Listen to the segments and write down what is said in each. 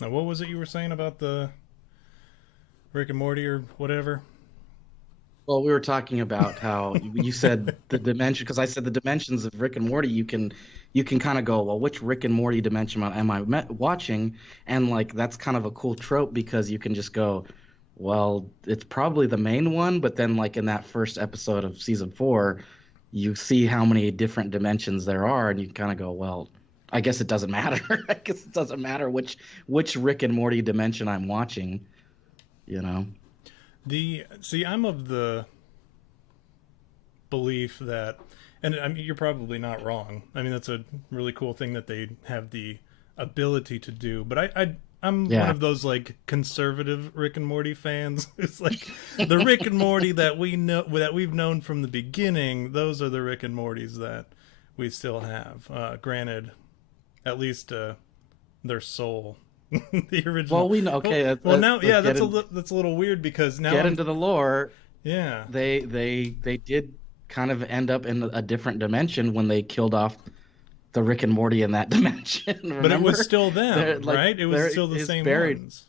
Now, what was it you were saying about the Rick and Morty or whatever? Well, we were talking about how you said the dimension, because I said the dimensions of Rick and Morty. You can kind of go, well, which Rick and Morty dimension am I watching? And like that's kind of a cool trope because you can just go, well, it's probably the main one, but then like in that first episode of season 4, you see how many different dimensions there are, and you kind of go, well, I guess it doesn't matter. I guess it doesn't matter which Rick and Morty dimension I'm watching, you know. I'm of the belief that, and I mean, you're probably not wrong. I mean, that's a really cool thing that they have the ability to do. But I'm one Yeah. of those like conservative Rick and Morty fans. It's like the Rick and Morty that we've known from the beginning. Those are the Rick and Mortys that we still have. Granted, at least their soul. The original. Well, we know. Okay, Well, now, yeah, let's that's a little weird because now get into the lore. yeah, They did kind of end up in a different dimension when they killed off the Rick and Morty in that dimension. but it Remember? was still them, Like, right? It was still the same buried. ones.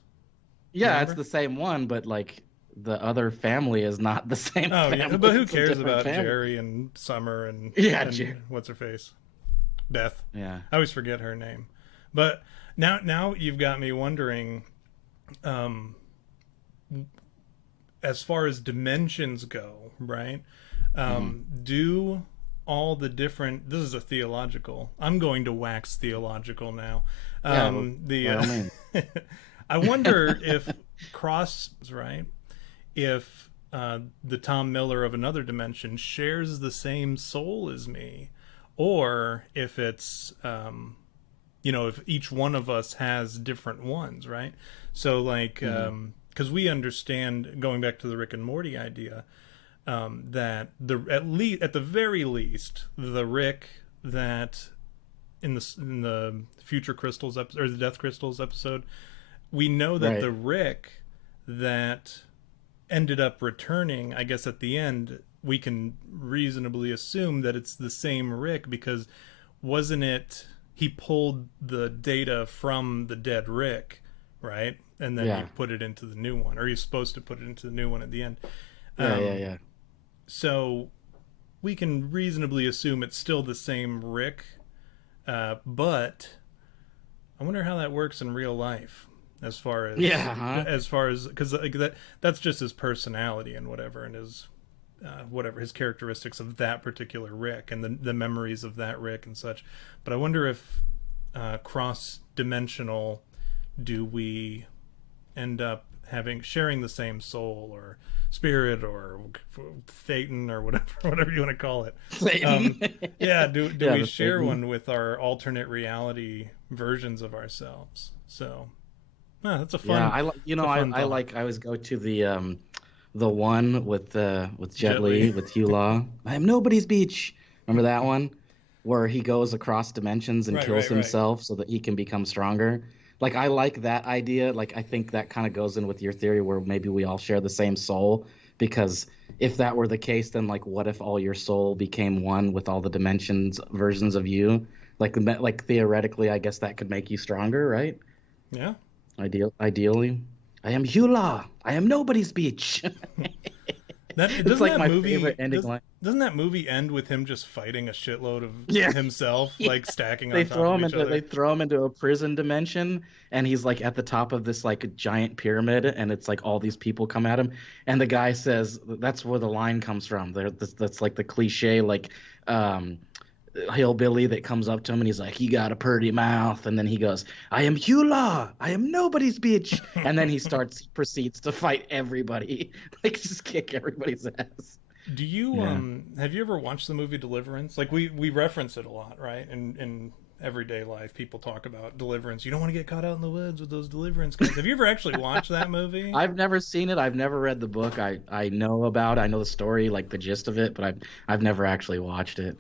Yeah, Remember? it's the same one, but like the other family is not the same Oh family. yeah, but who It's a cares different about family. Jerry and Summer and Yeah, and Jerry. what's her face, Beth? Yeah. I always forget her name. But now you've got me wondering, um, as far as dimensions go, right? Do all the different, this is a theological, I'm going to wax theological now. Yeah, by all means. I wonder if right? If the Tom Miller of another dimension shares the same soul as me, or if it's if each one of us has different ones, right? So like because we understand, going back to the Rick and Morty idea, that at the very least the Rick that in the Future Crystals episode, or the Death Crystals episode, we know that Right. the Rick that ended up returning, I guess at the end, we can reasonably assume that it's the same Rick, because wasn't it he pulled the data from the dead Rick, right? And then he Yeah. put it into the new one, or he's supposed to put it into the new one at the end. Yeah. So we can reasonably assume it's still the same Rick, but I wonder how that works in real life, as far as Yeah, huh? because like that's just his personality and whatever, and his whatever his characteristics of that particular Rick and the memories of that Rick and such. But I wonder if cross dimensional, do we end up sharing the same soul or spirit or Thetan or whatever you want to call it. Yeah, do Yeah, we the share Thetan. one with our alternate reality versions of ourselves? So that's a fun. Yeah, I like, I always go to the one with Jet Li, with Hugh Law. I am nobody's beach. Remember that one where he goes across dimensions and kills right. himself so that he can become stronger? Like, I like that idea. Like, I think that kind of goes in with your theory where maybe we all share the same soul, because if that were the case, then like what if all your soul became one with all the dimensions versions of you? Like theoretically, I guess that could make you stronger, right? Yeah. Ideally, I am Hula. I am nobody's beach. It's like my favorite ending line. Doesn't that movie end with him just fighting a shitload of Yeah. himself, like stacking They on top throw of him each into other? they throw him into a prison dimension, and he's like at the top of this like giant pyramid, and it's like all these people come at him, and the guy says that's where the line comes from. That's like the cliche like hillbilly that comes up to him and he's like, "You got a pretty mouth," and then he goes, "I am Hula. I am nobody's bitch," and then he proceeds to fight everybody, like just kick everybody's ass. Do you Yeah. have you ever watched the movie Deliverance? Like we reference it a lot, right? In everyday life, people talk about Deliverance. You don't want to get caught out in the woods with those Deliverance guys. Have you ever actually watched that movie? I've never seen it. I've never read the book. I know about it. I know the story, like the gist of it, but I've never actually watched it.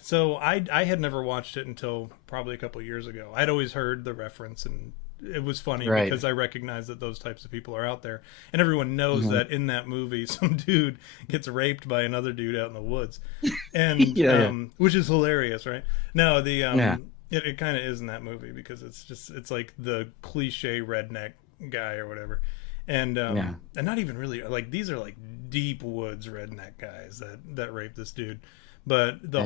So I had never watched it until probably a couple of years ago. I'd always heard the reference, and it was funny Right. because I recognize that those types of people are out there, and everyone knows that in that movie some dude gets raped by another dude out in the woods, and Yeah. which is hilarious, right? No, Yeah. It kind of is in that movie because it's like the cliche redneck guy or whatever, and and not even really like these are like deep woods redneck guys that rape this dude, but the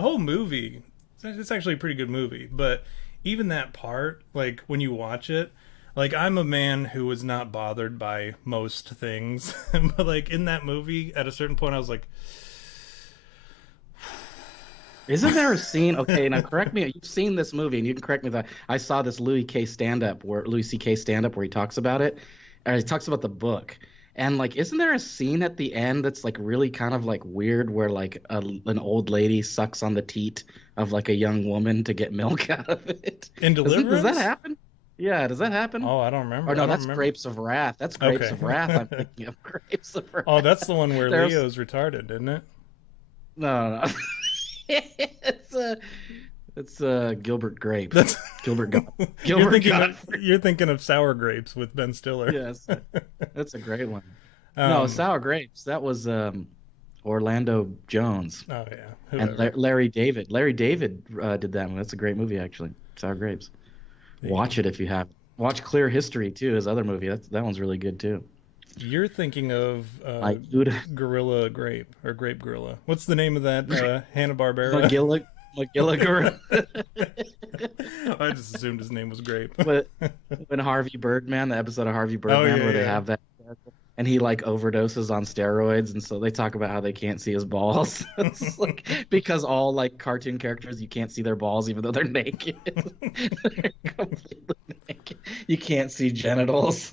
whole movie, it's actually a pretty good movie, but even that part, like when you watch it, like I'm a man who was not bothered by most things, but like in that movie at a certain point I was like, isn't there a scene? Okay, now correct me. You've seen this movie, and you can correct me that I saw this Louis C.K. stand-up where he talks about it, or he talks about the book. And like, isn't there a scene at the end that's like really kind of like weird, where like an old lady sucks on the teat of like a young woman to get milk out of it? In Deliverance? Does that happen? Yeah, does that happen? Oh, I don't remember. Or no, that's Grapes of Wrath. That's Grapes of Wrath. I'm thinking of Grapes of Wrath. Oh, that's the one where Leo's retarded, isn't it? No. It's Gilbert Grape. Gilbert Gottfried. You're thinking of Sour Grapes with Ben Stiller. Yes, that's a great one. No, Sour Grapes. That was Orlando Jones. Oh yeah, and Larry David. Larry David did that one. That's a great movie, actually. Sour Grapes. Yeah. Watch it if you have. Watch Clear History too. His other movie. That one's really good too. You're thinking of Gorilla Grape or Grape Gorilla. What's the name of that Hanna-Barbera? Magilla Gorilla. I just assumed his name was Grape. But when Harvey Birdman, the episode of Harvey Birdman they have that character, and he like overdoses on steroids, and so they talk about how they can't see his balls. It's like, because all like cartoon characters, you can't see their balls even though they're naked. They're completely naked. You can't see genitals.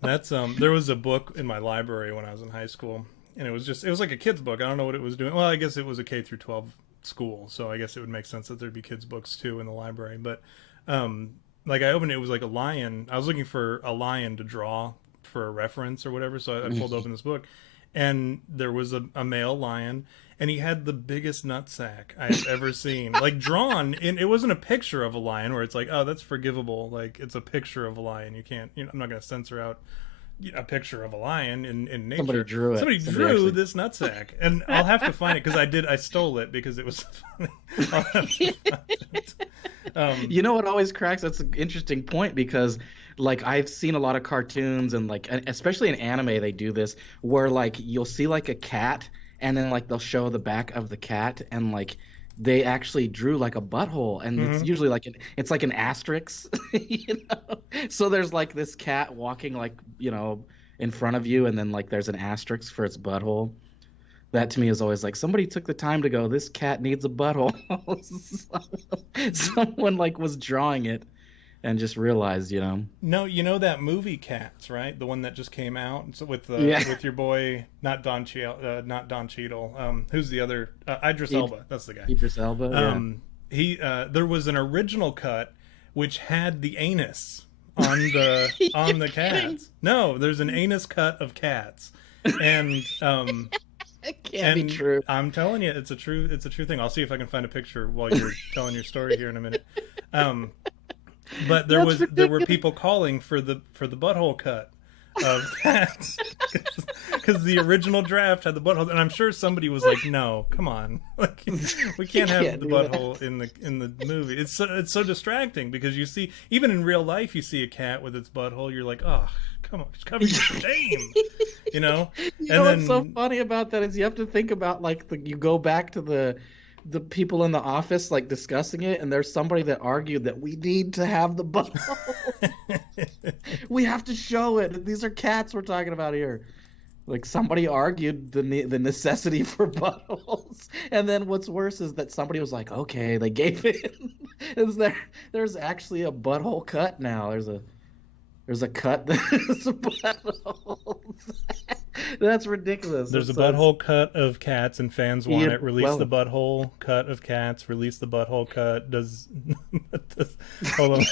That's there was a book in my library when I was in high school, and it was like a kid's book. I don't know what it was doing. Well, I guess it was a K through 12 school, so I guess it would make sense that there'd be kids books too in the library. But like I opened it was like a lion. I was looking for a lion to draw for a reference or whatever, so I pulled open this book, and there was a male lion, and he had the biggest nutsack I've ever seen. Like drawn in, it wasn't a picture of a lion where it's like, oh, that's forgivable. Like it's a picture of a lion. You can't, I'm not going to censor out a picture of a lion in nature. Somebody drew it. Somebody drew this nutsack, and I'll have to find it because I stole it because it was funny. I'll have to find it. You know what always cracks? That's an interesting point, because like I've seen a lot of cartoons, and like especially in anime they do this, where like you'll see like a cat, and then like they'll show the back of the cat, and like they actually drew like a butthole, and it's usually like it's like an asterisk, you know. So there's like this cat walking like, you know, in front of you, and then like there's an asterisk for its butthole. That to me is always like, somebody took the time to go, this cat needs a butthole. Someone like was drawing it and just realized, you know. No, you know that movie Cats, right? The one that just came out with your boy, not Don Cheadle. Who's the other? Idris Elba. That's the guy. Idris Elba. He there was an original cut which had the anus on the cats. No, there's an anus cut of Cats, and it can't be true. I'm telling you, it's a true thing. I'll see if I can find a picture while you're telling your story here in a minute. But there were people calling for the butthole cut of Cats because the original draft had the butthole, and I'm sure somebody was like, "No, come on, like we can't have the butthole in the movie." It's so distracting because you see, even in real life, you see a cat with its butthole, you're like, "Oh, come on, just cover your shame," you know. What's so funny about that is you have to think about like you go back to the people in the office like discussing it, and there's somebody that argued that we need to have the butthole. We have to show it. These are cats we're talking about here. Like somebody argued the necessity for buttholes, and then what's worse is that somebody was like, okay, they gave it. There's actually a butthole cut now. There's a cut that's a butthole. That's ridiculous. There's a butthole cut of Cats, and fans want it. Release the butthole cut of Cats. Release the butthole cut. Hold on.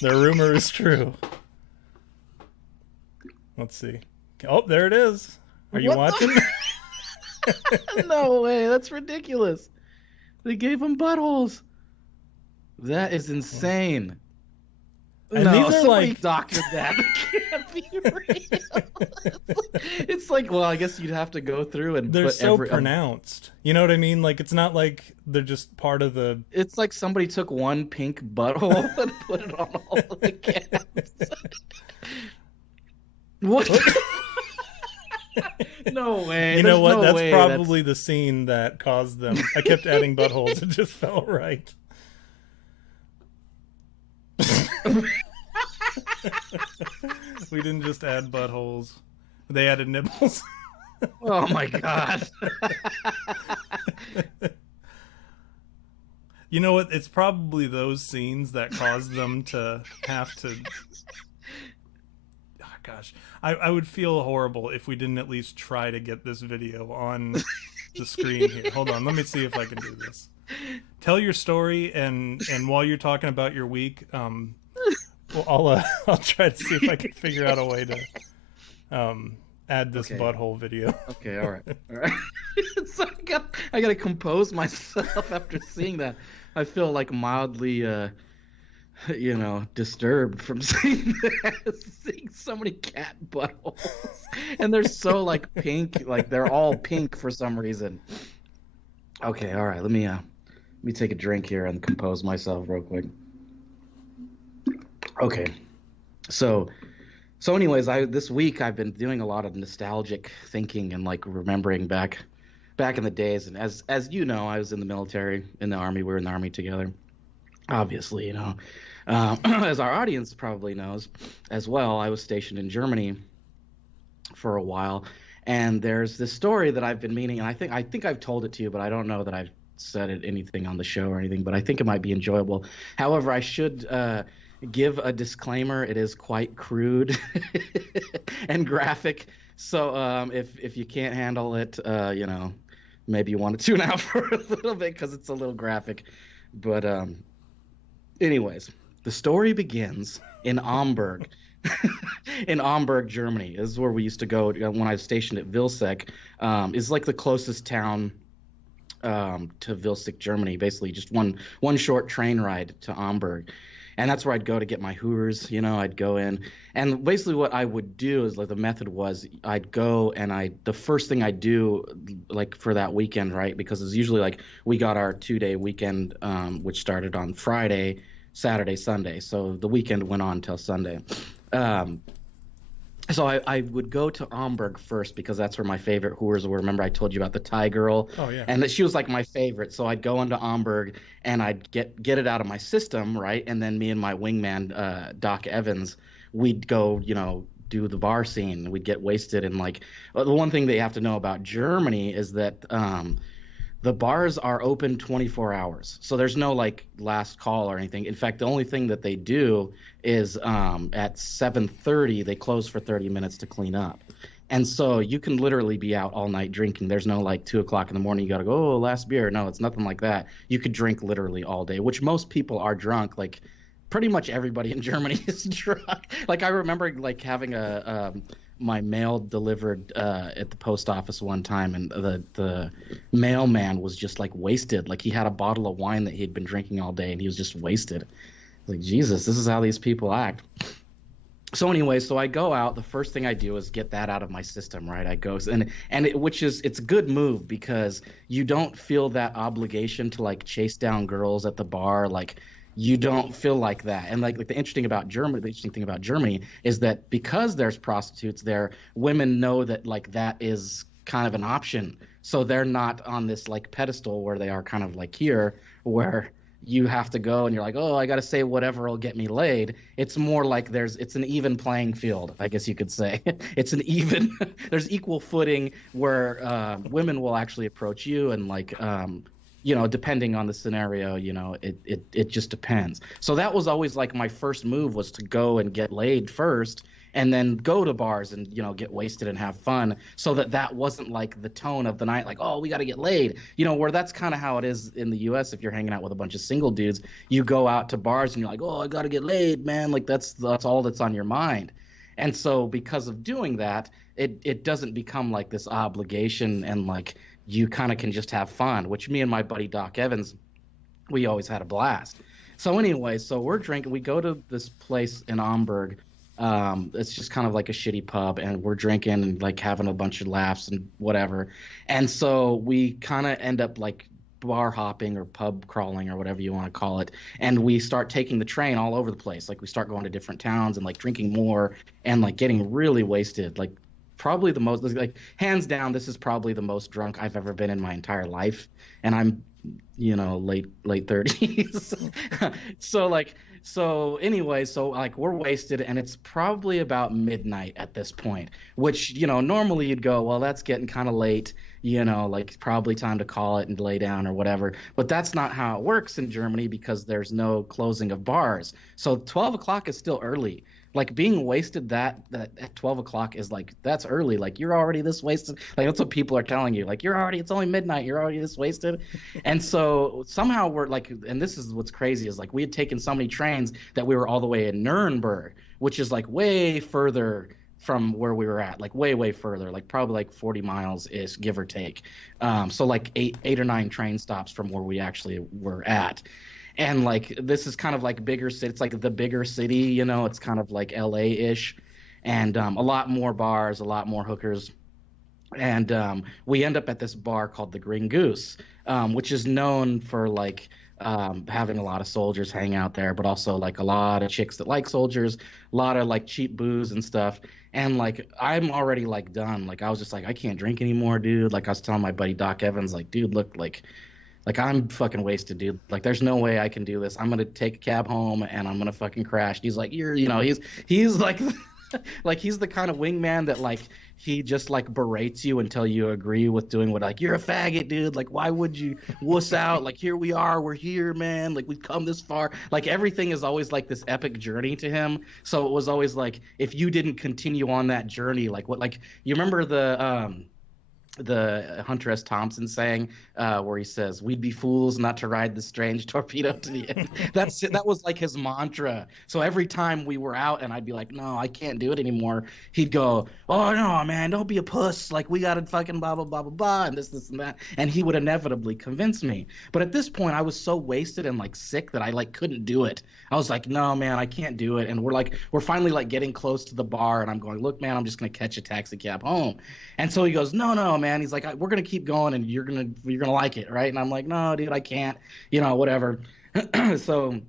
The rumor is true. Let's see. Oh, there it is. Are you watching? No way. That's ridiculous. They gave him buttholes. That is insane. And no, these are somebody like doctored that. It can't be real. It's like, well, I guess you'd have to go through and they're put so every. pronounced. You know what I mean? Like it's not like they're just part of the. It's like somebody took one pink butthole and put it on all of the cats. What? No way. You know what? No That's way. probably the scene that caused them. I kept adding buttholes. It just felt right. We didn't just add buttholes. They added nipples. Oh my god. You know what? It's probably those scenes that caused them to have to. Oh, gosh, I would feel horrible if we didn't at least try to get this video on the screen here. Hold on, let me see if I can do this. Tell your story, and while you're talking about your week, well, I'll try to see if I can figure out a way to add this butthole video. Okay, all right. So I gotta compose myself after seeing that. I feel like mildly, disturbed from seeing so many cat buttholes, and they're so like pink, like they're all pink for some reason. Okay, all right. Let me take a drink here and compose myself real quick. Okay, so anyways, this week I've been doing a lot of nostalgic thinking and like remembering back in the days. And as you know, I was in the military, in the Army. We were in the Army together, obviously, as our audience probably knows as well. I was stationed in Germany for a while, and there's this story that I've been meaning, and I think I've told it to you, but I don't know that I've said it anything on the show or anything, but I think it might be enjoyable. However, I should give a disclaimer. It is quite crude and graphic. So if you can't handle it, maybe you want to tune out for a little bit because it's a little graphic. But anyways, the story begins in Amberg. In Amberg, Germany. This is where we used to go when I was stationed at Vilseck. It's like the closest town to Vilseck, Germany. Basically just one short train ride to Amberg. And that's where I'd go to get my Hooters. I'd go in, and basically what I would do is, like, the method was I'd go and the first thing I'd do, like, for that weekend, right? Because it's usually like we got our 2-day weekend, which started on Friday, Saturday, Sunday. So the weekend went on till Sunday. So I would go to Amberg first because that's where my favorite Hooters were. Remember I told you about the Thai girl? Oh, yeah. And that she was like my favorite. So I'd go into Amberg and I'd get it out of my system, right? And then me and my wingman, Doc Evans, we'd go, do the bar scene. We'd get wasted. And like, the one thing that you have to know about Germany is that the bars are open 24 hours. So there's no like last call or anything. In fact, the only thing that they do is at 7:30, they close for 30 minutes to clean up. And so you can literally be out all night drinking. There's no like 2 o'clock in the morning, you got to go, oh, last beer. No, it's nothing like that. You could drink literally all day, which most people are drunk. Like pretty much everybody in Germany is drunk. Like I remember like having my mail delivered at the post office one time, and the mailman was just like wasted. Like he had a bottle of wine that he'd been drinking all day and he was just wasted. Like, Jesus, this is how these people act. So anyway, so I go out. The first thing I do is get that out of my system, right? I go it's a good move because you don't feel that obligation to like chase down girls at the bar. Like you don't feel like that. And like the interesting thing about Germany is that because there's prostitutes there, women know that like that is kind of an option. So they're not on this like pedestal where they are kind of like here, where you have to go and you're like, oh, I got to say whatever will get me laid. It's more like it's an even playing field, I guess you could say. It's there's equal footing where women will actually approach you and like, depending on the scenario, it just depends. So that was always like my first move was to go and get laid first and then go to bars and, get wasted and have fun, so that wasn't like the tone of the night, like, oh, we got to get laid, where that's kind of how it is in the US. If you're hanging out with a bunch of single dudes, you go out to bars and you're like, oh, I got to get laid, man. Like that's all that's on your mind. And so because of doing that, it doesn't become like this obligation, and like you kind of can just have fun, which me and my buddy Doc Evans, we always had a blast. So anyway, so we're drinking. We go to this place in Amberg. It's just kind of like a shitty pub, and we're drinking and like having a bunch of laughs and whatever. And so we kind of end up like bar hopping or pub crawling or whatever you want to call it. And we start taking the train all over the place. Like we start going to different towns and like drinking more and like getting really wasted. Like probably the most, like hands down, this is probably the most drunk I've ever been in my entire life. And I'm, late 30s. So anyway, so like we're wasted and it's probably about midnight at this point, which, normally you'd go, well, that's getting kind of late, like probably time to call it and lay down or whatever. But that's not how it works in Germany because there's no closing of bars. So 12 o'clock is still early. Like being wasted that at 12 o'clock is like, that's early. Like you're already this wasted. Like that's what people are telling you. Like it's only midnight. You're already this wasted. And so somehow we're like, and this is what's crazy is like we had taken so many trains that we were all the way in Nuremberg, which is like way further from where we were at, like way, way further, like probably like 40 miles is give or take. So like eight or nine train stops from where we actually were at. And like this is kind of like bigger city. It's like the bigger city, it's kind of like LA-ish, and a lot more bars, a lot more hookers. And we end up at this bar called the Green Goose, which is known for like having a lot of soldiers hang out there, but also like a lot of chicks that like soldiers, a lot of like cheap booze and stuff. And like I'm already like done. Like I was just like, I can't drink anymore, dude. Like I was telling my buddy Doc Evans, like, dude, look, like I'm fucking wasted, dude. Like there's no way I can do this. I'm gonna take a cab home and I'm gonna fucking crash. He's like, he's like, like he's the kind of wingman that like he just like berates you until you agree with doing what, like, you're a faggot, dude. Like why would you wuss out? Like here we are, we're here, man. Like we've come this far. Like everything is always like this epic journey to him. So it was always like if you didn't continue on that journey, like what, like you remember the Hunter S. Thompson saying, where he says, "We'd be fools not to ride the strange torpedo to the end." That was like his mantra. So every time we were out and I'd be like, "No, I can't do it anymore," he'd go, "Oh no, man, don't be a puss. Like we gotta fucking blah blah blah blah blah and this and that," and he would inevitably convince me. But at this point, I was so wasted and like sick that I like couldn't do it. I was like, "No, man, I can't do it." And we're finally like getting close to the bar, and I'm going, "Look, man, I'm just gonna catch a taxi cab home." And so he goes, "No, man." He's like, "We're gonna keep going, and you're gonna like it, right?" And I'm like, "No, dude, I can't. Whatever." So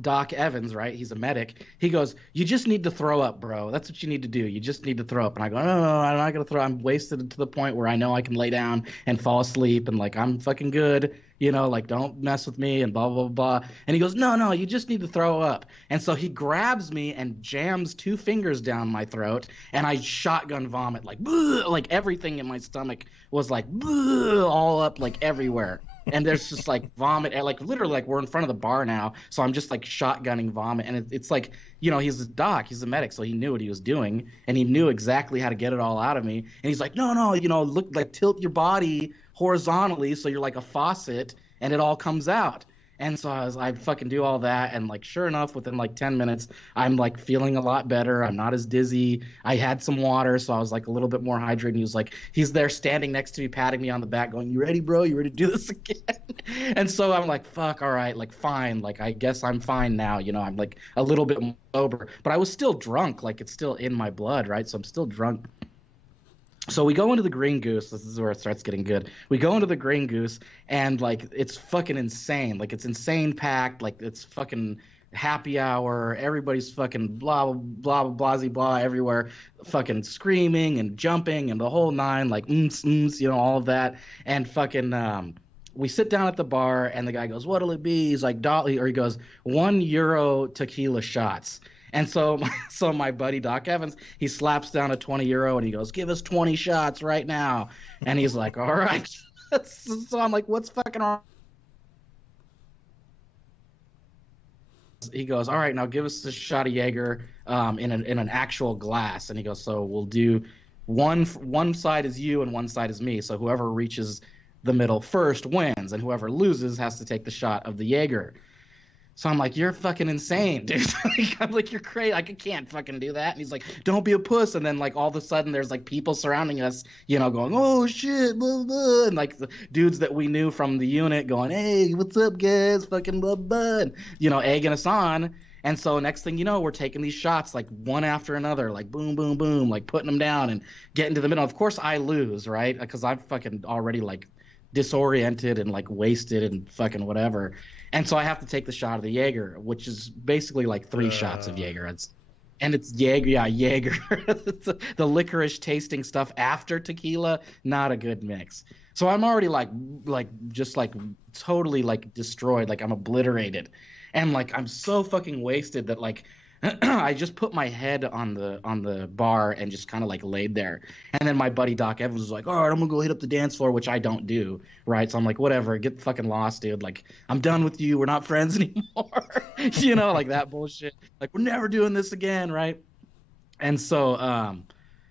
Doc Evans, right? He's a medic. He goes, "You just need to throw up, bro. That's what you need to do. You just need to throw up." And I go, No, I'm not gonna throw. I'm wasted to the point where I know I can lay down and fall asleep, and like I'm fucking good. Like don't mess with me and blah blah blah. And he goes, No, you just need to throw up. And so he grabs me and jams two fingers down my throat, and I shotgun vomit like everything in my stomach was like all up like everywhere. And there's just like vomit, and like literally like we're in front of the bar now, so I'm just like shotgunning vomit, and it's like he's a doc, he's a medic, so he knew what he was doing, and he knew exactly how to get it all out of me. And he's like, no, look, like tilt your body horizontally so you're like a faucet, and it all comes out. And so I fucking do all that, and like sure enough, within like 10 minutes, I'm like feeling a lot better. I'm not as dizzy. I had some water, so I was like a little bit more hydrated. He's there standing next to me, patting me on the back, going, "You ready, bro? You ready to do this again?" And so I'm like, fuck, all right, like fine, like I guess I'm fine now. I'm like a little bit sober, but I was still drunk. Like it's still in my blood, right? So I'm still drunk. So we go into the Green Goose. This is where it starts getting good. We go into the Green Goose, and like it's fucking insane. Like it's insane packed. Like it's fucking happy hour. Everybody's fucking blah blah blah blah blah everywhere, fucking screaming and jumping and the whole nine. Like all of that. And fucking we sit down at the bar, and the guy goes, "What'll it be?" He's like, "Dolly," or he goes, €1 tequila shots. And so my buddy Doc Evans, he slaps down a €20 and he goes, "Give us 20 shots right now." And he's like, "All right." So I'm like, "What's fucking wrong?" He goes, "All right, now give us a shot of Jaeger in an actual glass." And he goes, "So we'll do one side is you and one side is me. So whoever reaches the middle first wins, and whoever loses has to take the shot of the Jaeger." So I'm like, you're fucking insane, dude. I'm like, you're crazy. Like, I can't fucking do that. And he's like, don't be a puss. And then like all of a sudden there's like people surrounding us, going, oh shit, blah, blah. And like the dudes that we knew from the unit going, hey, what's up, guys? Fucking blah, blah. And, egging us on. And so next thing you know, we're taking these shots like one after another, like boom, boom, boom, like putting them down and getting to the middle. Of course I lose, right? Because I'm fucking already like disoriented and like wasted and fucking whatever. And so I have to take the shot of the Jaeger, which is basically like 3 shots of Jaeger. It's Jaeger, yeah, Jaeger. The licorice tasting stuff after tequila, not a good mix. So I'm already like just like totally like destroyed, like I'm obliterated. And like I'm so fucking wasted that like I just put my head on the bar and just kind of like laid there. And then my buddy Doc Evans was like, all right, I'm gonna go hit up the dance floor, which I don't do, right? So I'm like, whatever, get fucking lost, dude. Like, I'm done with you. We're not friends anymore. Like that bullshit. Like, we're never doing this again, right? And so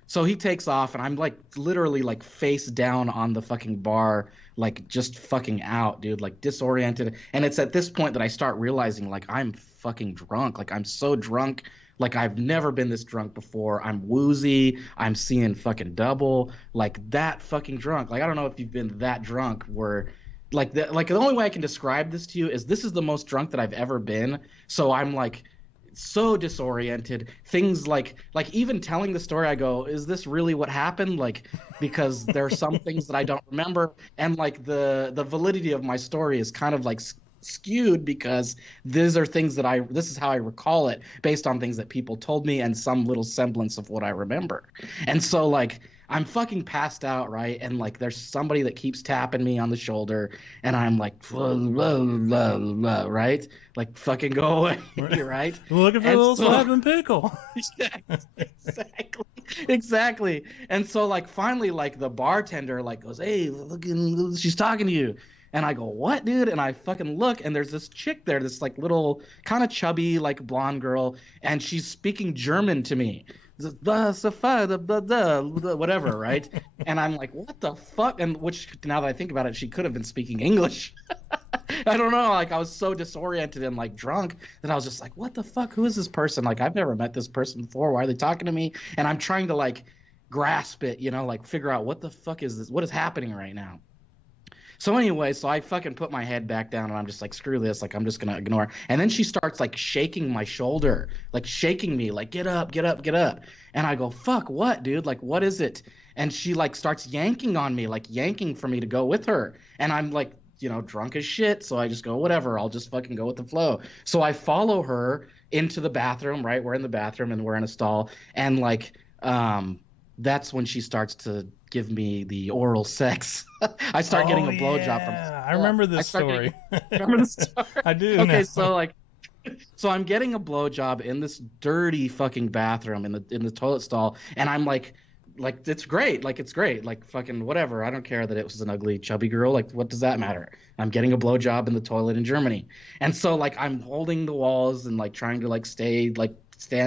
so he takes off and I'm like literally like face down on the fucking bar, like just fucking out, dude, like disoriented. And it's at this point that I start realizing like I'm fucking drunk. Like I'm so drunk. Like I've never been this drunk before. I'm woozy. I'm seeing fucking double. Like that fucking drunk. Like I don't know if you've been that drunk where like the only way I can describe this to you is this is the most drunk that I've ever been. So I'm like so disoriented. Things like even telling the story, I go, is this really what happened? Like, because there are some things that I don't remember, and like the validity of my story is kind of like skewed because these are things that this is how I recall it based on things that people told me and some little semblance of what I remember. And so like I'm fucking passed out, right? And like there's somebody that keeps tapping me on the shoulder and I'm like, blah, blah, blah, blah, right? Like fucking go away, right? Looking for a little slapping pickle. Exactly. And so like finally like the bartender like goes, hey, look, she's talking to you. And I go, what, dude? And I fucking look, and there's this chick there, this like little kind of chubby like blonde girl, and she's speaking German to me. Whatever, right? And I'm like, what the fuck? And which, now that I think about it, she could have been speaking English. I don't know. Like, I was so disoriented and like drunk that I was just like, what the fuck? Who is this person? Like, I've never met this person before. Why are they talking to me? And I'm trying to like grasp it, like figure out what the fuck is this? What is happening right now? So anyway, so I fucking put my head back down and I'm just like, screw this. Like, I'm just going to ignore her. And then she starts like shaking my shoulder, like shaking me, like, get up, get up, get up. And I go, fuck, what, dude? Like, what is it? And she like starts yanking on me, like yanking for me to go with her. And I'm like, drunk as shit. So I just go, whatever, I'll just fucking go with the flow. So I follow her into the bathroom, right? We're in the bathroom and we're in a stall. And like, that's when she starts to give me the oral sex. I start getting a blowjob from her. I remember this story. Remember this story? I do. Okay, so I'm getting a blowjob in this dirty fucking bathroom in the toilet stall, and I'm like it's great, like fucking whatever. I don't care that it was an ugly chubby girl. Like, what does that matter? I'm getting a blowjob in the toilet in Germany, and so like I'm holding the walls and like trying to like stand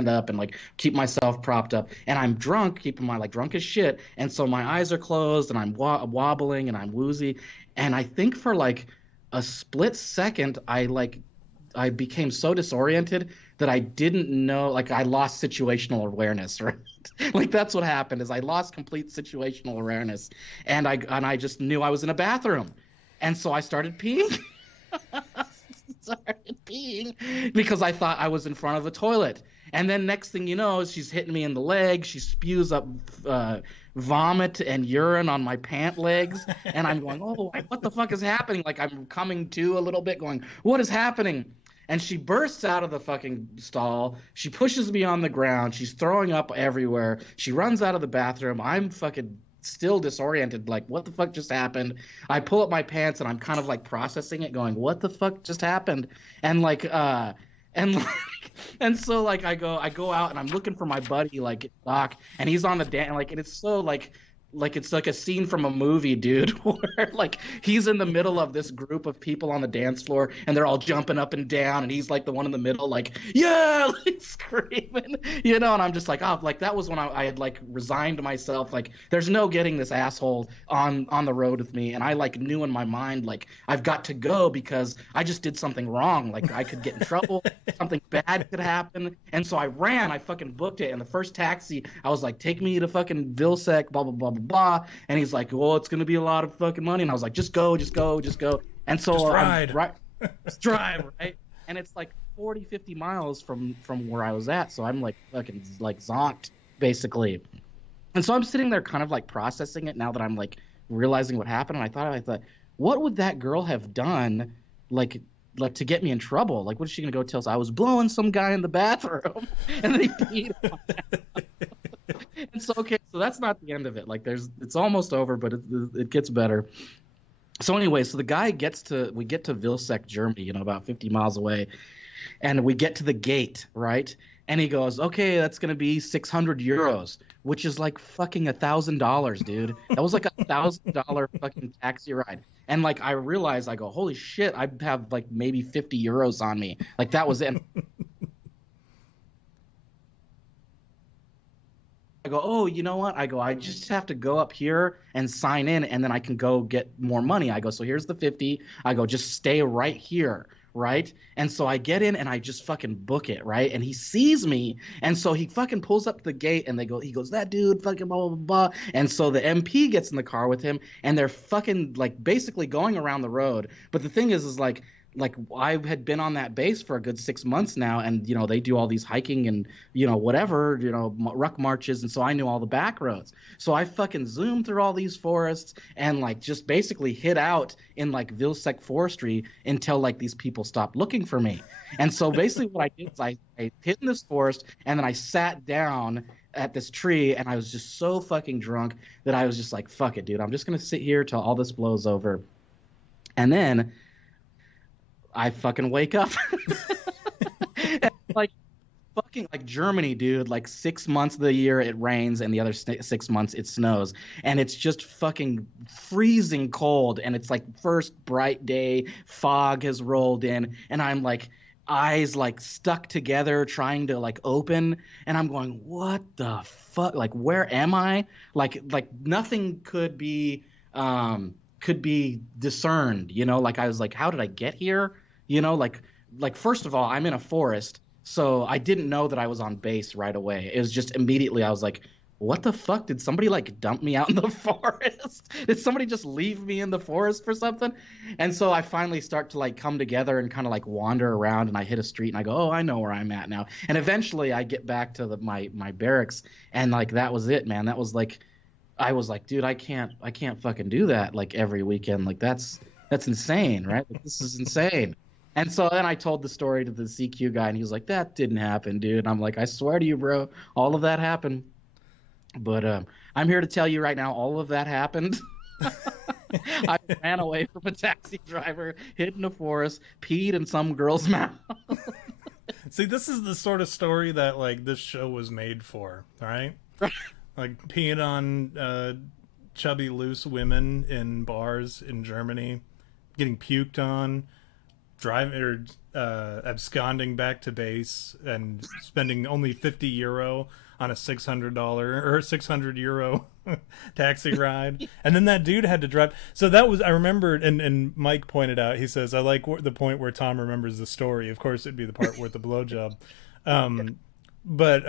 up and like keep myself propped up, and I'm drunk, keeping my like drunk as shit, and so my eyes are closed and I'm wobbling and I'm woozy, and I think for like a split second I became so disoriented that I didn't know, like I lost situational awareness, right? Like that's what happened, is I lost complete situational awareness, and I just knew I was in a bathroom, and so I started peeing. Because I thought I was in front of a toilet. And then next thing you know, she's hitting me in the leg. She spews up vomit and urine on my pant legs. And I'm going, oh, what the fuck is happening? Like I'm coming to a little bit going, what is happening? And she bursts out of the fucking stall. She pushes me on the ground. She's throwing up everywhere. She runs out of the bathroom. I'm fucking still disoriented, like what the fuck just happened? I pull up my pants and I'm kind of like processing it, going, what the fuck just happened? And and so like I go out and I'm looking for my buddy like Doc, and he's on the dance, like, and it's so like like it's like a scene from a movie, dude, where like he's in the middle of this group of people on the dance floor and they're all jumping up and down and he's like the one in the middle, like, yeah, like screaming, you know, and I'm just like, oh, like that was when I had like resigned myself, like there's no getting this asshole on the road with me. And I like knew in my mind, like I've got to go because I just did something wrong. Like I could get in trouble, something bad could happen. And so I ran, I fucking booked it. And the first taxi, I was like, take me to fucking Vilsec, blah, blah, blah, blah, blah. And he's like, well, it's going to be a lot of fucking money. And I was like, just go, just go, just go. And so just ride. right, just drive, right? And it's like 40, 50 miles from where I was at. So I'm like fucking like zonked, basically. And so I'm sitting there kind of like processing it now that I'm like realizing what happened. And I thought, what would that girl have done like to get me in trouble? Like, what is she going to go tell us? I was blowing some guy in the bathroom and then he peed on me. And so, okay, so that's not the end of it. Like it's almost over, but it gets better. So anyway, so we get to Vilsec, Germany, you know, about 50 miles away. And we get to the gate, right? And he goes, okay, that's going to be 600 euros, which is like fucking $1,000, dude. That was like $1,000 fucking taxi ride. And like, I realized, I go, holy shit, I have like maybe 50 euros on me. Like that was it. I go, oh, you know what? I go, I just have to go up here and sign in, and then I can go get more money. I go, so here's the 50. I go, just stay right here, right? And so I get in and I just fucking book it, right? And he sees me, and so he fucking pulls up to the gate, and he goes, that dude, fucking blah, blah, blah. And so the MP gets in the car with him, and they're fucking, like, basically going around the road. But the thing is like I had been on that base for a good 6 months now, and you know they do all these hiking and you know whatever, you know, ruck marches, and so I knew all the back roads. So I fucking zoomed through all these forests and like just basically hid out in like Vilsec forestry until like these people stopped looking for me. And so basically what I did is I hid in this forest, and then I sat down at this tree, and I was just so fucking drunk that I was just like, fuck it, dude, I'm just gonna sit here till all this blows over. And then I fucking wake up. Like fucking like Germany, dude, like 6 months of the year it rains and the other 6 months it snows, and it's just fucking freezing cold, and it's like first bright day, fog has rolled in, and I'm like eyes like stuck together trying to like open, and I'm going, what the fuck, like where am I? Like nothing could be discerned, you know, like I was like, how did I get here? You know, like first of all, I'm in a forest, so I didn't know that I was on base right away. It was just immediately I was like, what the fuck? Did somebody like dump me out in the forest? Did somebody just leave me in the forest for something? And so I finally start to like come together and kind of like wander around, and I hit a street and I go, oh, I know where I'm at now. And eventually I get back to my barracks, and like that was it, man. That was like, I was like, dude, I can't fucking do that like every weekend. Like that's insane, right? Like, this is insane. And so then I told the story to the CQ guy, and he was like, that didn't happen, dude. And I'm like, I swear to you, bro, all of that happened. But I'm here to tell you right now, all of that happened. I ran away from a taxi driver, hid in a forest, peed in some girl's mouth. See, this is the sort of story that like this show was made for, right? Like peeing on chubby, loose women in bars in Germany, getting puked on, driving or absconding back to base and spending only 50 euro on a $600 or 600 euro taxi ride. And then that dude had to drive. So that was, I remembered, and Mike pointed out, he says, I like the point where Tom remembers the story. Of course, it'd be the part with the blowjob. But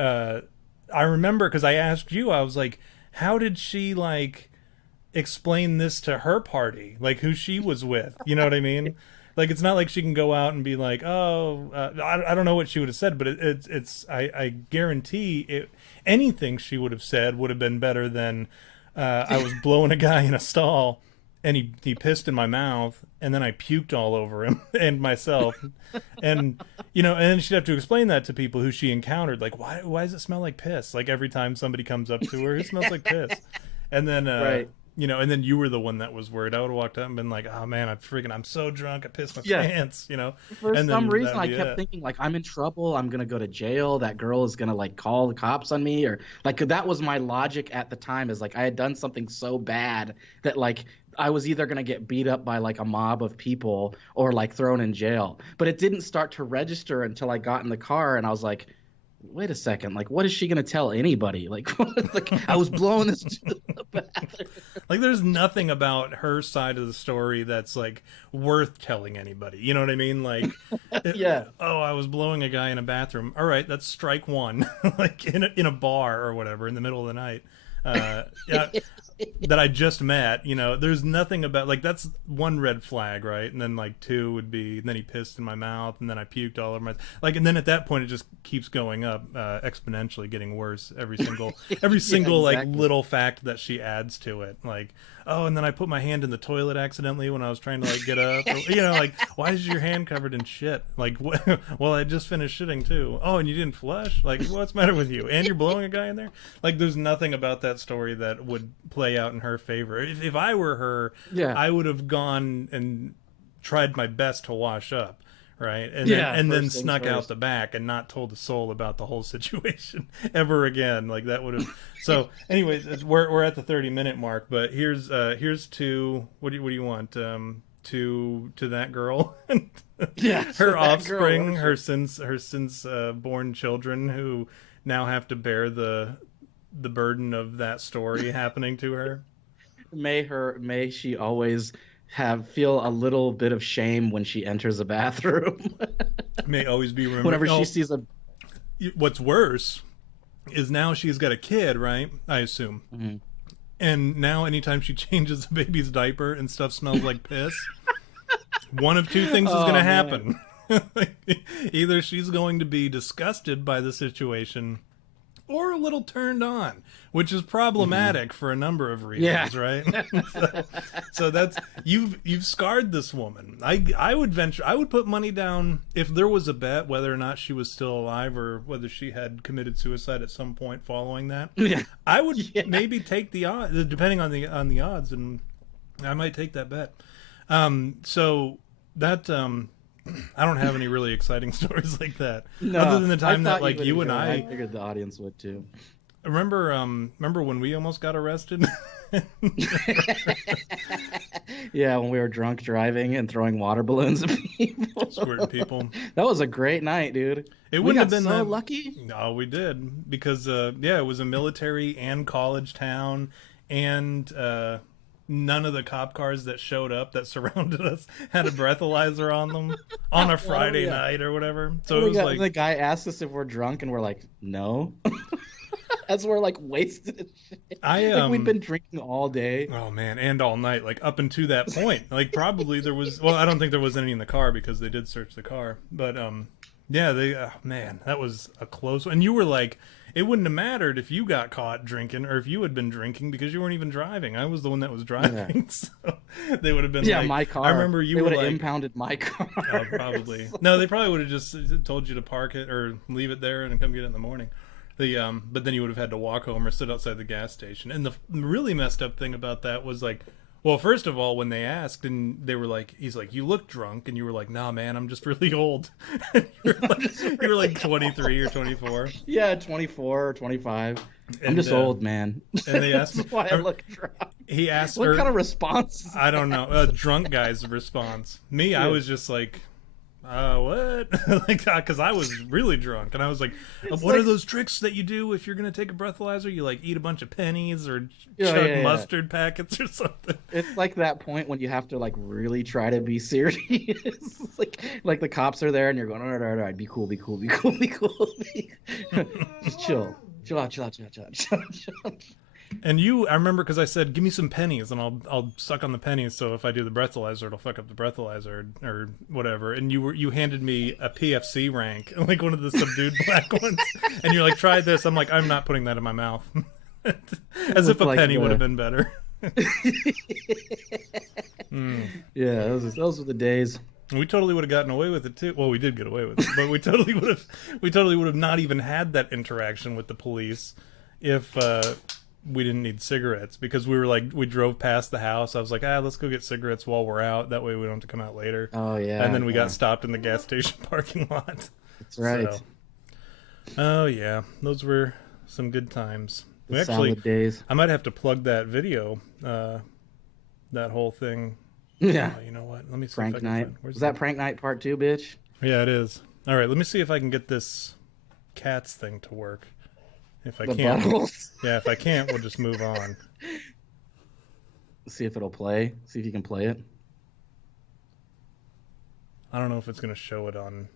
I remember, because I asked you, I was like, how did she like explain this to her party? Like who she was with, you know what I mean? Like, it's not like she can go out and be like, oh, I don't know what she would have said, but I guarantee anything she would have said would have been better than I was blowing a guy in a stall and he pissed in my mouth and then I puked all over him and myself. And, you know, and then she'd have to explain that to people who she encountered. Like, why does it smell like piss? Like every time somebody comes up to her, it smells like piss. And then, right. you know, and then you were the one that was worried. I would have walked up and been like, "Oh man, I'm so drunk, I pissed my pants," you know. For and some then reason, I that'd be kept it. thinking like I'm in trouble. I'm gonna go to jail. That girl is gonna like call the cops on me, or like that was my logic at the time. Is like I had done something so bad that like I was either gonna get beat up by like a mob of people or like thrown in jail. But it didn't start to register until I got in the car and I was like, wait a second, like what is she gonna tell anybody? Like, like I was blowing this to the bathroom. Like, there's nothing about her side of the story that's like worth telling anybody. You know what I mean? Like, Yeah. oh, I was blowing a guy in a bathroom. All right, that's strike one. Like in a bar or whatever in the middle of the night. Yeah, that I just met. You know, there's nothing about like that's one red flag, right? And then like two would be and then he pissed in my mouth, and then I puked all over my like, and then at that point it just keeps going up exponentially, getting worse every single Exactly. like little fact that she adds to it. Like, oh, and then I put my hand in the toilet accidentally when I was trying to like get up. Or, you know, like why is your hand covered in shit? Like, well, I just finished shitting too. Oh, and you didn't flush? Like, what's the matter with you? And you're blowing a guy in there? Like, there's nothing about that story that would play out in her favor. If I were her, Yeah. I would have gone and tried my best to wash up. Right, and Yeah, then first things snuck out first. the back and not told a soul about the whole situation ever again. Like that would have. So, anyways, we're at the 30-minute mark, but here's to what do you want? To that girl, Yeah. So her that offspring, girl, her since born children who now have to bear the burden of that story happening to her. may she always feel a little bit of shame when she enters a bathroom. May always be remembered. Whenever she sees a What's worse is now she's got a kid, right? I assume. Mhm. And now anytime she changes the baby's diaper and stuff smells like piss, one of two things is Oh, going to man. happen. Either she's going to be disgusted by the situation or a little turned on, which is problematic for a number of reasons, Yeah. right? So that's you've scarred this woman. I would put money down if there was a bet whether or not she was still alive or whether she had committed suicide at some point following that. Yeah. I would Yeah. maybe take the odds, depending on the odds, and I might take that bet. So that I don't have any really exciting stories like that, No, other than the I time that thought like would you and enjoy it. I I figured the audience would too. remember when we almost got arrested. Yeah, when we were drunk driving and throwing water balloons at people. Squirting people. That was a great night, dude. It We wouldn't have got been so that lucky. No, we did because yeah, it was a military and college town, and none of the cop cars that showed up that surrounded us had a breathalyzer on them on a Friday yeah. night or whatever. So it was like The guy asked us if we're drunk, and we're like, no. As we're like wasted as shit. Like we'd been drinking all day. oh man, and all night, like up until that point. Like probably there was well, I don't think there was any in the car because they did search the car. But yeah, they man, that was a close one. And you were like, it wouldn't have mattered if you got caught drinking or if you had been drinking because you weren't even driving. I was the one that was driving. So they would have been like, my car. I remember you they were would have like impounded my car. oh, probably. No, they probably would have just told you to park it or leave it there and come get it in the morning. But then you would have had to walk home or sit outside the gas station. And the really messed up thing about that was like, well, first of all, when they asked and they were like, he's like, you look drunk, and you were like, nah, man, I'm just really old. You were like 23 or 24. Yeah, 24 or 25. I'm And, just old, man. And they asked me, That's why I look drunk. he asked What her, kind of response? I don't know, a drunk guy's response. Me, I was just like, what? Like, because I was really drunk, and I was like, what are those tricks that you do if you're gonna take a breathalyzer? You like eat a bunch of pennies or chug mustard packets or something. It's like that point when you have to like really try to be serious. It's like the cops are there and you're going, all right, be cool. Just chill out. And I remember because I said, give me some pennies and I'll suck on the pennies. So if I do the breathalyzer, it'll fuck up the breathalyzer or whatever. And you handed me a PFC rank, like one of the subdued black ones. And you're like, try this. I'm like, I'm not putting that in my mouth. As if a like penny would have been better. Yeah, those were the days. We totally would have gotten away with it too. Well, we did get away with it, but we totally would have not even had that interaction with the police if we didn't need cigarettes because we drove past the house. I was like, let's go get cigarettes while we're out. That way we don't have to come out later. Oh yeah. And then we got stopped in the gas station parking lot. That's right. So, oh yeah, those were some good times. We actually, days. I might have to plug that video, that whole thing. Yeah. You know what? Let me see. Prank night. Was that prank night part 2, bitch? Yeah, it is. All right, let me see if I can get this cats thing to work. If I can't, yeah, if I can't, we'll just move on. See if it'll play. See if you can play it. I don't know if it's going to show it on.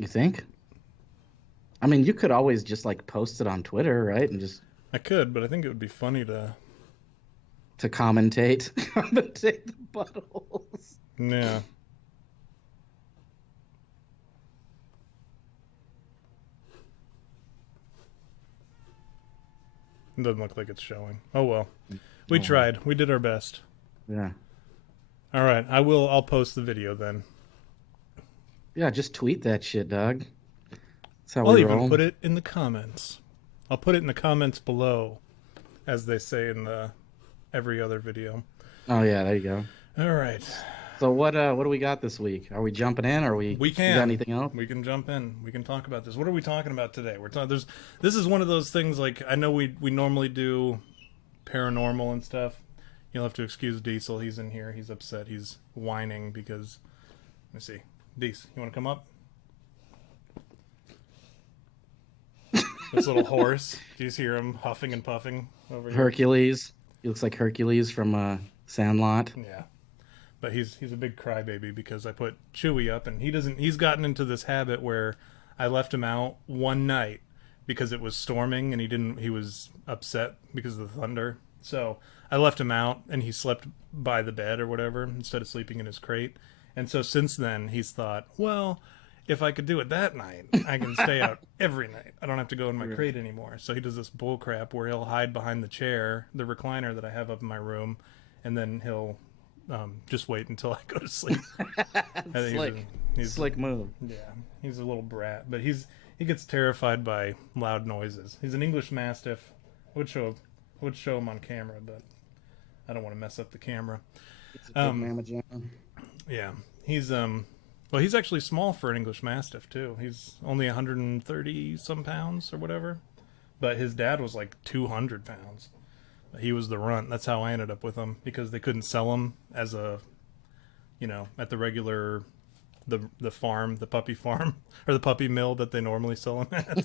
You think? I mean, you could always just like post it on Twitter, right? And just. I could, but I think it would be funny to commentate the buttholes. Yeah. It doesn't look like it's showing. Oh well. We tried. We did our best. Yeah. All right. I'll post the video then. Yeah, just tweet that shit, dog. That's how I'll we even roll. put it in the comments. I'll put it in the comments below, as they say in every other video. Oh yeah, there you go. All right. So what do we got this week? Are we jumping in, or we got anything else? We can jump in. We can talk about this. What are we talking about today? This is one of those things, like, I know we normally do paranormal and stuff. You'll have to excuse Diesel. He's in here. He's upset. He's whining because, let me see. Diesel, you want to come up? This little horse. Do you hear him huffing and puffing over here? Hercules. He looks like Hercules from Sandlot. Yeah. But he's a big crybaby because I put Chewy up, and he's gotten into this habit where I left him out one night because it was storming and he was upset because of the thunder. So I left him out and he slept by the bed or whatever instead of sleeping in his crate. And so since then he's thought, well, if I could do it that night, I can stay out every night. I don't have to go in my crate anymore. So he does this bull crap where he'll hide behind the chair, the recliner that I have up in my room, and then he'll just wait until I go to sleep. Slick move. Yeah, he's a little brat, but he gets terrified by loud noises. He's an English Mastiff. I would show him on camera, but I don't want to mess up the camera. Yeah, he's actually small for an English Mastiff too. He's only 130 some pounds or whatever, but his dad was like 200 pounds. He was the runt. That's how I ended up with him, because they couldn't sell him as at the regular, the farm, the puppy farm, or the puppy mill that they normally sell him at.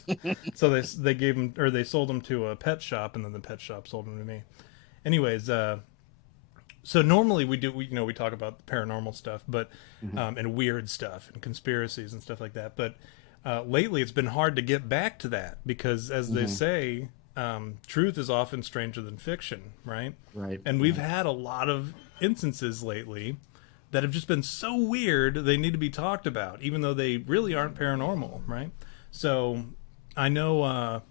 So they gave him, or they sold him to a pet shop, and then the pet shop sold him to me. Anyways, so normally we talk about paranormal stuff, but and weird stuff and conspiracies and stuff like that. But lately it's been hard to get back to that because, as they say, truth is often stranger than fiction, right? Right. And we've had a lot of instances lately that have just been so weird they need to be talked about, even though they really aren't paranormal, right? So I know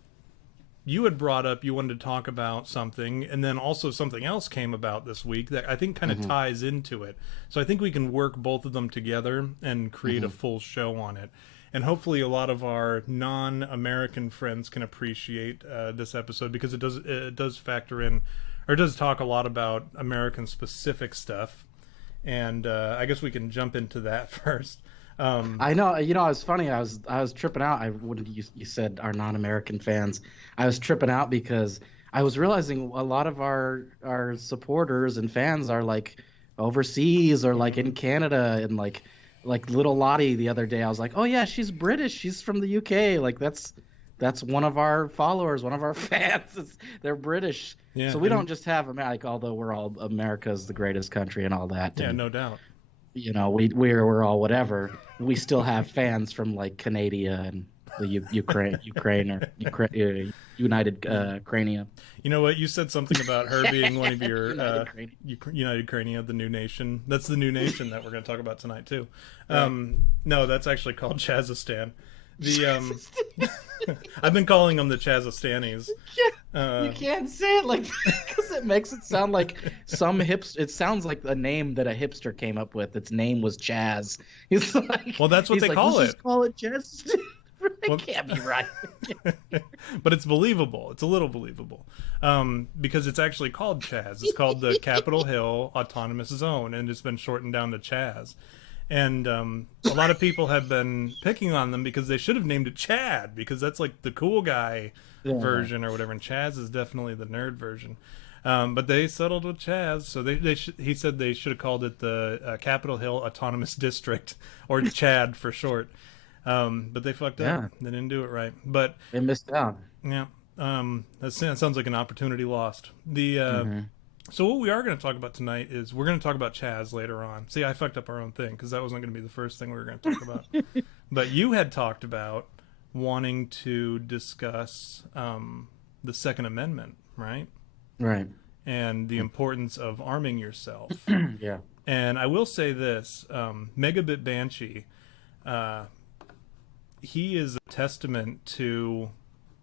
you had brought up you wanted to talk about something, and then also something else came about this week that I think kind of ties into it. So I think we can work both of them together and create a full show on it. And hopefully a lot of our non-American friends can appreciate this episode, because it does factor in, or it does talk a lot about American-specific stuff. And I guess we can jump into that first. I know, it was funny. I was tripping out. When you said our non-American fans, I was tripping out because I was realizing a lot of our supporters and fans are like overseas or like in Canada, and like little Lottie the other day, I was like, oh yeah, she's British. She's from the UK. Like that's one of our followers, one of our fans. They're British. Yeah, so we don't just have America, although we're all America's the greatest country and all that. Yeah, and, no doubt. We're all whatever. We still have fans from like Canada and the Ukraine or United Crania. You know what? You said something about her being one of your United Crania, the new nation. That's the new nation that we're going to talk about tonight too. No, that's actually called Chazistan. I've been calling them the Chazistanis. You can't say it like that because it makes it sound like some hipster. It sounds like a name that a hipster came up with. Its name was Chaz. He's like, well, that's what they call it. Just call it Chaz. It can't be right. But it's believable. It's a little believable. Because it's actually called Chaz. It's called the Capitol Hill Autonomous Zone, and it's been shortened down to Chaz. And a lot of people have been picking on them because they should have named it Chad, because that's like the cool guy version or whatever, and Chaz is definitely the nerd version. But they settled with Chaz, so he said they should have called it the Capitol Hill Autonomous District, or Chad for short. But they fucked up. They didn't do it right. But they missed out. Yeah. That sounds like an opportunity lost. So what we are going to talk about tonight is we're going to talk about Chaz later on. See, I fucked up our own thing because that wasn't going to be the first thing we were going to talk about. But you had talked about wanting to discuss the Second Amendment, right? Right. And the importance of arming yourself. Yeah. And I will say this, Megabit Banshee, he is a testament to...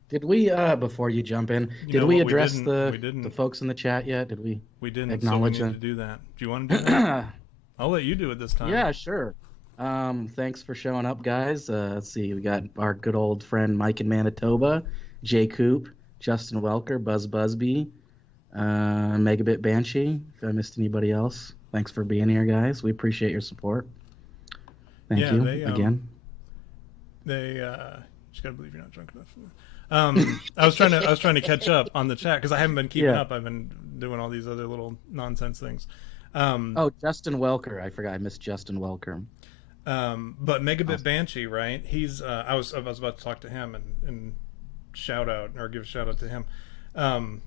Did we, before you jump in, did we address the folks in the chat yet? Did we? We didn't acknowledge them? To do that. Do you want to do that? I'll let you do it this time. Yeah, sure. Thanks for showing up, guys. Let's see. We got our good old friend Mike in Manitoba, Jay Coop, Justin Welker, Buzz Busby, Megabit Banshee. If I missed anybody else, thanks for being here, guys. We appreciate your support. Thank you again. Just gotta believe you're not drunk enough. I was trying to catch up on the chat because I haven't been keeping up. I've been doing all these other little nonsense things. Justin Welker. I forgot. I missed Justin Welker. But Megabit Banshee, right? He's I was about to talk to him and shout out or give a shout out to him.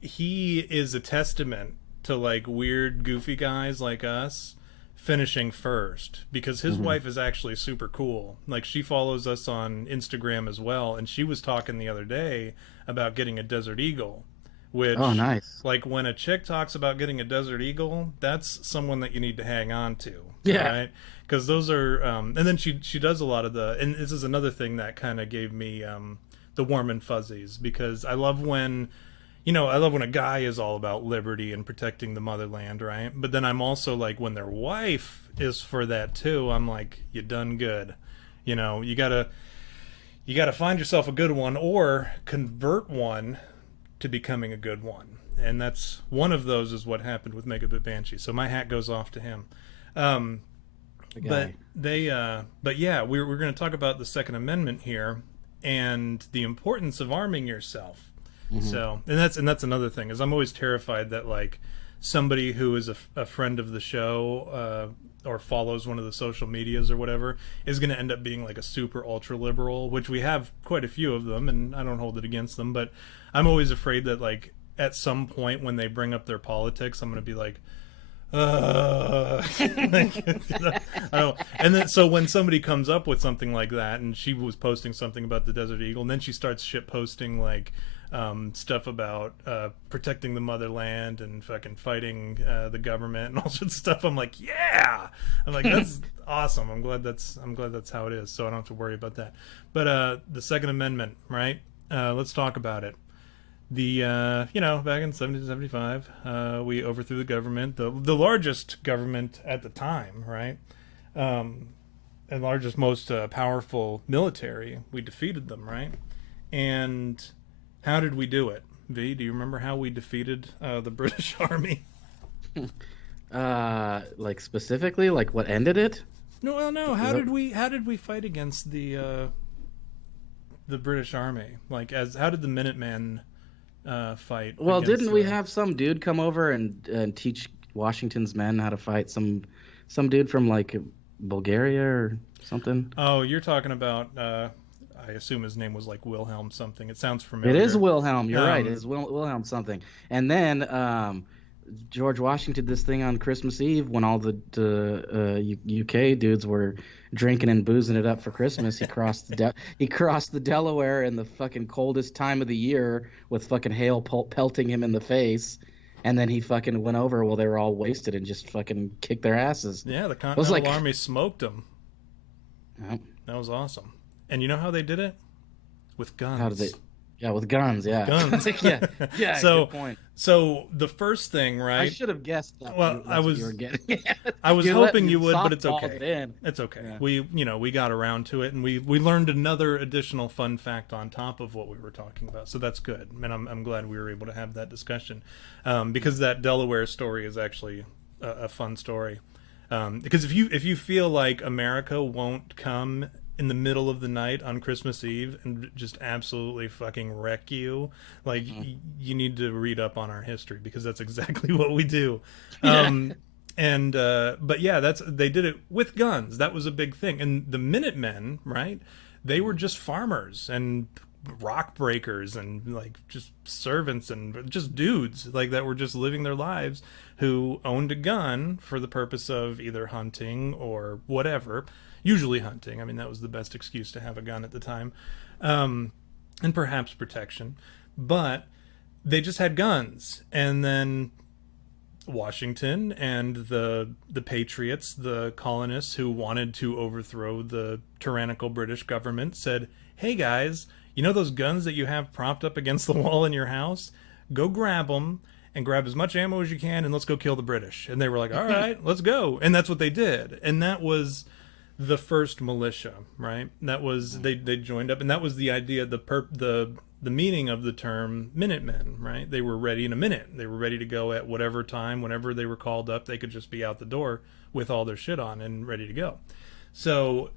He is a testament to like weird, goofy guys like us finishing first, because his wife is actually super cool. Like, she follows us on Instagram as well, and she was talking the other day about getting a Desert Eagle, which, nice. Like, when a chick talks about getting a Desert Eagle, that's someone that you need to hang on to. Yeah. Right? Because those are and then she does a lot of and this is another thing that kind of gave me the warm and fuzzies, because I love when a guy is all about liberty and protecting the motherland, right? But then I'm also like, when their wife is for that too, I'm like, you done good. You gotta find yourself a good one, or convert one to becoming a good one. And that's one of those is what happened with Megabit Banshee. So my hat goes off to him. But yeah, we're going to talk about the Second Amendment here and the importance of arming yourself. So, and that's another thing, is I'm always terrified that like somebody who is a friend of the show or follows one of the social medias or whatever is going to end up being like a super ultra liberal, which we have quite a few of them, and I don't hold it against them, but I'm always afraid that like at some point when they bring up their politics, I'm going to be like, I don't. And then so when somebody comes up with something like that, and she was posting something about the Desert Eagle, and then she starts shit posting like stuff about protecting the motherland and fucking fighting the government and all sorts of stuff, I'm like, yeah, I'm like, that's awesome. I'm glad that's how it is, so I don't have to worry about that. But the Second Amendment, right? Let's talk about it. The back in 1775, we overthrew the government, the largest government at the time, right? And largest, most powerful military. We defeated them, right? And how did we do it? V, do you remember how we defeated the British Army? Like specifically, like what ended it? No. How did we fight against the British Army? Like, how did the Minutemen fight? Well, didn't we have some dude come over and teach Washington's men how to fight? Some dude from like Bulgaria or something. Oh, you're talking about. I assume his name was like Wilhelm something. It sounds familiar. It is Wilhelm. You're right. It is Wilhelm something. And then George Washington did this thing on Christmas Eve when all the UK dudes were drinking and boozing it up for Christmas. He crossed the Delaware in the fucking coldest time of the year with fucking hail pelting him in the face. And then he fucking went over while they were all wasted and just fucking kicked their asses. Yeah, the Continental Army smoked them. Yep. That was awesome. And you know how they did it? With guns. How did they? Yeah, with guns. with Yeah. guns. Yeah. Yeah. So Good point. so the first thing, I right? should have guessed that Well, that's what you were getting at. I was You let hoping you you would, but it's softballed okay. it in. It's okay. Yeah. We got around to it, and we learned another additional fun fact on top of what we were talking about. So that's good, and I'm glad we were able to have that discussion, because that Delaware story is actually a fun story. Because if you feel like America won't come in the middle of the night on Christmas Eve and just absolutely fucking wreck you, like you need to read up on our history, because that's exactly what we do. And but yeah, they did it with guns. That was a big thing. And the Minutemen, right? They were just farmers and rock breakers and like just servants and just dudes like that were just living their lives, who owned a gun for the purpose of either hunting or whatever. Usually hunting. I mean, that was the best excuse to have a gun at the time, and perhaps protection. But they just had guns, and then Washington and the patriots, the colonists who wanted to overthrow the tyrannical British government, said, "Hey guys, you know those guns that you have propped up against the wall in your house? Go grab them and grab as much ammo as you can, and let's go kill the British." And they were like, "All right, let's go." And that's what they did. And that was the first militia, right? That was they joined up, and that was the idea, the meaning of the term Minutemen, right? They were ready in a minute. They were ready to go at whatever time, whenever they were called up. They could just be out the door with all their shit on and ready to go. So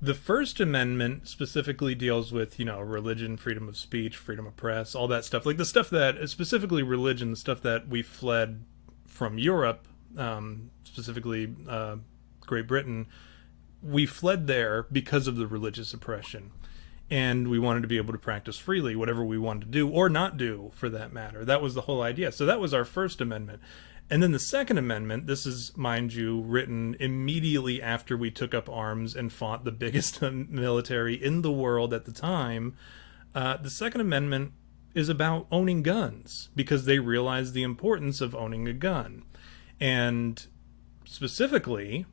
the First Amendment specifically deals with, religion, freedom of speech, freedom of press, all that stuff. Like the stuff that, specifically religion, the stuff that we fled from Europe, specifically Great Britain. We fled there because of the religious oppression. And we wanted to be able to practice freely whatever we wanted to do, or not do, for that matter. That was the whole idea. So that was our First Amendment. And then the Second Amendment, this is, mind you, written immediately after we took up arms and fought the biggest military in the world at the time. The Second Amendment is about owning guns, because they realized the importance of owning a gun. And specifically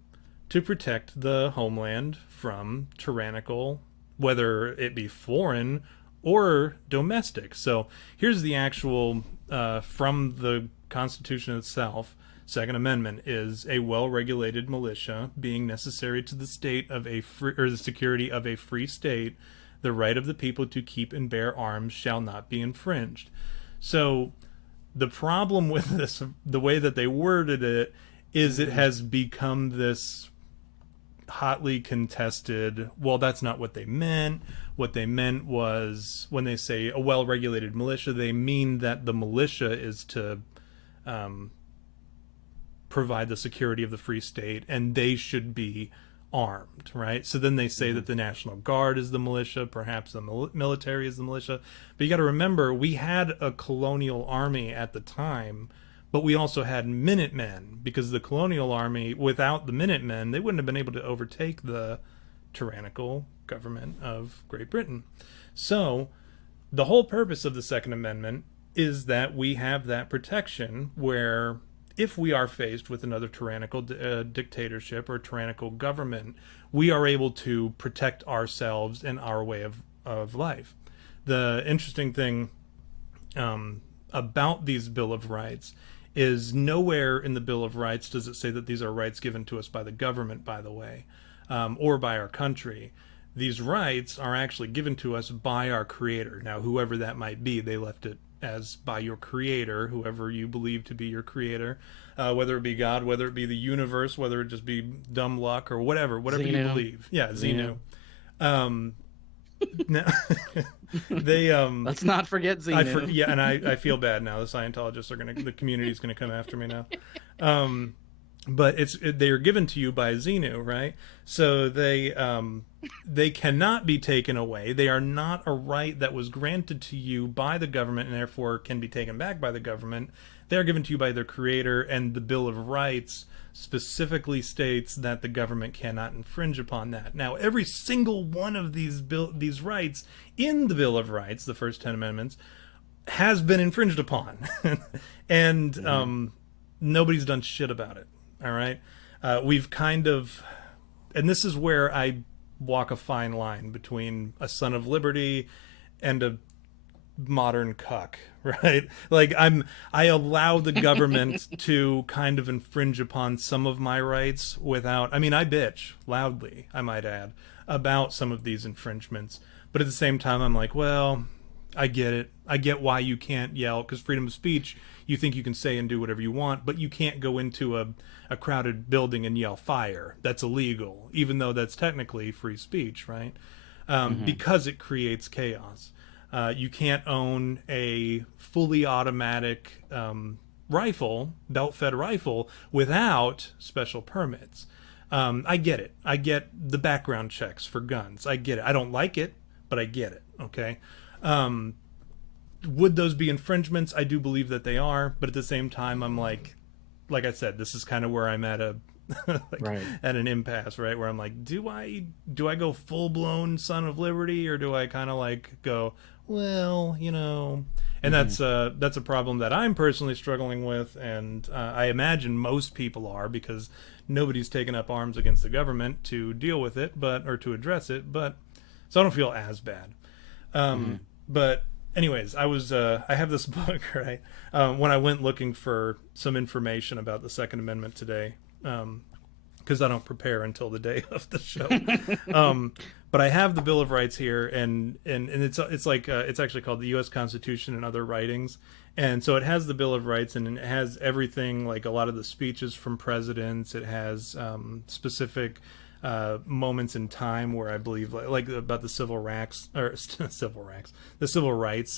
to protect the homeland from tyrannical, whether it be foreign or domestic. So here's the actual, from the Constitution itself. Second Amendment is a well-regulated militia being necessary to the state of a free, or the security of a free state. The right of the people to keep and bear arms shall not be infringed. So the problem with this, the way that they worded it, is it has become this hotly contested, well, that's not what they meant. What they meant was, when they say a well-regulated militia, they mean that the militia is to provide the security of the free state, and they should be armed, right? So then they say that the National Guard is the militia, perhaps the military is the militia. But you got to remember, we had a colonial army at the time, but we also had Minutemen, because the colonial army, without the Minutemen, they wouldn't have been able to overtake the tyrannical government of Great Britain. So the whole purpose of the Second Amendment is that we have that protection, where if we are faced with another tyrannical dictatorship or tyrannical government, we are able to protect ourselves and our way of life. The interesting thing about these Bill of Rights is, nowhere in the Bill of Rights does it say that these are rights given to us by the government, by the way, or by our country. These rights are actually given to us by our Creator. Now, whoever that might be, they left it as by your Creator, whoever you believe to be your Creator, whether it be God, whether it be the universe, whether it just be dumb luck, or whatever Xenu. you believe. Yeah, Xenu. Now, they let's not forget Xenu. Yeah, and I feel bad now. The Scientologists are the community's gonna come after me now. But they are given to you by Xenu, right? So they cannot be taken away. They are not a right that was granted to you by the government, and therefore can be taken back by the government. They are given to you by their Creator, and the Bill of Rights specifically states that the government cannot infringe upon that. Now, every single one of these rights in the Bill of Rights, the first 10 amendments, has been infringed upon. And nobody's done shit about it. All right? We've kind of... And this is where I walk a fine line between a son of liberty and a modern cuck, right? Like I allow the government to kind of infringe upon some of my rights without, I mean, I bitch loudly, I might add, about some of these infringements. But at the same time, I'm like, well, I get it. I get why you can't yell, because freedom of speech, you think you can say and do whatever you want, but you can't go into a crowded building and yell fire. That's illegal, even though that's technically free speech, right? Because it creates chaos. You can't own a fully automatic rifle, belt-fed rifle, without special permits. I get it. I get the background checks for guns. I get it. I don't like it, but I get it. Okay. Would those be infringements? I do believe that they are, but at the same time, I'm like I said, this is kind of where I'm at at an impasse, right? Where I'm like, do I go full blown Son of Liberty, or do I kind of like go, well, you know? And that's a problem that I'm personally struggling with, and I imagine most people are, because nobody's taken up arms against the government to deal with it, or to address it. But so I don't feel as bad. But anyways, I have this book, right? When I went looking for some information about the Second Amendment today, because I don't prepare until the day of the show. But I have the Bill of Rights here, and it's actually called the U.S. Constitution and Other Writings. And so it has the Bill of Rights, and it has everything, like a lot of the speeches from presidents. It has specific moments in time where I believe, like about the Civil Rights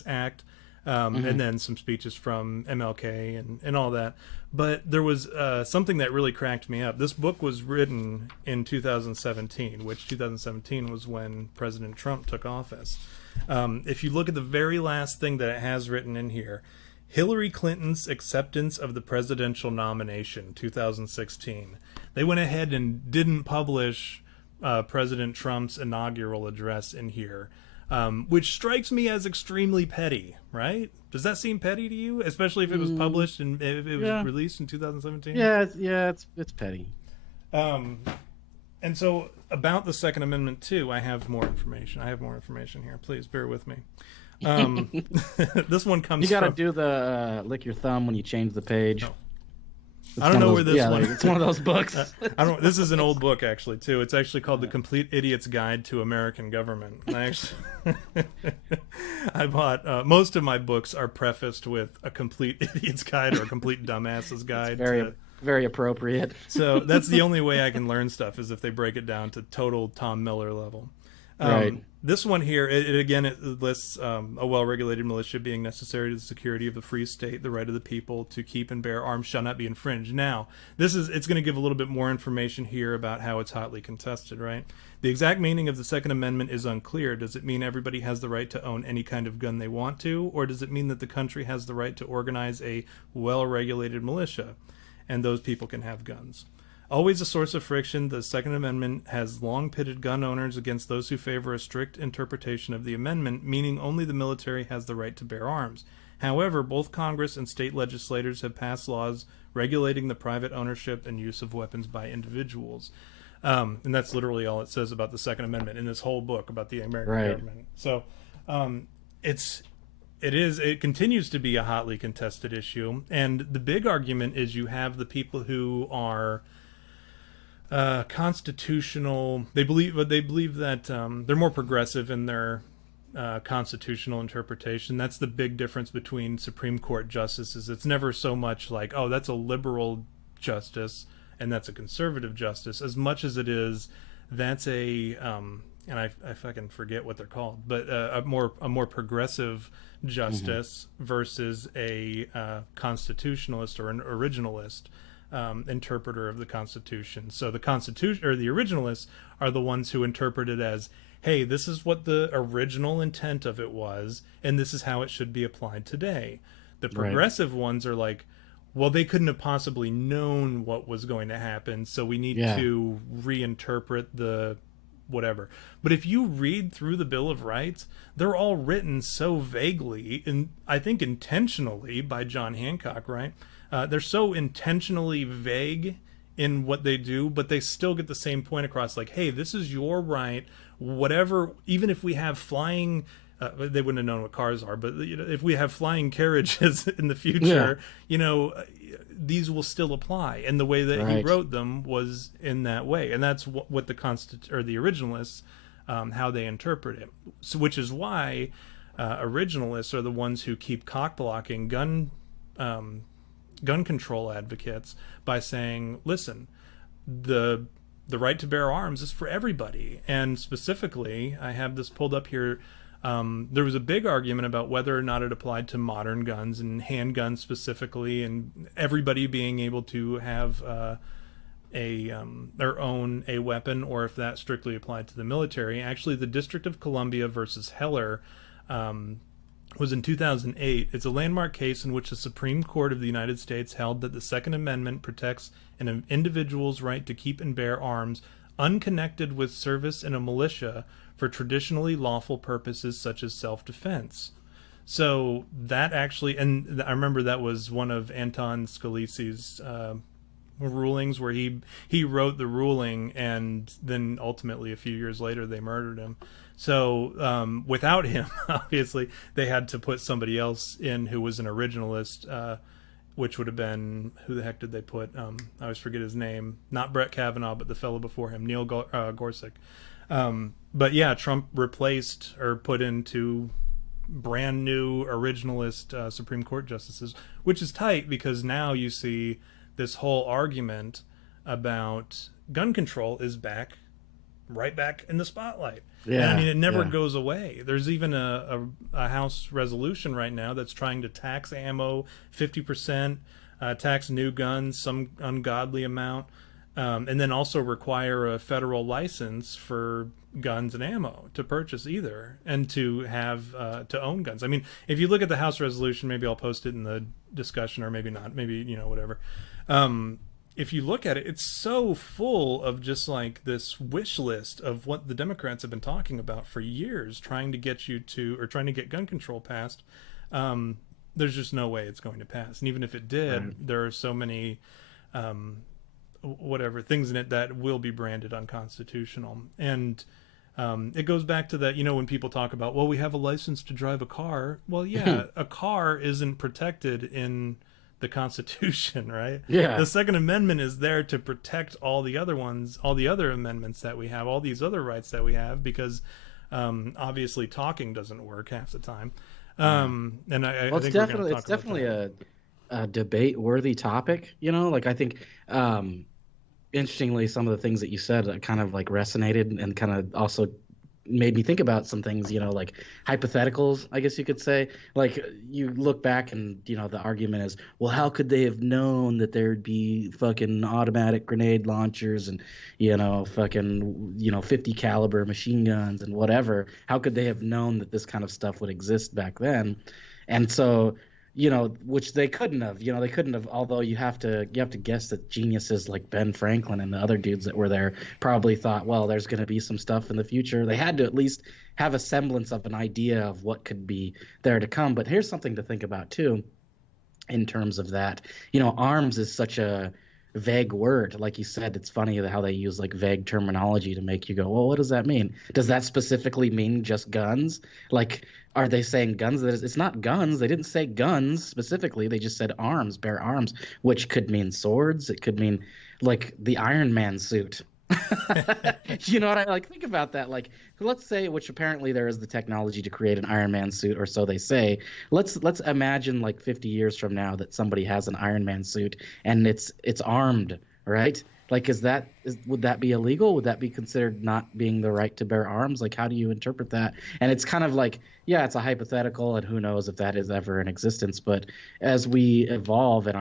Act, and then some speeches from MLK and all that. But there was something that really cracked me up. This book was written in 2017, which 2017 was when President Trump took office. If you look at the very last thing that it has written in here, Hillary Clinton's acceptance of the presidential nomination, 2016. They went ahead and didn't publish President Trump's inaugural address in here, which strikes me as extremely petty, right? Does that seem petty to you, especially if it was published and if it was released in 2017? Yeah, it's petty. And so about the Second Amendment too, I have more information. Here. Please bear with me. This one comes. You got to do the lick your thumb when you change the page. No. I don't know where this one. It's one of those books. This is an old book actually too. It's actually called The Complete Idiot's Guide to American Government. I bought most of my books are prefaced with a complete idiot's guide or a complete dumbass's guide. Very appropriate. So that's the only way I can learn stuff, is if they break it down to total Tom Miller level. Right. This one here, it lists a well-regulated militia being necessary to the security of the free state. The right of the people to keep and bear arms shall not be infringed. Now, it's going to give a little bit more information here about how it's hotly contested, right? The exact meaning of the Second Amendment is unclear. Does it mean everybody has the right to own any kind of gun they want to, or does it mean that the country has the right to organize a well-regulated militia, and those people can have guns? Always a source of friction, the Second Amendment has long pitted gun owners against those who favor a strict interpretation of the amendment, meaning only the military has the right to bear arms. However, both Congress and state legislators have passed laws regulating the private ownership and use of weapons by individuals. And that's literally all it says about the Second Amendment in this whole book about the American government. So it continues to be a hotly contested issue. And the big argument is you have the people who are constitutional. They believe that they're more progressive in their constitutional interpretation. That's the big difference between Supreme Court justices. It's never so much like, oh, that's a liberal justice and that's a conservative justice, as much as it is that's a and I fucking forget what they're called, but a more progressive justice versus a constitutionalist or an originalist interpreter of the Constitution. So the Constitution, or the originalists, are the ones who interpret it as, hey, this is what the original intent of it was, and this is how it should be applied today. The progressive ones are like, well, they couldn't have possibly known what was going to happen, so we need to reinterpret the whatever. But if you read through the Bill of Rights, they're all written so vaguely, and I think intentionally by John Hancock, right? They're so intentionally vague in what they do, but they still get the same point across, like, hey, this is your right, whatever, even if we have flying they wouldn't have known what cars are, but if we have flying carriages in the future, these will still apply. And the way that he wrote them was in that way. And that's what the the originalists, how they interpret it. So, which is why originalists are the ones who keep cock-blocking gun control advocates by saying, listen, the right to bear arms is for everybody. And specifically, I have this pulled up here. There was a big argument about whether or not it applied to modern guns and handguns specifically, and everybody being able to have their own a weapon, or if that strictly applied to the military. Actually, the District of Columbia versus Heller was in 2008. It's a landmark case in which the Supreme Court of the United States held that the Second Amendment protects an individual's right to keep and bear arms unconnected with service in a militia for traditionally lawful purposes such as self-defense. So that actually, and I remember that was one of Anton Scalise's rulings, where he wrote the ruling, and then ultimately a few years later they murdered him. So without him, obviously, they had to put somebody else in who was an originalist, which would have been, who the heck did they put? I always forget his name. Not Brett Kavanaugh, but the fellow before him, Neil Gorsuch. But yeah, Trump replaced or put into brand new originalist Supreme Court justices, which is tight, because now you see this whole argument about gun control is right back in the spotlight. Yeah, and I mean, it never goes away. There's even a House resolution right now that's trying to tax ammo 50%, tax new guns some ungodly amount, and then also require a federal license for guns and ammo to purchase either, and to have to own guns. I mean, if you look at the House resolution, maybe I'll post it in the discussion, or maybe not, maybe whatever. If you look at it, it's so full of just like this wish list of what the Democrats have been talking about for years, trying to get gun control passed. There's just no way it's going to pass. And even if it did, there are so many things in it that will be branded unconstitutional. And it goes back to that, when people talk about, well, we have a license to drive a car. Well, yeah, a car isn't protected in the Constitution, right? Yeah. The Second Amendment is there to protect all the other ones, all the other amendments that we have, all these other rights that we have, because obviously talking doesn't work half the time. And I think it's definitely a debate-worthy topic. I think interestingly, some of the things that you said kind of like resonated, and kind of also made me think about some things, like hypotheticals, I guess you could say. Like, you look back and, the argument is, well, how could they have known that there'd be fucking automatic grenade launchers and, 50 caliber machine guns and whatever? How could they have known that this kind of stuff would exist back then? And so, which they couldn't have, although you have to guess that geniuses like Ben Franklin and the other dudes that were there probably thought, well, there's going to be some stuff in the future. They had to at least have a semblance of an idea of what could be there to come. But here's something to think about too, in terms of that. Arms is such a vague word. Like you said, it's funny how they use like vague terminology to make you go, well, what does that mean? Does that specifically mean just guns? Like, are they saying guns? It's not guns. They didn't say guns specifically. They just said arms, bear arms, which could mean swords. It could mean like the Iron Man suit. You know what I like? Think about that. Like, let's say, which apparently there is the technology to create an Iron Man suit, or so they say. Let's imagine like 50 years from now that somebody has an Iron Man suit and it's armed, right? Like, would that be illegal? Would that be considered not being the right to bear arms? Like, how do you interpret that? And it's kind of like, yeah, it's a hypothetical, and who knows if that is ever in existence. But as we evolve in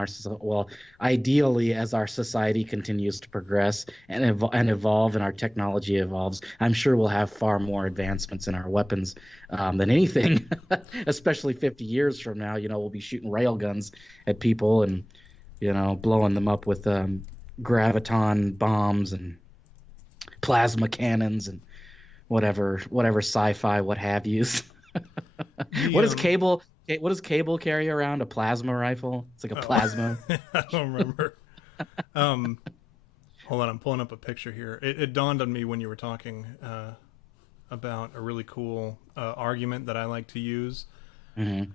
ideally, as our society continues to progress and evolve, and our technology evolves, I'm sure we'll have far more advancements in our weapons than anything. Especially 50 years from now, we'll be shooting rail guns at people and, blowing them up with graviton bombs and plasma cannons and whatever sci-fi what have yous. What does Cable carry around? A plasma rifle? It's like a plasma. I don't remember. Hold on, I'm pulling up a picture here. It dawned on me when you were talking. about a really cool argument that I like to use Mm-hmm.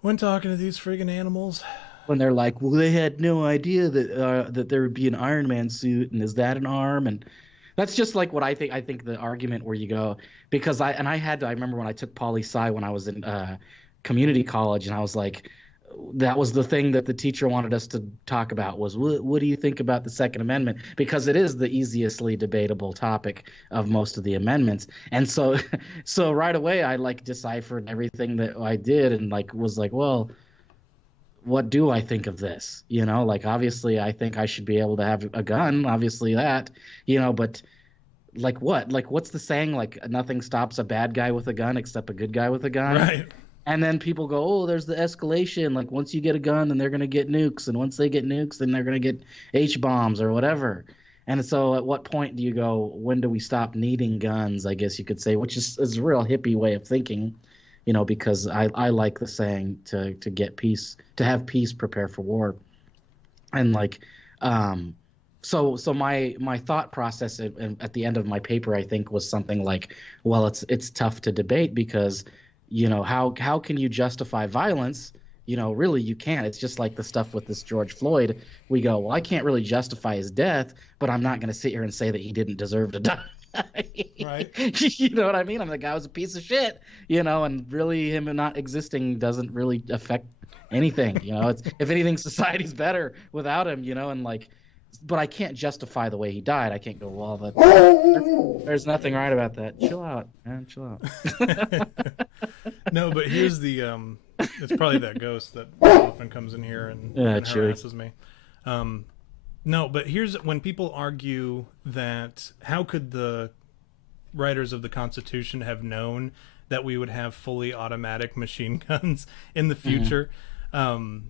when talking to these friggin' animals. When they're like, well, they had no idea that there would be an Iron Man suit, and is that an arm? And that's just like what I think. I think the argument where you go, because I remember when I took poli sci when I was in community college, and I was like, that was the thing that the teacher wanted us to talk about was what do you think about the Second Amendment, because it is the easiestly debatable topic of most of the amendments. And so so right away I like deciphered everything that I did and like was like, well, what do I think of this? Like obviously I think I should be able to have a gun, obviously that, but like what? Like what's the saying? Like nothing stops a bad guy with a gun except a good guy with a gun. Right. And then people go, oh, there's the escalation. Like once you get a gun, then they're going to get nukes. And once they get nukes, then they're going to get H-bombs or whatever. And so at what point do you go, when do we stop needing guns, I guess you could say, which is a real hippie way of thinking, because I like the saying to get peace, to have peace, prepare for war. And like, so my thought process at the end of my paper, I think, was something like, well, it's tough to debate because how can you justify violence? Really you can't. It's just like the stuff with this George Floyd. We go, well, I can't really justify his death, but I'm not going to sit here and say that he didn't deserve to die. Right. You know what I mean? The guy was a piece of shit, and really him not existing doesn't really affect anything. It's, if anything, society's better without him, and like, but I can't justify the way he died. I can't go, well, there's nothing right about that. Chill out, man. Chill out. No, but here's the it's probably that ghost that often comes in here and harasses me. No, but here's when people argue that how could the writers of the Constitution have known that we would have fully automatic machine guns in the future? Mm-hmm.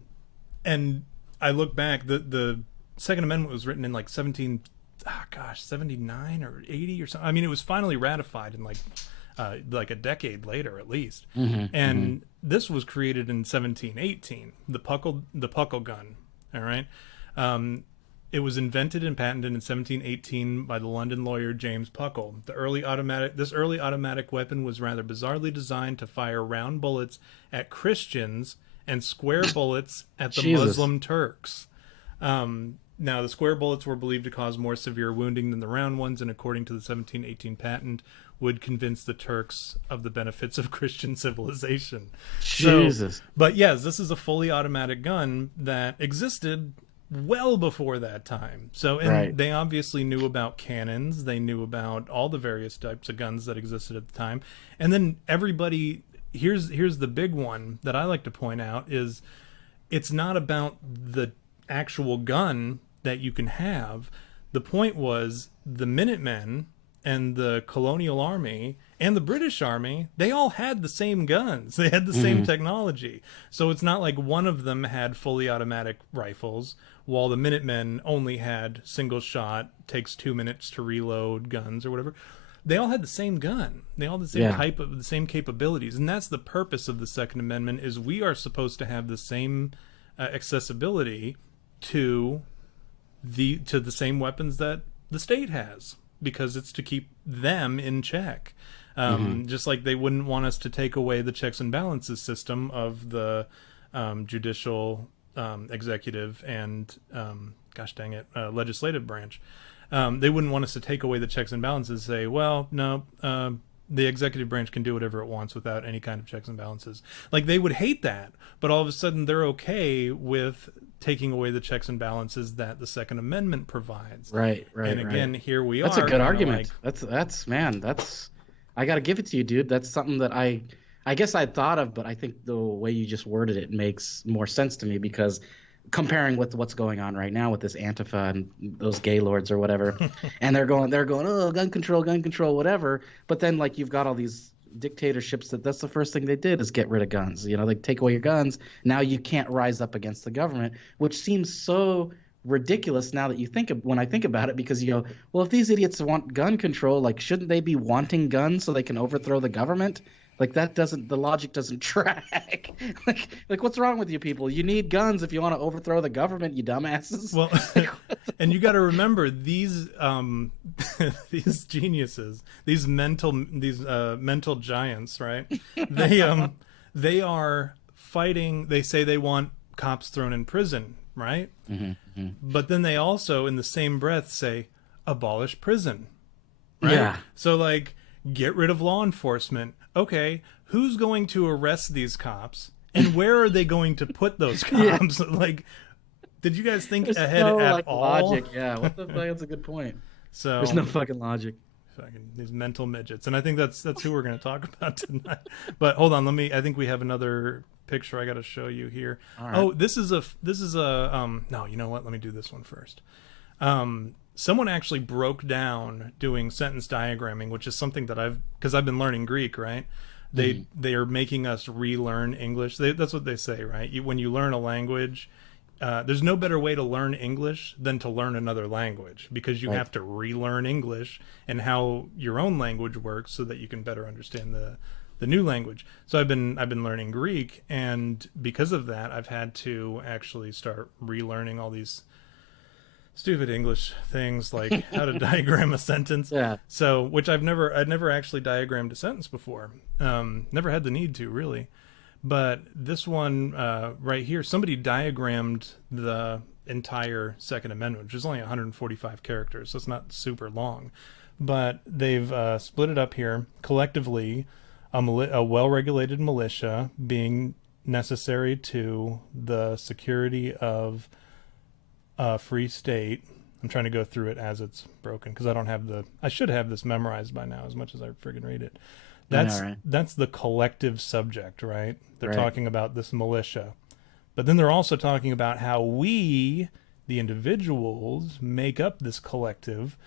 And I look back, the Second Amendment was written in like 79 or 80 or something. I mean, it was finally ratified in like a decade later at least. Mm-hmm, and this was created in 1718, the puckle gun. All right. It was invented and patented in 1718 by the London lawyer James Puckle. This early automatic weapon was rather bizarrely designed to fire round bullets at Christians and square bullets at the Muslim Turks. Now, the square bullets were believed to cause more severe wounding than the round ones, and according to the 1718 patent, would convince the Turks of the benefits of Christian civilization. Jesus. But yes, this is a fully automatic gun that existed well before that time. So, and right. They obviously knew about cannons. They knew about all the various types of guns that existed at the time. And then everybody, here's the big one that I like to point out is it's not about the actual gun that you can have. The point was the Minutemen and the Colonial Army and the British Army, they all had the same guns. They had the same technology. So it's not like one of them had fully automatic rifles while the Minutemen only had single shot, takes 2 minutes to reload guns or whatever. They all had the same gun. They all had the same type of the same capabilities. And that's the purpose of the Second Amendment, is we are supposed to have the same accessibility to the same weapons that the state has, because it's to keep them in check. Just like they wouldn't want us to take away the checks and balances system of the judicial, executive, and legislative branch. They wouldn't want us to take away the checks and balances, say, well, no, the executive branch can do whatever it wants without any kind of checks and balances. Like, they would hate that, but all of a sudden they're okay with taking away the checks and balances that the Second Amendment provides. Right. And again, here we are. That's a good argument. Like, that's I got to give it to you, dude. That's something that I guess I'd thought of, but I think the way you just worded it makes more sense to me, because comparing with what's going on right now with this Antifa and those gay lords or whatever, and they're going, oh, gun control, whatever. But then, like, you've got all these dictatorships that's the first thing they did is get rid of guns. They take away your guns. Now you can't rise up against the government, which seems so ridiculous now that when I think about it, because you go, well, if these idiots want gun control, like, shouldn't they be wanting guns so they can overthrow the government? Like, the logic doesn't track. like what's wrong with you people? You need guns if you want to overthrow the government, you dumbasses. Well, And you got to remember these these geniuses, these mental giants, right? They are fighting. They say they want cops thrown in prison, right? But then they also, in the same breath, say abolish prison, right? Yeah. So like, get rid of law enforcement. Okay, who's going to arrest these cops, and where are they going to put those cops? Like, did you guys think There's ahead no, at like, all? logic. Yeah, what the fuck? That's a good point. So There's no fucking logic. fucking these mental midgets, and I think that's who we're going to talk about tonight. But hold on, I think we have another picture I got to show you here. All right. Oh, this is a no, you know what? Let me do this one first. Someone actually broke down doing sentence diagramming, which is something that because I've been learning Greek, right? They are making us relearn English. That's what they say, right? When you learn a language, there's no better way to learn English than to learn another language, because you have to relearn English and how your own language works so that you can better understand the new language. So I've been learning Greek, and because of that, I've had to actually start relearning all these stupid English things, like how to diagram a sentence. Yeah. So, which I'd never actually diagrammed a sentence before. Never had the need to, really. But this one right here, somebody diagrammed the entire Second Amendment, which is only 145 characters, so it's not super long. But they've split it up here. Collectively, a well-regulated militia being necessary to the security of a free state. I'm trying to go through it as it's broken, because I should have this memorized by now, as much as I friggin' read it. That's the collective subject, right? They're talking about this militia. But then they're also talking about how we, the individuals, make up this collective,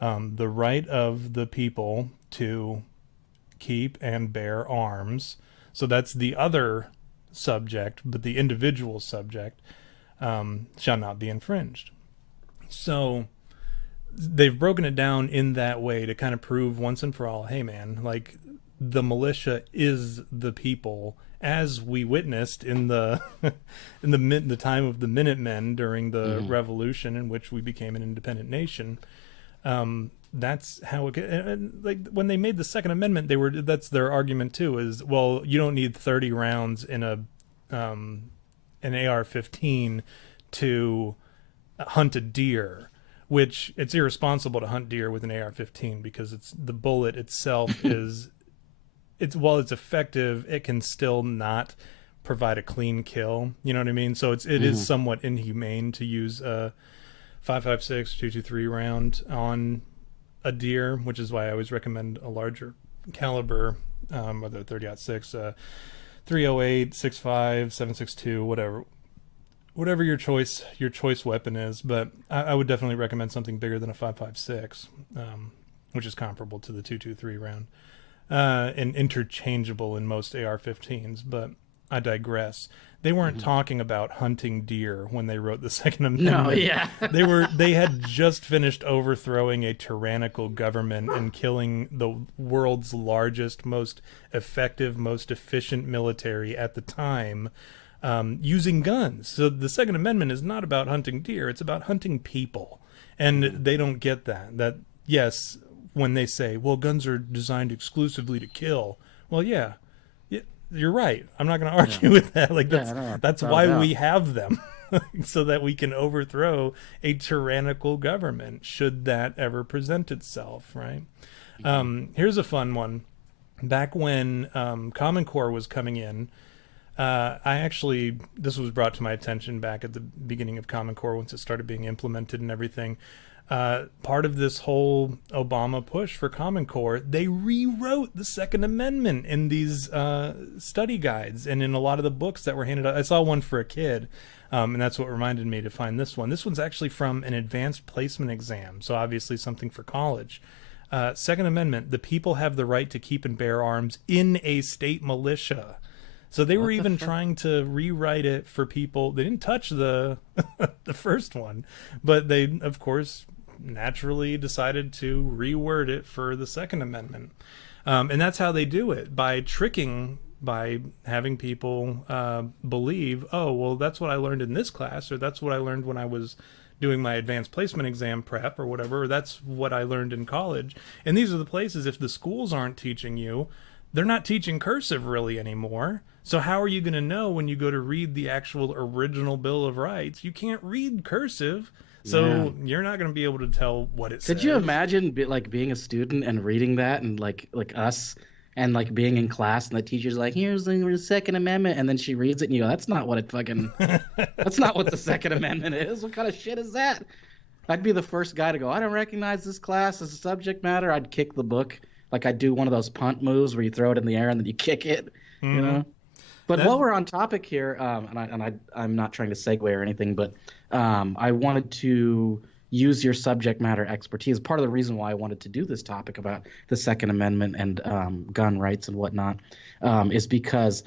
the right of the people to keep and bear arms. So that's the other subject, but the individual subject shall not be infringed. So they've broken it down in that way to kind of prove once and for all, hey man, like, the militia is the people, as we witnessed in the the time of the Minutemen during the revolution, in which we became an independent nation. That's how it, and like when they made the Second Amendment, that's their argument too, is, well, you don't need 30 rounds in an AR-15 to hunt a deer, which it's irresponsible to hunt deer with an AR-15, because the bullet itself while it's effective, it can still not provide a clean kill. You know what I mean? So it is somewhat inhumane to use a 5.56 .223 round on a deer, which is why I always recommend a larger caliber, whether 30-06, 308, 6.5, 7.62, whatever your choice weapon is. But I would definitely recommend something bigger than a 5.56, which is comparable to the 2.23 round, and interchangeable in most AR-15s. But I digress. They weren't talking about hunting deer when they wrote the Second Amendment. No, yeah. They had just finished overthrowing a tyrannical government and killing the world's largest, most effective, most efficient military at the time, using guns. So the Second Amendment is not about hunting deer, it's about hunting people. And they don't get that. Yes, when they say, well, guns are designed exclusively to kill. Well, yeah, you're right. I'm not going to argue with that. Like, that's why we have them, so that we can overthrow a tyrannical government, should that ever present itself, right? Here's a fun one. Back when Common Core was coming in, this was brought to my attention back at the beginning of Common Core, once it started being implemented and everything. Part of this whole Obama push for Common Core, they rewrote the Second Amendment in these study guides and in a lot of the books that were handed out. I saw one for a kid, and that's what reminded me to find this one. This one's actually from an advanced placement exam, so obviously something for college. Second Amendment, the people have the right to keep and bear arms in a state militia. So they were even trying to rewrite it for people. They didn't touch the the first one, but they, of course, naturally decided to reword it for the Second Amendment. And that's how they do it, by having people believe, oh, well, that's what I learned in this class, or that's what I learned when I was doing my advanced placement exam prep or whatever. That's what I learned in college. And these are the places, if the schools aren't teaching you, they're not teaching cursive really anymore. So how are you going to know when you go to read the actual original Bill of Rights? You can't read cursive. So you're not going to be able to tell what it says. Could you imagine being a student and reading that, and like us, and like being in class and the teacher's like, here's the Second Amendment, and then she reads it and you go, that's not what it fucking that's not what the Second Amendment is. What kind of shit is that? I'd be the first guy to go, I don't recognize this class as a subject matter. I'd kick the book. Like I'd do one of those punt moves where you throw it in the air and then you kick it, you know? But while we're on topic here, and I'm not trying to segue or anything, but I wanted to use your subject matter expertise. Part of the reason why I wanted to do this topic about the Second Amendment and gun rights and whatnot is because,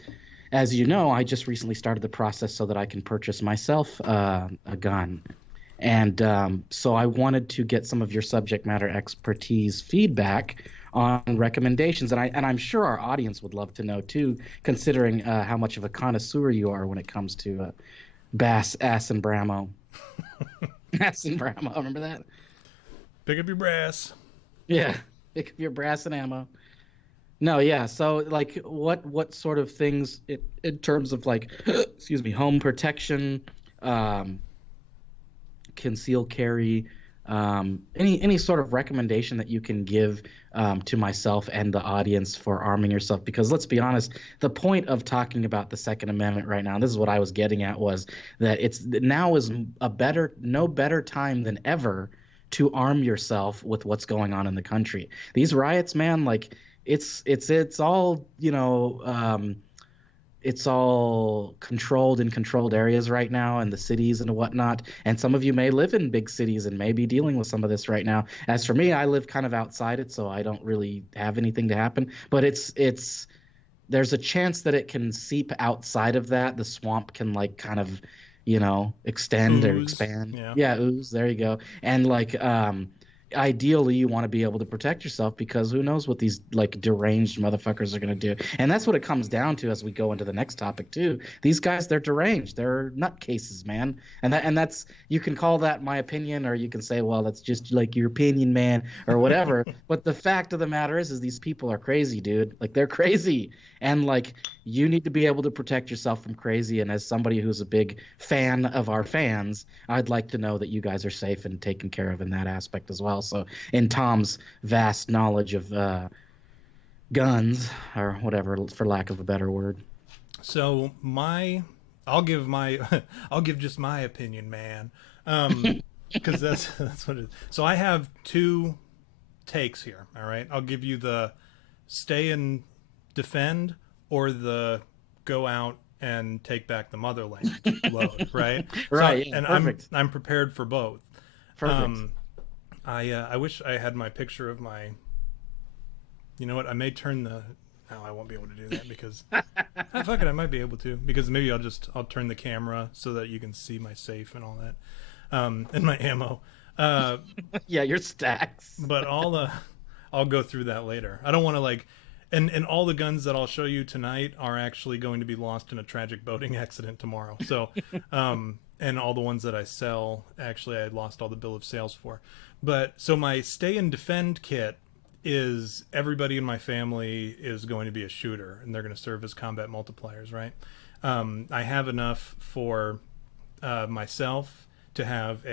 as you know, I just recently started the process so that I can purchase myself a gun. And so I wanted to get some of your subject matter expertise feedback on recommendations, and I'm sure our audience would love to know too, considering how much of a connoisseur you are when it comes to bass, ass, and Bramo. Ass and Bramo, remember that? Pick up your brass. Yeah, pick up your brass and ammo. No, yeah. So, like, what sort of things in terms of like, excuse me, home protection, concealed carry, any sort of recommendation that you can give to myself and the audience for arming yourself? Because let's be honest, the point of talking about the Second Amendment right now, this is what I was getting at, was that now is no better time than ever to arm yourself with what's going on in the country. These riots, man, like it's all, you know, it's all controlled in controlled areas right now in the cities and whatnot. And some of you may live in big cities and may be dealing with some of this right now. As for me, I live kind of outside it, so I don't really have anything to happen. But there's a chance that it can seep outside of that. The swamp can like kind of, you know, extend or expand. Yeah, ooze. There you go. And like, ideally you want to be able to protect yourself, because who knows what these like deranged motherfuckers are going to do. And that's what it comes down to as we go into the next topic too. These guys, they're deranged, they're nutcases, man. And that's, you can call that my opinion, or you can say, well, that's just like your opinion, man, or whatever. But the fact of the matter is these people are crazy, dude. Like, they're crazy, and like, you need to be able to protect yourself from crazy. And as somebody who's a big fan of our fans, I'd like to know that you guys are safe and taken care of in that aspect as well. So in Tom's vast knowledge of guns, or whatever, for lack of a better word. So I'll give just my opinion, man. Because that's what it is. So I have two takes here. All right. I'll give you the stay and defend, or the go out and take back the motherland load, right? Right. So, and perfect. I'm prepared for both. Perfect. I wish I had my picture of my. You know what? I may turn the. No, I won't be able to do that because. Fuck it, I might be able to, because maybe I'll turn the camera so that you can see my safe and all that, and my ammo. Yeah, your stacks. But I'll go through that later. I don't want to like. And all the guns that I'll show you tonight are actually going to be lost in a tragic boating accident tomorrow. So, and all the ones that I sell, actually, I lost all the bill of sales for. But so my stay and defend kit is everybody in my family is going to be a shooter, and they're going to serve as combat multipliers, right? I have enough for myself to have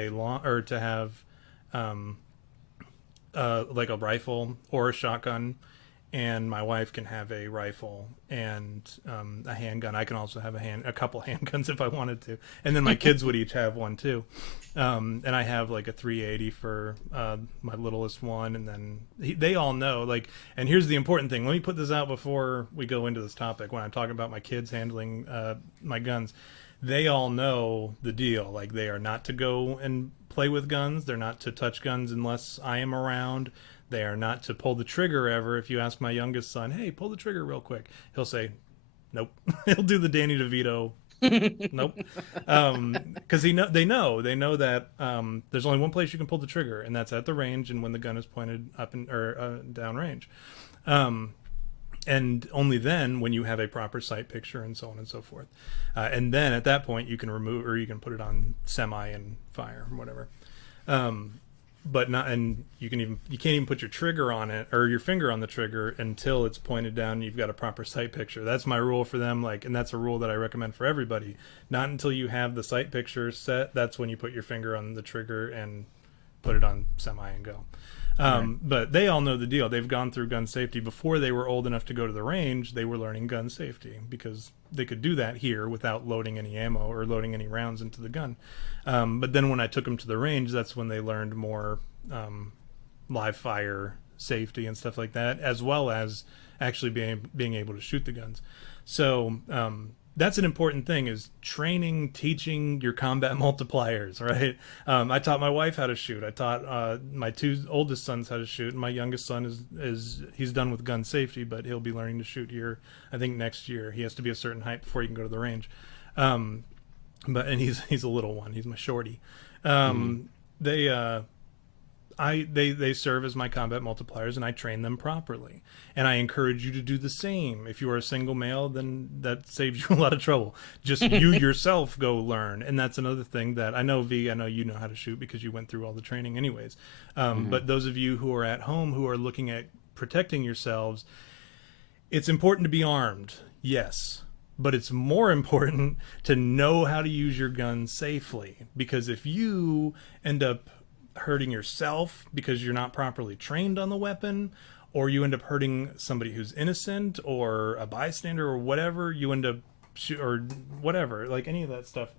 like a rifle or a shotgun. And my wife can have a rifle and a handgun. I can also have a couple handguns if I wanted to. And then my kids would each have one too. And I have like a 380 for my littlest one. And then they all know, like, and here's the important thing. Let me put this out before we go into this topic. When I'm talking about my kids handling my guns, they all know the deal. Like, they are not to go and play with guns. They're not to touch guns unless I am around. They are not to pull the trigger ever. If you ask my youngest son, hey, pull the trigger real quick, he'll say, nope. He'll do the Danny DeVito, nope. Because they know that there's only one place you can pull the trigger, and that's at the range and when the gun is pointed up or down range. and only then when you have a proper sight picture and so on and so forth. And then at that point you can remove, or you can put it on semi and fire or whatever. But not, and you can't even put your trigger on it or your finger on the trigger until it's pointed down and you've got a proper sight picture. That's my rule for them. Like, and that's a rule that I recommend for everybody. Not until you have the sight picture set, that's when you put your finger on the trigger and put it on semi and go. Right. But they all know the deal. They've gone through gun safety before they were old enough to go to the range. They were learning gun safety because they could do that here without loading any ammo or loading any rounds into the gun. But then when I took them to the range, that's when they learned more live fire safety and stuff like that, as well as actually being able to shoot the guns. So that's an important thing, is training, teaching your combat multipliers, right? I taught my wife how to shoot. I taught my two oldest sons how to shoot. And my youngest son he's done with gun safety, but he'll be learning to shoot here, I think next year. He has to be a certain height before he can go to the range. And he's a little one. He's my shorty. They serve as my combat multipliers, and I train them properly. And I encourage you to do the same. If you are a single male, then that saves you a lot of trouble. Just you yourself go learn. And that's another thing that I know, V, I know you know how to shoot because you went through all the training anyways. But those of you who are at home who are looking at protecting yourselves, it's important to be armed, yes. But it's more important to know how to use your gun safely. Because if you end up hurting yourself because you're not properly trained on the weapon, or you end up hurting somebody who's innocent or a bystander or whatever, you end up or whatever, like any of that stuff,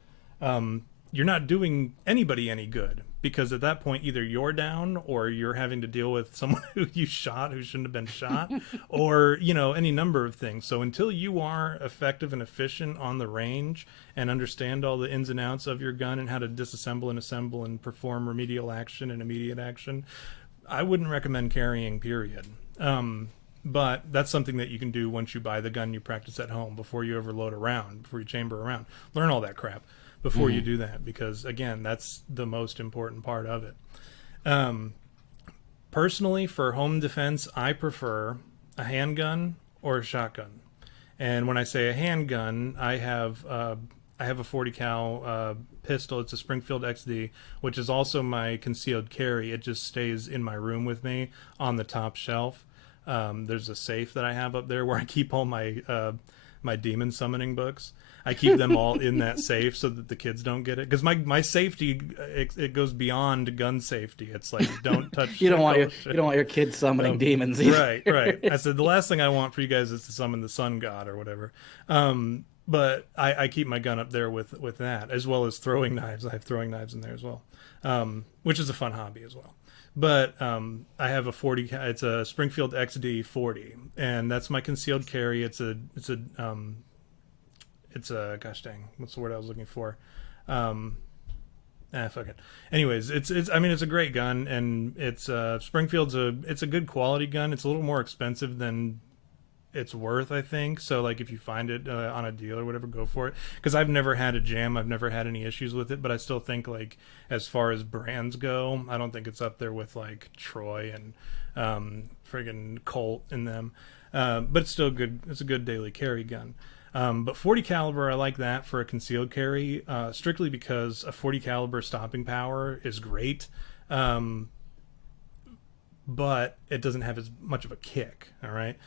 you're not doing anybody any good, because at that point either you're down or you're having to deal with someone who you shot who shouldn't have been shot or any number of things. So until you are effective and efficient on the range and understand all the ins and outs of your gun and how to disassemble and assemble and perform remedial action and immediate action, I wouldn't recommend carrying, period. But that's something that you can do once you buy the gun you practice at home, before you ever load a round, before you chamber a round. Learn all that crap before you do that, because again, that's the most important part of it. Personally, for home defense, I prefer a handgun or a shotgun. And when I say a handgun, I have a 40 cal pistol. It's a Springfield XD, which is also my concealed carry. It just stays in my room with me on the top shelf. There's a safe that I have up there where I keep all my my demon summoning books. I keep them all in that safe so that the kids don't get it. Because my safety, it goes beyond gun safety. It's like, don't touch. You don't want your kids summoning demons either. Right. I said the last thing I want for you guys is to summon the sun god or whatever. But I keep my gun up there with that, as well as throwing knives. I have throwing knives in there as well, which is a fun hobby as well. But I have a 40. It's a Springfield XD 40, and that's my concealed carry. It's a gosh dang, what's the word I was looking for? Fuck it. Anyways, it's a great gun, and it's Springfield's it's a good quality gun. It's a little more expensive than it's worth, I think. So like, if you find it on a deal or whatever, go for it. Because I've never had a jam. I've never had any issues with it. But I still think, like, as far as brands go, I don't think it's up there with like Troy and friggin' Colt in them. But it's still good. It's a good daily carry gun. But 40 caliber, I like that for a concealed carry, strictly because a 40 caliber stopping power is great. But it doesn't have as much of a kick. All right.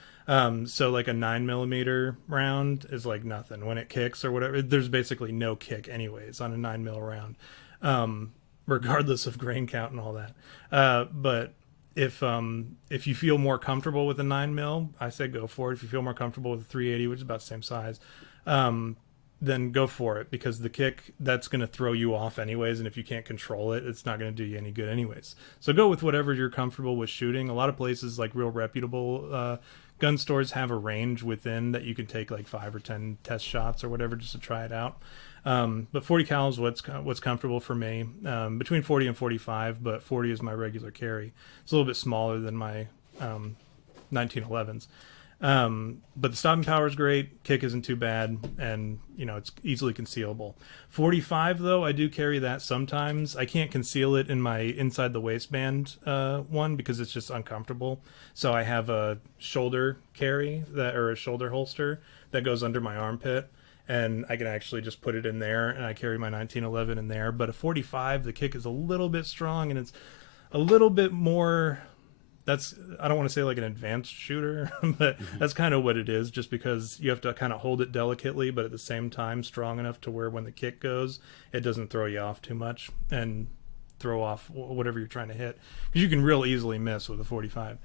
So like a 9mm round is like nothing when it kicks or whatever. There's basically no kick anyways on a 9mm round, regardless of grain count and all that. But if you feel more comfortable with a 9mm, I say go for it. If you feel more comfortable with a 380, which is about the same size, then go for it, because the kick, that's going to throw you off anyways. And if you can't control it, it's not going to do you any good anyways. So go with whatever you're comfortable with shooting. A lot of places, like real reputable gun stores, have a range within that you can take like 5 or 10 test shots or whatever just to try it out. But 40 cal is what's comfortable for me, between 40 and 45, but 40 is my regular carry. It's a little bit smaller than my 1911s. But the stopping power is great. Kick isn't too bad, and it's easily concealable. 45 though, I do carry that sometimes. I can't conceal it in my inside the waistband one because it's just uncomfortable. So I have a shoulder carry or a shoulder holster that goes under my armpit, and I can actually just put it in there, and I carry my 1911 in there. But a 45, the kick is a little bit strong, and it's a little bit more. I don't want to say like an advanced shooter, but that's kind of what it is, just because you have to kind of hold it delicately, but at the same time strong enough to where when the kick goes, it doesn't throw you off too much and throw off whatever you're trying to hit, because you can real easily miss with a 45.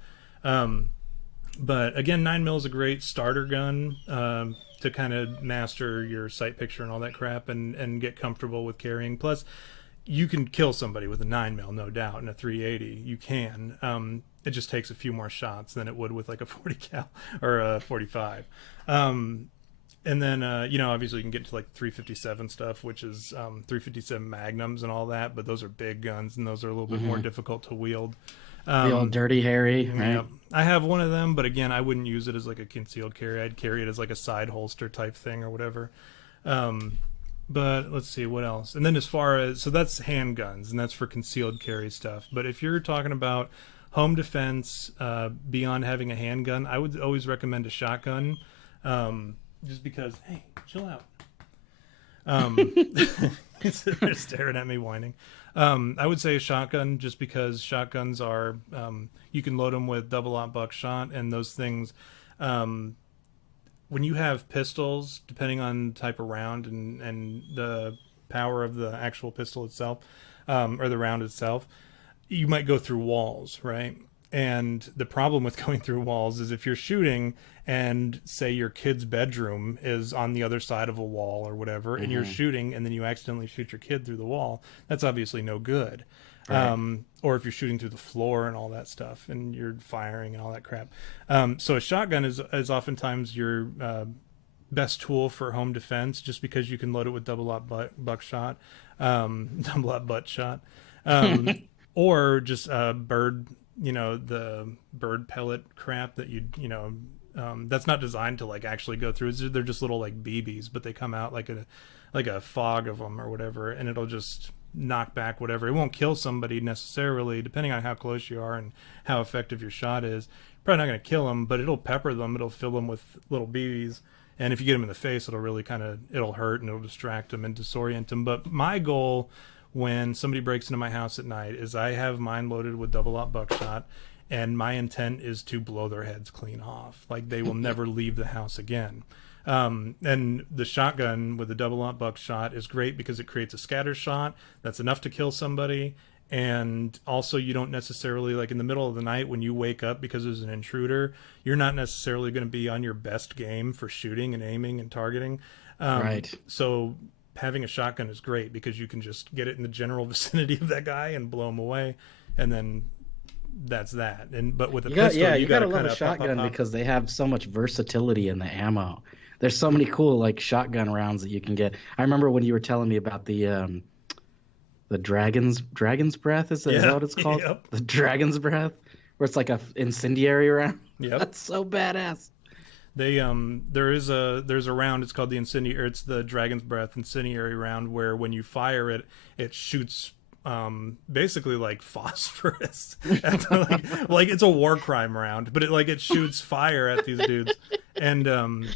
But again, 9mm is a great starter gun to kind of master your sight picture and all that crap, and get comfortable with carrying. Plus, you can kill somebody with a 9mm, no doubt, and a 380. You can. It just takes a few more shots than it would with like a 40 cal or a 45. And then, obviously you can get to like 357 stuff, which is 357 Magnums and all that, but those are big guns, and those are a little bit more difficult to wield. The old Dirty Harry, right? Yeah. I have one of them, but again, I wouldn't use it as like a concealed carry. I'd carry it as like a side holster type thing or whatever. But let's see what else. And then so that's handguns, and that's for concealed carry stuff. But if you're talking about home defense, beyond having a handgun, I would always recommend a shotgun, just because, hey, chill out. They're staring at me whining. I would say a shotgun, just because shotguns are, you can load them with double-aught buckshot, and those things, when you have pistols, depending on the type of round and the power of the actual pistol itself, or the round itself, you might go through walls, right? And the problem with going through walls is if you're shooting and say your kid's bedroom is on the other side of a wall or whatever, and you're shooting and then you accidentally shoot your kid through the wall, that's obviously no good. Right. Or if you're shooting through the floor and all that stuff and you're firing and all that crap. So a shotgun is oftentimes your best tool for home defense, just because you can load it with double-aught buckshot, double-aught butt shot. Or just bird, the bird pellet crap that that's not designed to like actually go through. They're just little like BBs, but they come out like a fog of them or whatever, and it'll just knock back whatever. It won't kill somebody necessarily, depending on how close you are and how effective your shot is. Probably not going to kill them, but it'll pepper them. It'll fill them with little BBs, and if you get them in the face, it'll really it'll hurt and it'll distract them and disorient them. But my goal when somebody breaks into my house at night is I have mine loaded with double-aught buckshot, and my intent is to blow their heads clean off. Like, they will never leave the house again. And the shotgun with the double-aught buckshot is great because it creates a scatter shot that's enough to kill somebody. And also, you don't necessarily, like in the middle of the night when you wake up because there's an intruder, you're not necessarily going to be on your best game for shooting and aiming and targeting. Right. So having a shotgun is great because you can just get it in the general vicinity of that guy and blow him away, and then that's that. But with a pistol, you gotta love a shotgun because they have so much versatility in the ammo. There's so many cool like shotgun rounds that you can get. I remember when you were telling me about the dragon's breath. Is that what it's called? Yep. The dragon's breath, where it's like a incendiary round. Yep. That's so badass. There's a round, it's called the incendiary, it's the dragon's breath incendiary round, where when you fire it, it shoots basically like phosphorus. like it's a war crime round, but it shoots fire at these dudes. And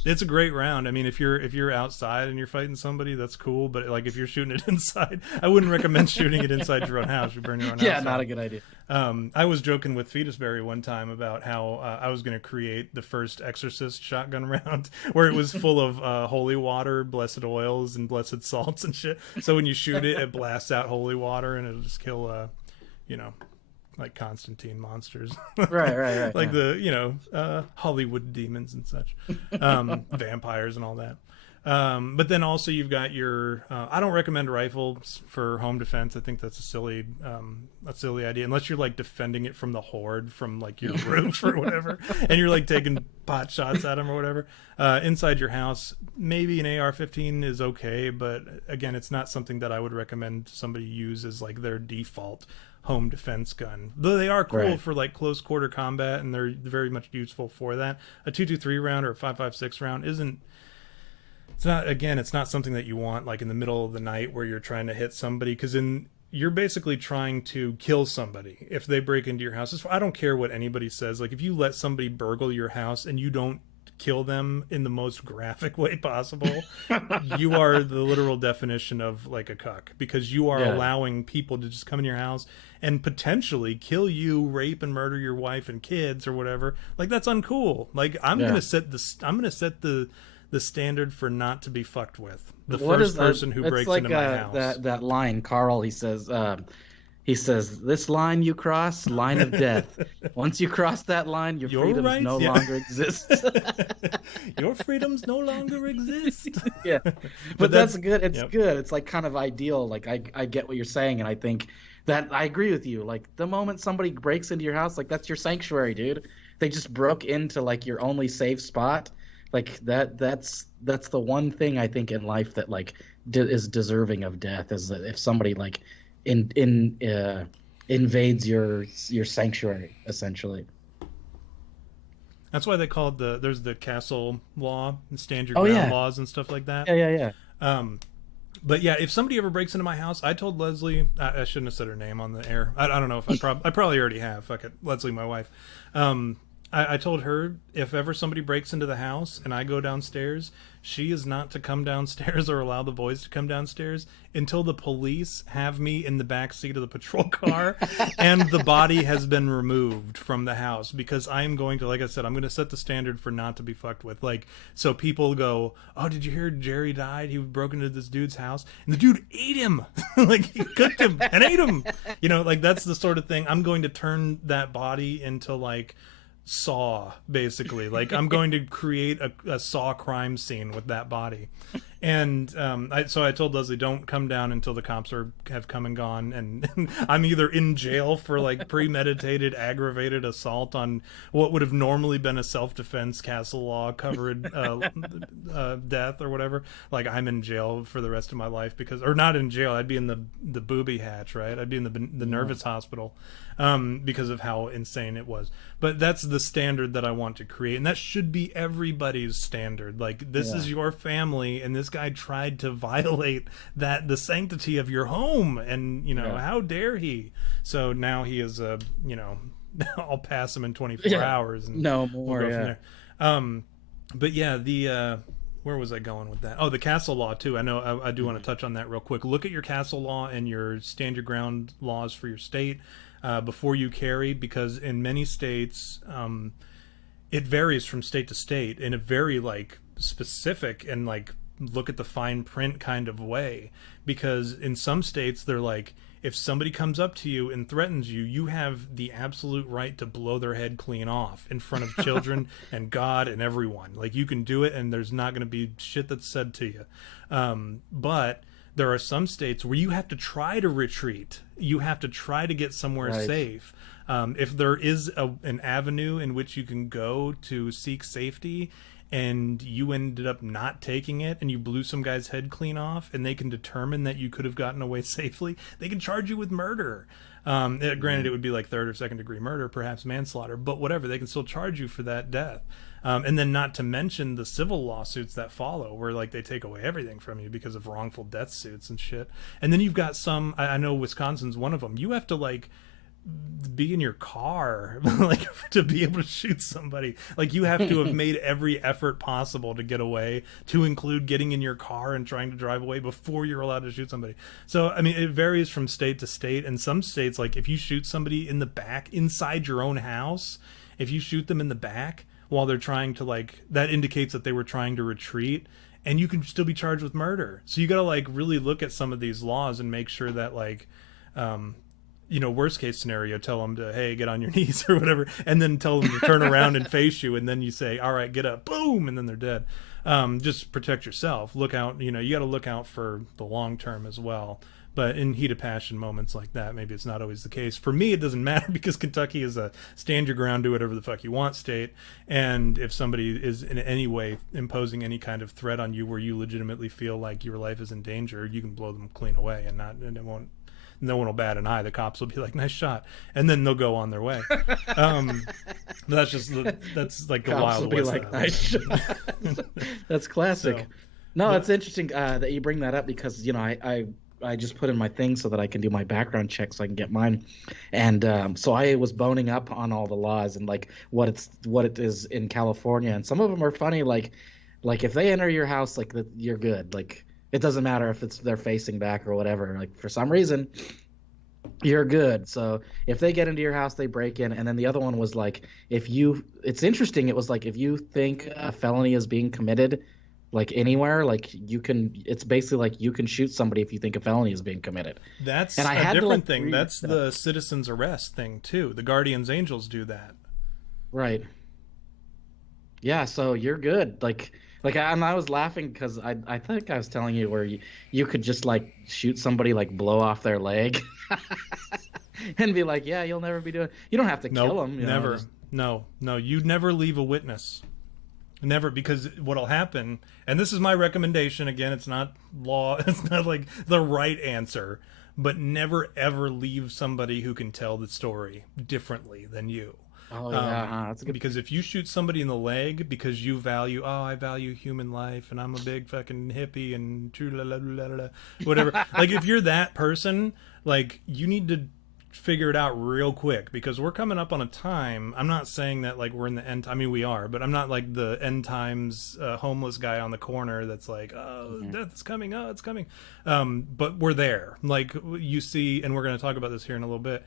it's a great round. I mean, if you're outside and you're fighting somebody, that's cool. But like if you're shooting it inside, I wouldn't recommend shooting it inside your own house. You burn your own house. Yeah, not a good idea. I was joking with Fetusberry one time about how I was going to create the first Exorcist shotgun round, where it was full of holy water, blessed oils, and blessed salts and shit. So when you shoot it, it blasts out holy water, and it'll just kill, like Constantine monsters. Right. Like the, Hollywood demons and such, vampires and all that. But then also you've got your, I don't recommend rifles for home defense. I think that's a silly idea, unless you're like defending it from the horde from like your roof or whatever, and you're like taking pot shots at them or whatever. Inside your house, maybe an AR-15 is okay, but again, it's not something that I would recommend somebody use as like their default home defense gun, though they are cool Right. for like close quarter combat, and they're very much useful for that. A 223 round or a 556 round isn't, it's not, again, it's not something that you want like in the middle of the night where you're trying to hit somebody, because you're basically trying to kill somebody if they break into your house. I don't care what anybody says. Like, if you let somebody burgle your house and you don't kill them in the most graphic way possible, you are the literal definition of like a cuck, because you are allowing people to just come in your house and potentially kill you, rape and murder your wife and kids or whatever. Like, that's uncool. Like, I'm gonna set the standard for not to be fucked with. The first person who breaks into my house. That line, Carl, he says, this line you cross, line of death. Once you cross that line, your freedoms rights, no longer exist. Your freedoms no longer exist. Yeah. But that's good. It's good. It's like kind of ideal. Like, I get what you're saying, and I think that I agree with you. Like, the moment somebody breaks into your house, like, that's your sanctuary, dude. They just broke into like your only safe spot. Like, that's the one thing I think in life that like is deserving of death, is that if somebody like invades your sanctuary, essentially. That's why they called there's the castle law, the stand your ground laws and stuff like that. Yeah. But yeah, if somebody ever breaks into my house, I told Leslie, I shouldn't have said her name on the air. I don't know if I probably already have. Fuck it, Leslie, my wife. I told her, if ever somebody breaks into the house and I go downstairs, she is not to come downstairs or allow the boys to come downstairs until the police have me in the back seat of the patrol car and the body has been removed from the house, because I'm going to, like I said, I'm going to set the standard for not to be fucked with. Like, so people go, oh, did you hear Jerry died? He broke into this dude's house and the dude ate him. Like, he cooked him and ate him. You know, like, that's the sort of thing. I'm going to turn that body into like Saw, basically. Like, I'm going to create a Saw crime scene with that body. And so I told Leslie, don't come down until the cops have come and gone, and I'm either in jail for like premeditated aggravated assault on what would have normally been a self-defense castle law covered death or whatever. Like, I'm in jail for the rest of my life, because, or not in jail, I'd be in the booby hatch, right? I'd be in the nervous hospital because of how insane it was. But that's the standard that I want to create, and that should be everybody's standard. Like, this is your family, and this guy tried to violate the sanctity of your home, and how dare he? So now he is I'll pass him in 24 hours and no more. We'll go from there. But yeah, where was I going with that? Oh, the castle law too. I know I do want to touch on that real quick. Look at your castle law and your stand your ground laws for your state before you carry, because in many states it varies from state to state in a very like specific and like look at the fine print kind of way, because in some states they're like, if somebody comes up to you and threatens you, you have the absolute right to blow their head clean off in front of children and God and everyone. Like, you can do it and there's not going to be shit that's said to you. But there are some states where you have to try to retreat. You have to try to get somewhere safe. If there is an avenue in which you can go to seek safety, and you ended up not taking it and you blew some guy's head clean off, and they can determine that you could have gotten away safely, they can charge you with murder. Granted, it would be like third or second degree murder, perhaps manslaughter, but whatever, they can still charge you for that death. And then not to mention the civil lawsuits that follow, where like they take away everything from you because of wrongful death suits and shit. And then you've got some, I know Wisconsin's one of them, you have to like be in your car like to be able to shoot somebody. Like, you have to have made every effort possible to get away, to include getting in your car and trying to drive away before you're allowed to shoot somebody. So I mean, it varies from state to state, and some states, like, if you shoot somebody in the back inside your own house, if you shoot them in the back while they're trying to, like, that indicates that they were trying to retreat, and you can still be charged with murder. So you gotta like really look at some of these laws and make sure that, like, worst case scenario, tell them to, hey, get on your knees or whatever, and then tell them to turn around and face you, and then you say, all right, get up, boom, and then they're dead. Just protect yourself. Look out, you got to look out for the long term as well. But in heat of passion moments like that, maybe it's not always the case. For me, it doesn't matter, because Kentucky is a stand your ground, do whatever the fuck you want state. And if somebody is in any way imposing any kind of threat on you where you legitimately feel like your life is in danger, you can blow them clean away, and it won't. no one will bat an eye. The cops will be like, nice shot, and then they'll go on their way. That's just that's like the Cops will Wild be West. like, nice shot. That's classic. So, No, it's interesting that you bring that up because I just put in my thing so that I can do my background check so I can get mine, and so I was boning up on all the laws and like what it is in California, and some of them are funny. Like if they enter your house, like that, you're good. Like it doesn't matter if they're facing back or whatever. Like for some reason, you're good. So if they get into your house, they break in. And then the other one was like it's interesting. It was like if you think a felony is being committed like anywhere, like it's basically like you can shoot somebody if you think a felony is being committed. That's and I a had different to, like, thing. That's the citizen's arrest thing too. The guardian's angels do that. Right. Yeah, so you're good. I was laughing because I think I was telling you where you could just like shoot somebody, like blow off their leg and be like, yeah, you'll never be doing. You don't have to kill them. Never. No, you'd never leave a witness. Never, because what'll happen, and this is my recommendation, again, it's not law, it's not like the right answer, but never ever leave somebody who can tell the story differently than you. Oh yeah, that's a good. Because if you shoot somebody in the leg because I value human life and I'm a big fucking hippie and whatever, like if you're that person, like you need to figure it out real quick, because we're coming up on a time. I'm not saying that like we're in the end. I mean, we are, but I'm not like the end times homeless guy on the corner that's like, oh, death is coming, oh, it's coming. But we're there. Like you see, and we're going to talk about this here in a little bit.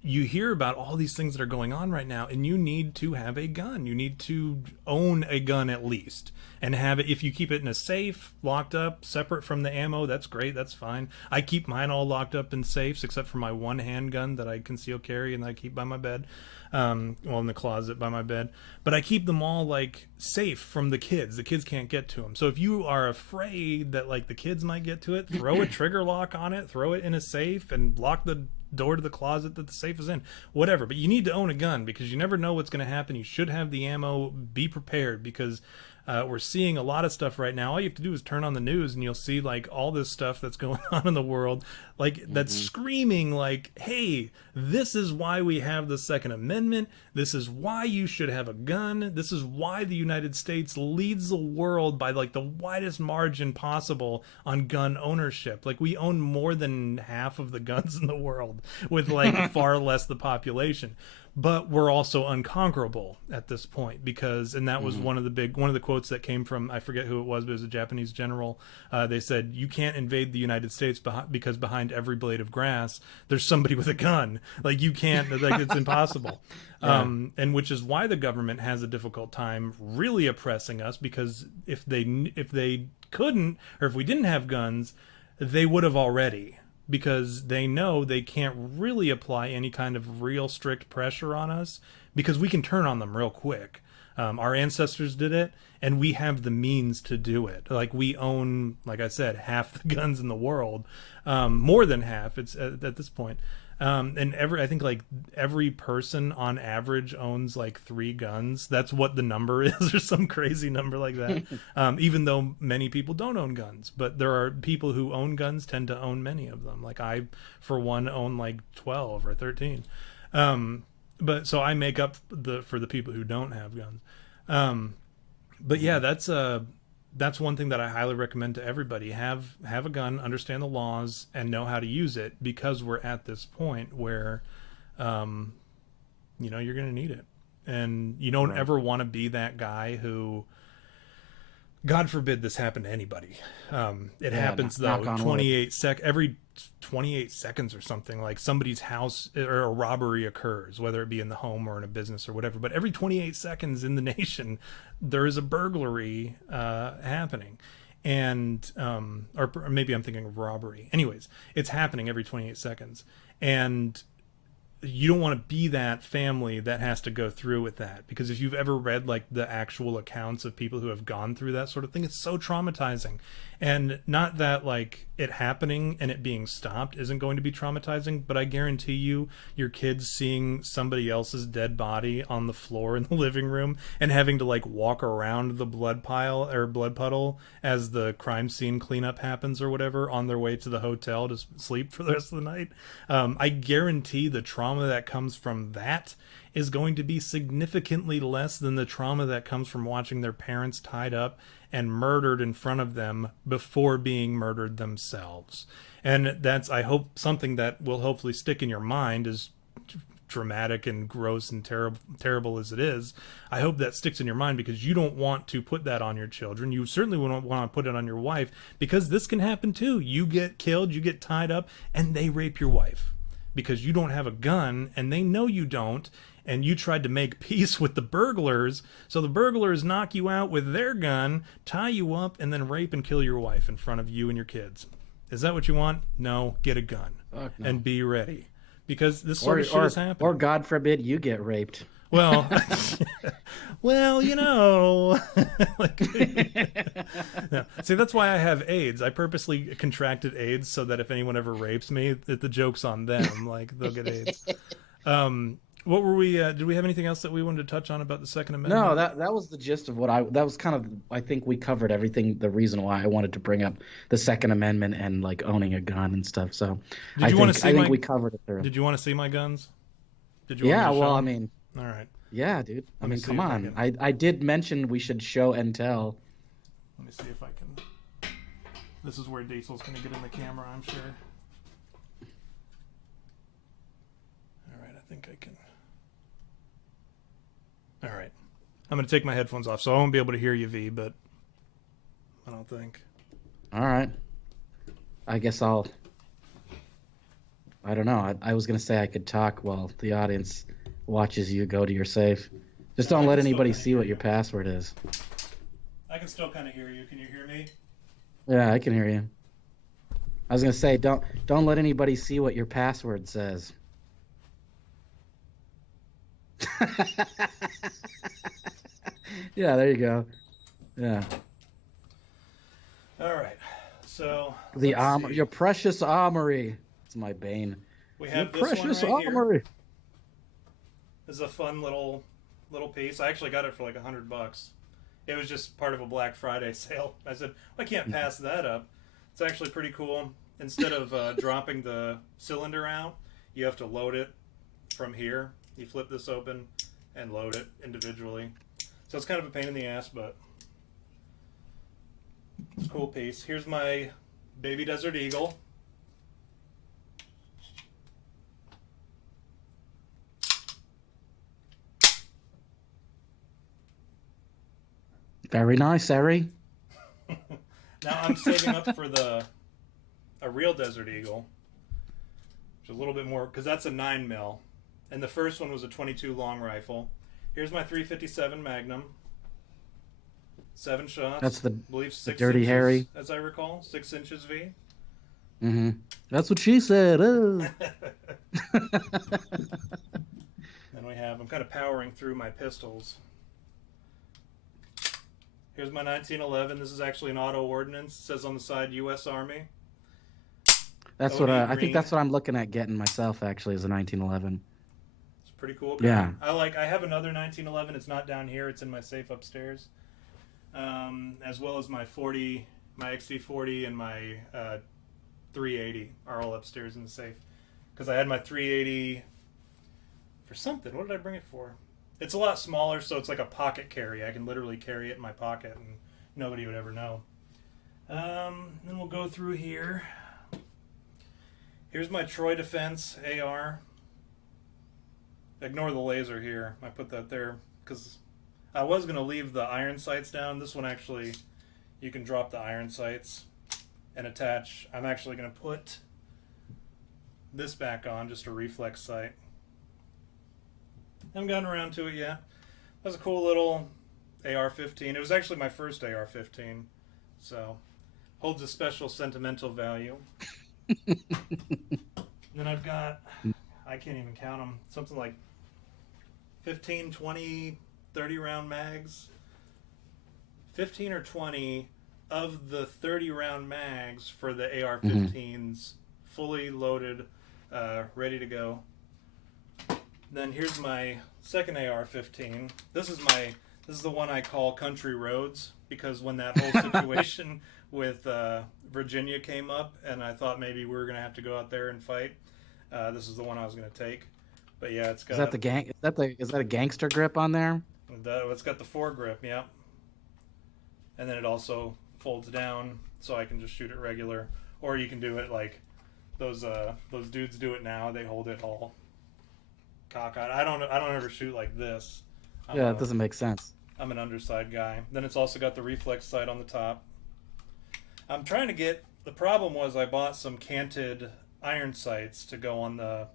You hear about all these things that are going on right now, and you need to have a gun. You need to own a gun at least, and have it. If you keep it in a safe, locked up, separate from the ammo, that's great. That's fine. I keep mine all locked up in safes, except for my one handgun that I conceal carry and I keep by my bed. In the closet by my bed. But I keep them all like safe from the kids. The kids can't get to them. So if you are afraid that like the kids might get to it, throw a trigger lock on it, throw it in a safe, and lock the door to the closet that the safe is in, whatever. But you need to own a gun, because you never know what's going to happen. You should have the ammo. Be prepared, because we're seeing a lot of stuff right now. All you have to do is turn on the news and you'll see like all this stuff that's going on in the world, like that's screaming like, hey, this is why we have the Second Amendment. This is why you should have a gun. This is why the United States leads the world by like the widest margin possible on gun ownership. Like we own more than half of the guns in the world, with like far less the population. But we're also unconquerable at this point, because, and that was one of the quotes that came from, I forget who it was, but it was a Japanese general. They said, you can't invade the United States because behind every blade of grass, there's somebody with a gun. Like you can't, like it's impossible. Yeah. And which is why the government has a difficult time really oppressing us, because if they couldn't, or if we didn't have guns, they would have already. Because they know they can't really apply any kind of real strict pressure on us, because we can turn on them real quick. Our ancestors did it, and we have the means to do it. Like we own, like I said, half the guns in the world, more than half. It's at this point. And I think like every person on average owns like 3 guns. That's what the number is, or some crazy number like that. Even though many people don't own guns, but there are people who own guns tend to own many of them. Like I, for one, own like 12 or 13. But so I make up for the people who don't have guns. But yeah, that's one thing that I highly recommend to everybody. Have a gun, understand the laws, and know how to use it, because we're at this point where, you're going to need it. And you don't ever want to be that guy who, God forbid this happen to anybody. It happens though, every 28 seconds or something, like somebody's house or a robbery occurs, whether it be in the home or in a business or whatever. But every 28 seconds in the nation, there is a burglary happening. And or maybe I'm thinking of robbery. Anyways, it's happening every 28 seconds. And you don't want to be that family that has to go through with that, because if you've ever read like the actual accounts of people who have gone through that sort of thing, it's so traumatizing. And not that like it happening and it being stopped isn't going to be traumatizing, but I guarantee you your kids seeing somebody else's dead body on the floor in the living room and having to like walk around the blood pile or blood puddle as the crime scene cleanup happens or whatever on their way to the hotel to sleep for the rest of the night, I guarantee the trauma that comes from that is going to be significantly less than the trauma that comes from watching their parents tied up and murdered in front of them before being murdered themselves. And that's, I hope, something that will hopefully stick in your mind, as dramatic and gross and terrible as it is. I hope that sticks in your mind, because you don't want to put that on your children. You certainly wouldn't want to put it on your wife, because this can happen too. You get killed, you get tied up, and they rape your wife because you don't have a gun and they know you don't, and you tried to make peace with the burglars, so the burglars knock you out with their gun, tie you up, and then rape and kill your wife in front of you and your kids. Is that what you want? No, get a gun. No. And be ready, because this sort of shit is happening. Or God forbid you get raped. Well, well, you know, like, no. See, that's why I have AIDS. I purposely contracted AIDS so that if anyone ever rapes me, that the joke's on them. Like, they'll get AIDS. What were we? Did we have anything else that we wanted to touch on about the Second Amendment? No, that was the gist of what that was kind of. I think we covered everything. The reason why I wanted to bring up the Second Amendment and like owning a gun and stuff. So I think we covered it through. Did you want to see my guns? Did you? Yeah. Well, I mean. All right. Yeah, dude. I mean, come on. I did mention we should show and tell. Let me see if I can. This is where Diesel's going to get in the camera, I'm sure. All right, I think I can. All right. I'm going to take my headphones off, so I won't be able to hear you, V, but I don't think. All right. I guess I don't know. I was going to say I could talk while the audience watches you go to your safe. Just don't let anybody see what your password is. I can still kind of hear you. Can you hear me? Yeah, I can hear you. I was going to say, don't let anybody see what your password says. Yeah, there you go. Yeah. All right. So your precious armory. It's my bane. We have your this precious one right armory. Here. This is a fun little piece. I actually got it for like $100. It was just part of a Black Friday sale. I said, I can't pass that up. It's actually pretty cool. Instead of dropping the cylinder out, you have to load it from here. You flip this open and load it individually. So it's kind of a pain in the ass, but it's a cool piece. Here's my baby Desert Eagle. Very nice, Harry. Now I'm saving up for a real Desert Eagle, which is a little bit more, because that's a 9mm, and the first one was a 22 long rifle. Here's my 357 Magnum. 7 shots. That's I believe 6 Dirty inches, Harry. as I recall. 6 inches V. Mm-hmm. That's what she said. Oh. Then we have, I'm kind of powering through my pistols. Here's my 1911. This is actually an auto ordnance. It says on the side, U.S. Army. That's what I think. That's what I'm looking at getting myself. Actually, is a 1911. It's pretty cool. Yeah. I have another 1911. It's not down here. It's in my safe upstairs. As well as my 40, my XT40, and my 380 are all upstairs in the safe. Because I had my 380 for something. What did I bring it for? It's a lot smaller, so it's like a pocket carry. I can literally carry it in my pocket, and nobody would ever know. Then we'll go through here. Here's my Troy Defense AR. Ignore the laser here. I put that there because I was going to leave the iron sights down. This one actually, you can drop the iron sights and attach. I'm actually going to put this back on, just a reflex sight. I haven't gotten around to it yet. That's a cool little AR-15. It was actually my first AR-15, so holds a special sentimental value. Then I've got I can't even count them. Something like 15, 20, 30 round mags. 15 or 20 of the 30 round mags for the AR-15s, fully loaded, ready to go. Then here's my second AR-15. This is the one I call Country Roads, because when that whole situation with Virginia came up, and I thought maybe we were gonna have to go out there and fight, this is the one I was gonna take. But yeah, it's got. Is that the gang? Is that a gangster grip on there? It's got the foregrip, yeah. And then it also folds down, so I can just shoot it regular, or you can do it like those dudes do it now. They hold it all cockeyed. I don't ever shoot like this. Yeah, it doesn't make sense. I'm an underside guy. Then it's also got the reflex sight on the top. I'm trying to get. The problem was I bought some canted iron sights to go on the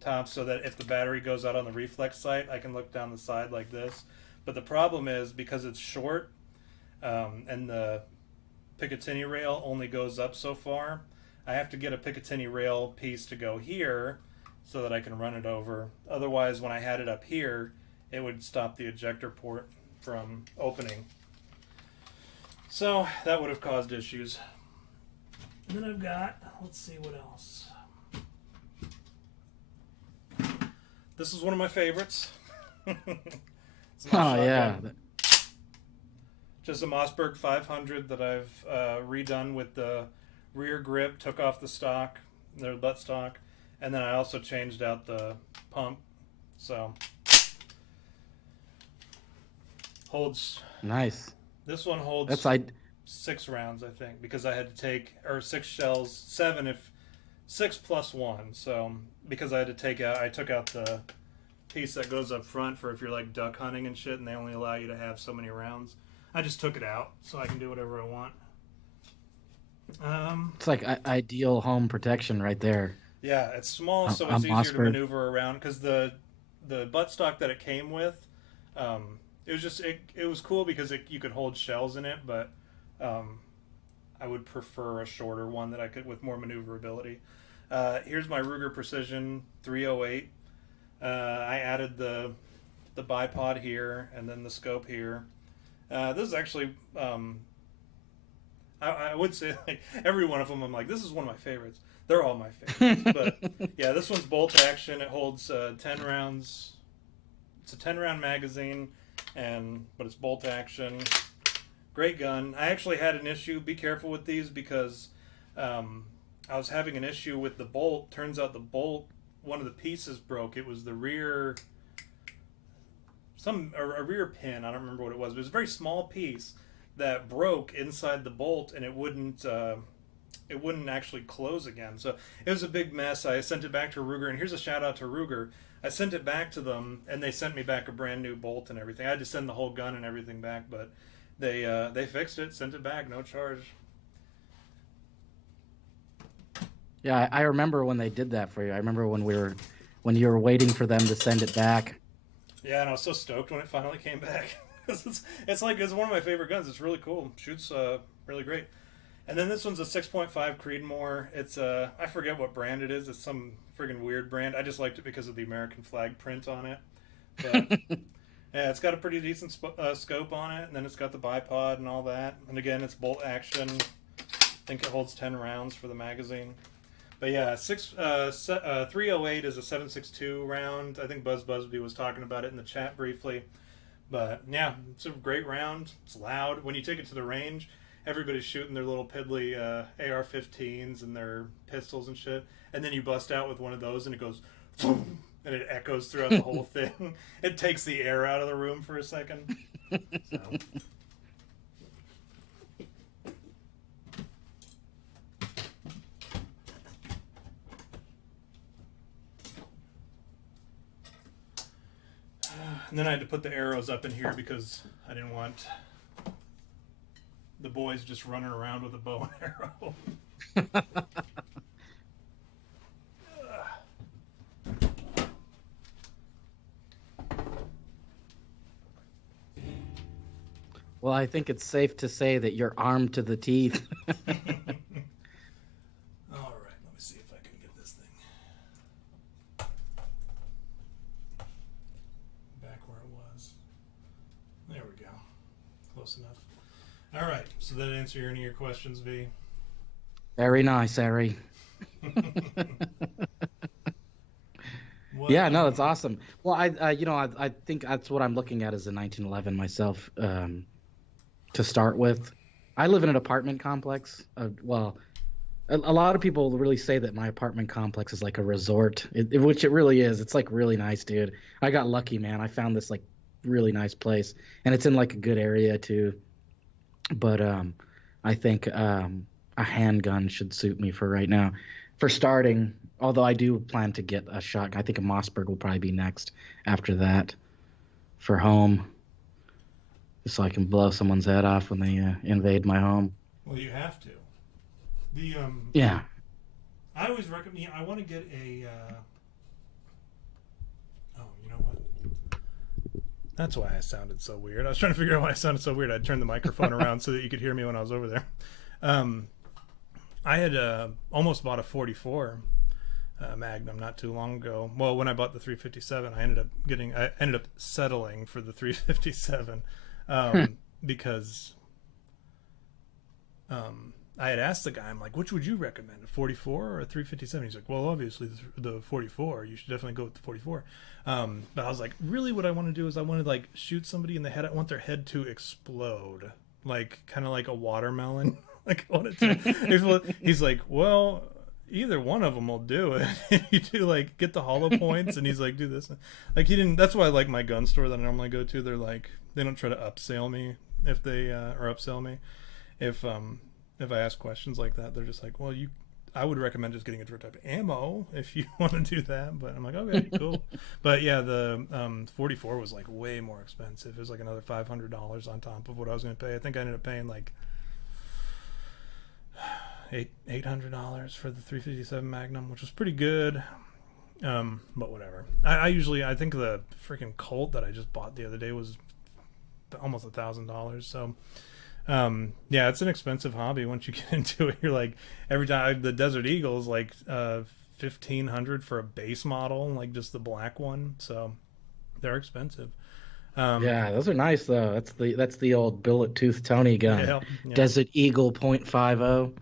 top, so that if the battery goes out on the reflex sight, I can look down the side like this. But the problem is, because it's short, and the Picatinny rail only goes up so far, I have to get a Picatinny rail piece to go here so that I can run it over. Otherwise, when I had it up here, it would stop the ejector port from opening. So that would have caused issues. And then I've got, let's see what else. This is one of my favorites. Oh yeah. Just a Mossberg 500 that I've redone with the rear grip, took off the stock, the butt stock, and then I also changed out the pump. So holds nice. This one holds 6 rounds, I think, because I had to take, or 6 shells, 7 if 6 plus 1. So because I had to take out, I took out the piece that goes up front for if you're like duck hunting and shit, and they only allow you to have so many rounds. I just took it out so I can do whatever I want. It's like ideal home protection right there. Yeah, it's small, so it's easier to maneuver around, because the buttstock that it came with, it was just it was cool because you could hold shells in it, but I would prefer a shorter one that I could with more maneuverability. Here's my Ruger Precision 308. I added the bipod here and then the scope here. This is actually, I would say, like, every one of them, I'm like, this is one of my favorites. They're all my favorites. But yeah, this one's bolt action. It holds 10 rounds. It's a 10 round magazine, but it's bolt action. Great gun. I actually had an issue. Be careful with these, because I was having an issue with the bolt. Turns out the bolt, one of the pieces broke. It was the rear, a rear pin. I don't remember what it was. But it was a very small piece that broke inside the bolt, and it wouldn't actually close again. So it was a big mess. I sent it back to Ruger, and here's a shout out to Ruger. I sent it back to them, and they sent me back a brand new bolt and everything. I had to send the whole gun and everything back, but they fixed it, sent it back, no charge. Yeah, I remember when they did that for you. I remember when you were waiting for them to send it back. Yeah, and I was so stoked when it finally came back. it's one of my favorite guns. It's really cool. Shoots really great. And then this one's a 6.5 Creedmoor. It's I forget what brand it is. It's some friggin' weird brand. I just liked it because of the American flag print on it. But yeah, it's got a pretty decent scope on it, and then it's got the bipod and all that. And again, it's bolt action. I think it holds 10 rounds for the magazine. But yeah, 308 is a 7.62 round. I think Buzz Busby was talking about it in the chat briefly. But yeah, it's a great round. It's loud. When you take it to the range, everybody's shooting their little piddly AR-15s and their pistols and shit. And then you bust out with one of those and it goes, boom, and it echoes throughout the whole thing. It takes the air out of the room for a second. So. And then I had to put the arrows up in here because I didn't want the boys just running around with a bow and arrow. Well, I think it's safe to say that you're armed to the teeth. All right, let me see if I can get this thing. All right. So that answer any of your questions, V? Very nice, Harry. What, Yeah, no, that's awesome. Well, I think that's what I'm looking at as a 1911 myself, to start with. I live in an apartment complex. Well, a lot of people really say that my apartment complex is like a resort, which it really is. It's like really nice, dude. I got lucky, man. I found this like really nice place, and it's in like a good area too. But I think a handgun should suit me for right now, for starting. Although I do plan to get a shotgun. I think a Mossberg will probably be next after that for home, just so I can blow someone's head off when they invade my home. Well, you have to. Yeah. I always recommend. I want to get a. Oh, you know what? That's why I sounded so weird. I was trying to figure out why I sounded so weird. I turned the microphone around so that you could hear me when I was over there. I had almost bought a 44 Magnum not too long ago. Well, when I bought the 357, I ended up settling for the 357 because I had asked the guy, I'm like, which would you recommend, a 44 or a 357? He's like, well, obviously the 44. You should definitely go with the 44. But I was like, really, what I want to do is I want to like shoot somebody in the head. I want their head to explode, like kind of like a watermelon. Like I want it to. He's like, well, either one of them will do it. You do like get the hollow points, and he's like, do this. Like he didn't. That's why I like my gun store that I normally go to. They're like, they don't try to upsell me if they or upsell me if I ask questions like that. They're just like, well, I would recommend just getting a different type of ammo if you want to do that. But I'm like, okay, cool. But yeah, the 44 was like way more expensive. It was like another $500 on top of what I was going to pay. I think I ended up paying like $800 for the 357 Magnum, which was pretty good. But whatever. I think the freaking Colt that I just bought the other day was almost $1,000. So yeah, it's an expensive hobby once you get into it. You're like, every time the Desert Eagle is like $1,500 for a base model, like just the black one. So they're expensive. Yeah, those are nice though. That's the old billet tooth Tony gun. Yeah. Desert Eagle .50.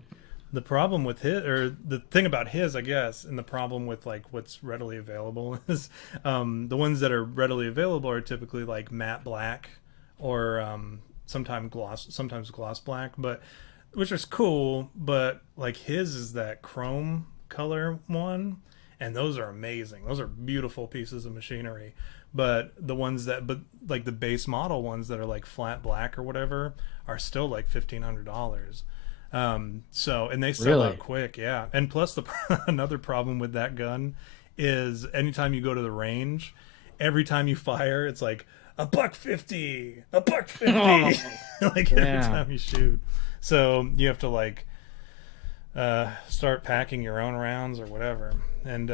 The problem with the thing about his, I guess, and the problem with like what's readily available is the ones that are readily available are typically like matte black or sometimes gloss black, but which is cool. But like his is that chrome color one, and those are amazing. Those are beautiful pieces of machinery. But like the base model ones that are like flat black or whatever are still like $1,500. So, and they sell out quick. Yeah. And plus another problem with that gun is anytime you go to the range, every time you fire, it's like $150, $150, like every time you shoot. So you have to like, start packing your own rounds or whatever. And,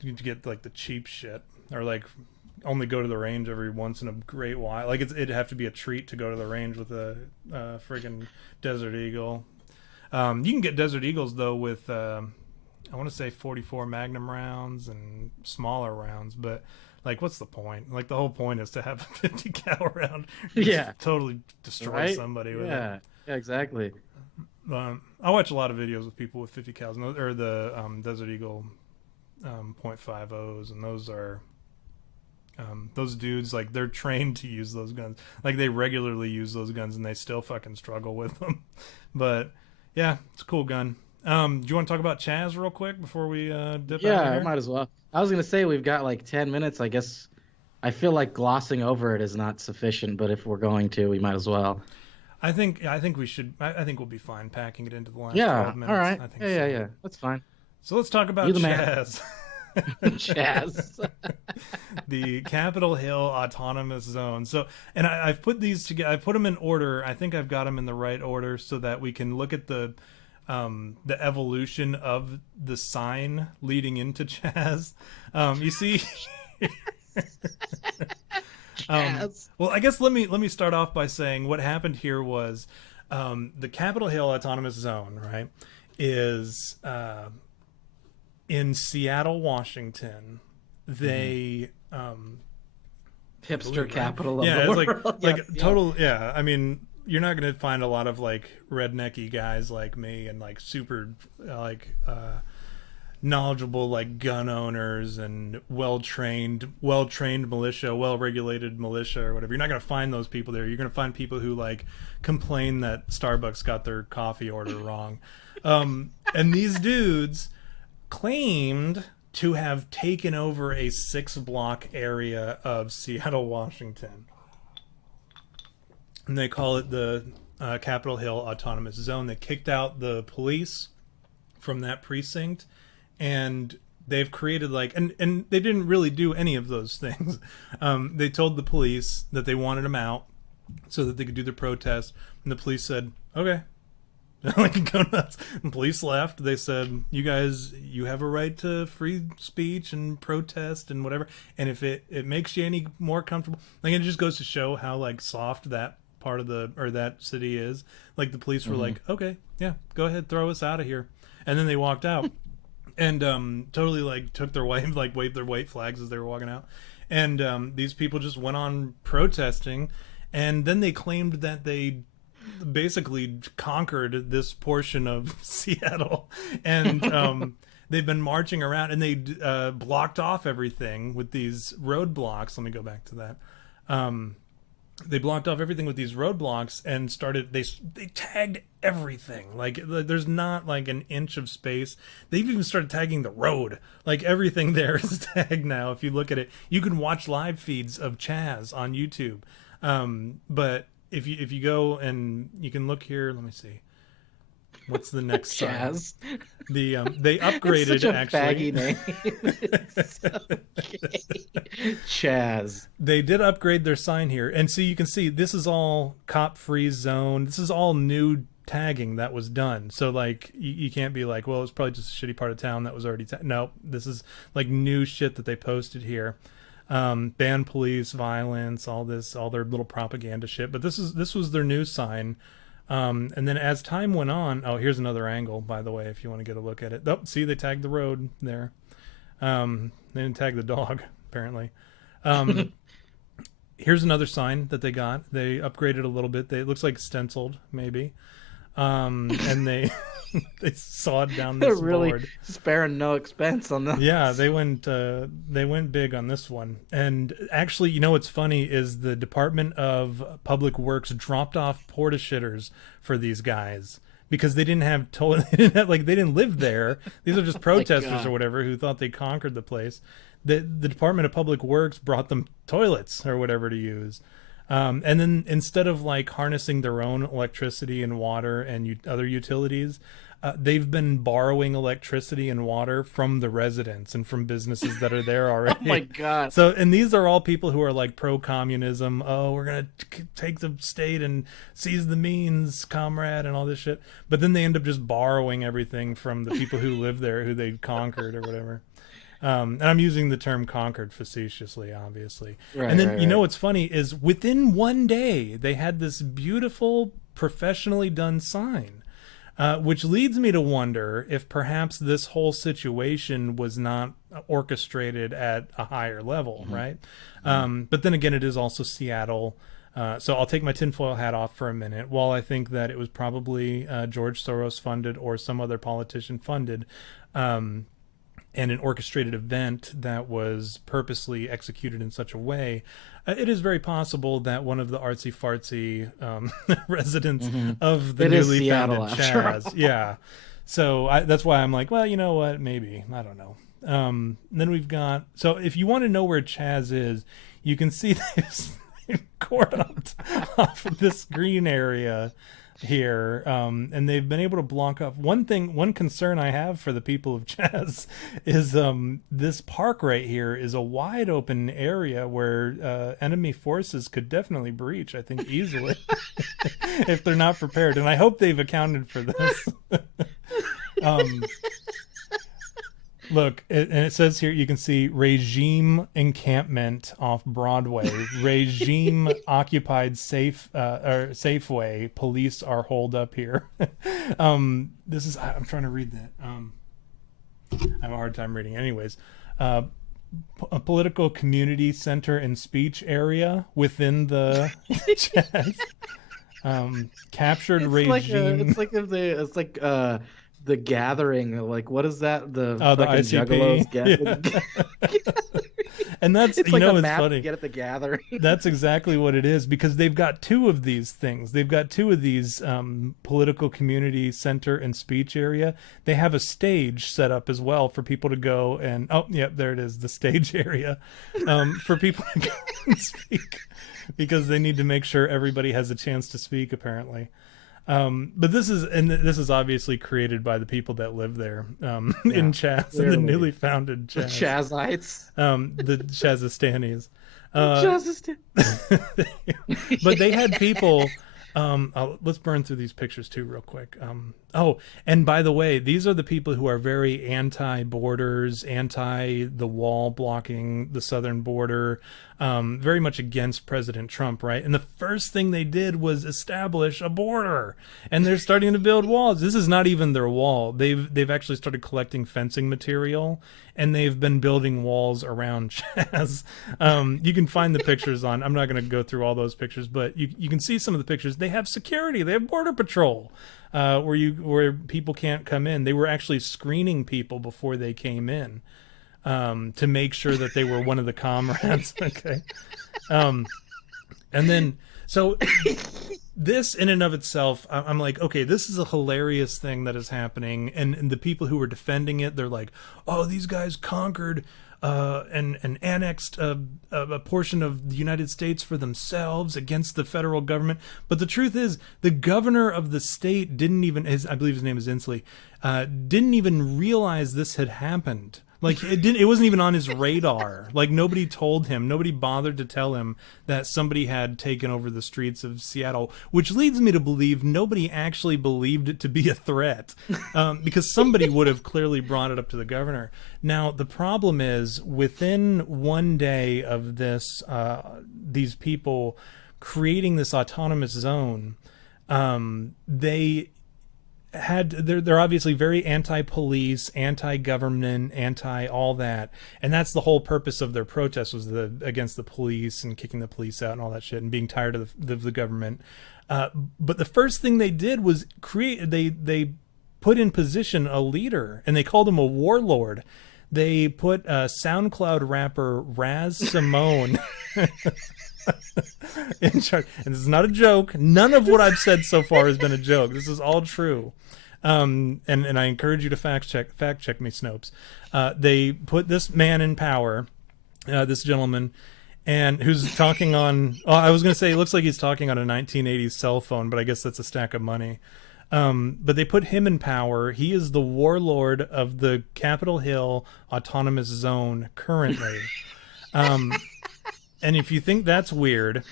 you get like the cheap shit or like only go to the range every once in a great while. Like it'd have to be a treat to go to the range with a friggin' Desert Eagle. You can get Desert Eagles though with I want to say 44 Magnum rounds and smaller rounds, but like what's the point? Like the whole point is to have a 50 cal round. Yeah, totally destroy somebody with it. Yeah, exactly. I watch a lot of videos with people with 50 cals or the Desert Eagle .50s, and those are those dudes, like they're trained to use those guns. Like they regularly use those guns and they still fucking struggle with them. But yeah, it's a cool gun. Do you want to talk about Chaz real quick before we dip out of here? Yeah, might as well. I was gonna say we've got like 10 minutes. I guess I feel like glossing over it is not sufficient, but if we're going to, we might as well. I think we should. I think we'll be fine packing it into the last 12 minutes. All right. I think yeah. That's fine. So let's talk about Chaz. Chaz. The Capitol Hill Autonomous Zone. So, and I've put these together. I put them in order. I think I've got them in the right order so that we can look at the evolution of the sign leading into Chaz. You see. Well, I guess let me start off by saying what happened here was the Capitol Hill Autonomous Zone, right, is in Seattle, Washington. They hipster capital of the world. Like total. Yeah, I mean, you're not gonna find a lot of like rednecky guys like me and like super like knowledgeable like gun owners and well-trained militia, well-regulated militia or whatever. You're not going to find those people there. You're going to find people who like complain that Starbucks got their coffee order wrong. And these dudes claimed to have taken over a 6-block area of Seattle, Washington. And they call it the Capitol Hill Autonomous Zone. They kicked out the police from that precinct, and they've created like, and they didn't really do any of those things. They told the police that they wanted them out so that they could do their protest, and the police said, okay. Like, go nuts. And police left. They said, you guys, you have a right to free speech and protest and whatever, and if it makes you any more comfortable, like, it just goes to show how like soft that part of that city is. Like, the police were like, okay, yeah, go ahead, throw us out of here. And then they walked out and totally like took their waved their white flags as they were walking out. And these people just went on protesting, and then they claimed that they basically conquered this portion of Seattle, and they've been marching around, and they blocked off everything with these roadblocks. Let me go back to that. They blocked off everything with these roadblocks and started, they tagged everything. Like, there's not like an inch of space. They've even started tagging the road. Like, everything there is tagged now. If you look at it, you can watch live feeds of Chaz on YouTube. But if you go and you can look here, let me see. What's the next Chaz? sign? They upgraded, it's such a actually. faggy name. It's so gay. Chaz. They did upgrade their sign here, and so you can see this is all cop-free zone. This is all new tagging that was done. So like you can't be like, well, it's probably just a shitty part of town that was already no. This is like new shit that they posted here. Ban police violence, all their little propaganda shit. But this was their new sign. And then as time went on, oh, here's another angle, by the way, if you want to get a look at it. Oh, see, they tagged the road there. They didn't tag the dog, apparently. Here's another sign that they got. They upgraded a little bit. It looks like stenciled, maybe. And they they sawed down this They're really board. sparing no expense on them. Yeah, they went big on this one. And actually, you know what's funny is the Department of Public Works dropped off porta shitters for these guys because they didn't have they didn't live there. These are just protesters or whatever who thought they conquered the place. The Department of Public Works brought them toilets or whatever to use. And then instead of like harnessing their own electricity and water and other utilities, they've been borrowing electricity and water from the residents and from businesses that are there already. Oh my God. So, and these are all people who are like pro-communism. Oh, we're going to take the state and seize the means, comrade, and all this shit. But then they end up just borrowing everything from the people who live there, who they conquered or whatever. And I'm using the term conquered facetiously, obviously. Right, and then, right, you know, what's funny is within one day, they had this beautiful, professionally done sign, which leads me to wonder if perhaps this whole situation was not orchestrated at a higher level, right? But then again, it is also Seattle. So I'll take my tinfoil hat off for a minute. While I think that it was probably George Soros funded or some other politician funded, and an orchestrated event that was purposely executed in such a way, it is very possible that one of the artsy-fartsy residents of the newly founded Chaz. Yeah. So that's why I'm like, well, you know what? Maybe. I don't know. Then we've got... So if you want to know where Chaz is, you can see they've cordoned off of this green area here, and they've been able to block off one concern I have for the people of Chaz is this park right here is a wide open area where enemy forces could definitely breach, I think, easily if they're not prepared, and I hope they've accounted for this. Look, and it says here, you can see regime encampment off Broadway, regime occupied Safeway, police are holed up here. I'm trying to read that. I have a hard time reading. Anyways, a political community center and speech area within the Chaz. Captured It's regime. it's like if they, it's like the Gathering. Like, what is that? The Oh, the fucking ICP. Juggalos get. Yeah. And that's, It's you like know, a it's map you funny. get at the Gathering. That's exactly what it is, because they've got two of these things. They've got two of these political community center and speech area. They have a stage set up as well for people to go and, oh, yep, there it is, the stage area, for people to go and speak, because they need to make sure everybody has a chance to speak, apparently. But this is obviously created by the people that live there, in Chaz, in the newly founded The Chaz, Chazites. the Chazistanis. Chazistan. But they had people. Let's burn through these pictures too, real quick. Oh, and by the way, these are the people who are very anti-borders, anti the wall blocking the southern border, very much against President Trump, right? And the first thing they did was establish a border, and they're starting to build walls. This is not even their wall. They've actually started collecting fencing material, and they've been building walls around Chaz. You can find the pictures on. I'm not going to go through all those pictures, but you can see some of the pictures. They have security. They have border patrol, where people can't come in. They were actually screening people before they came in, to make sure that they were one of the comrades. Okay. And then, so this in and of itself, I'm like, okay, this is a hilarious thing that is happening. And the people who were defending it, they're like, oh, these guys conquered and annexed a portion of the United States for themselves against the federal government. But the truth is, the governor of the state didn't even, I believe his name is Inslee, didn't even realize this had happened. Like, it wasn't even on his radar. Like, nobody told him, nobody bothered to tell him that somebody had taken over the streets of Seattle, which leads me to believe nobody actually believed it to be a threat, because somebody would have clearly brought it up to the governor. Now, the problem is, within one day of this, these people creating this autonomous zone, they're obviously very anti-police, anti-government, anti-all that, and that's the whole purpose of their protest, was against the police and kicking the police out and all that shit, and being tired of the government. But the first thing they did was they put in position a leader, and they called him a warlord. They put SoundCloud rapper Raz Simone in charge. And this is not a joke. None of what I've said so far has been a joke. This is all true. And I encourage you to fact check me, Snopes. They put this man in power, this gentleman, and who's talking on, I was going to say, it looks like he's talking on a 1980s cell phone, but I guess that's a stack of money. But they put him in power. He is the warlord of the Capitol Hill Autonomous Zone currently. And if you think that's weird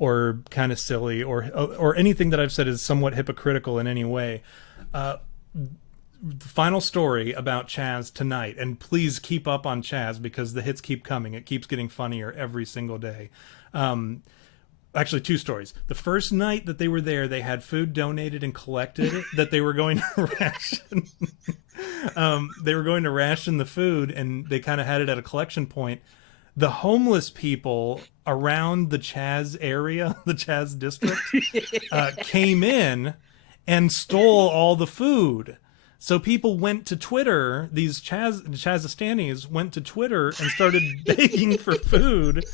or kind of silly, or anything that I've said is somewhat hypocritical in any way, the final story about Chaz tonight, and please keep up on Chaz because the hits keep coming. It keeps getting funnier every single day. Actually, two stories. The first night that they were there, they had food donated and collected that they were going to ration. They were going to ration the food, and they kind of had it at a collection point. The homeless people around the Chaz area, the Chaz district, came in and stole all the food. So people went to Twitter, these Chazistanis went to Twitter and started begging for food,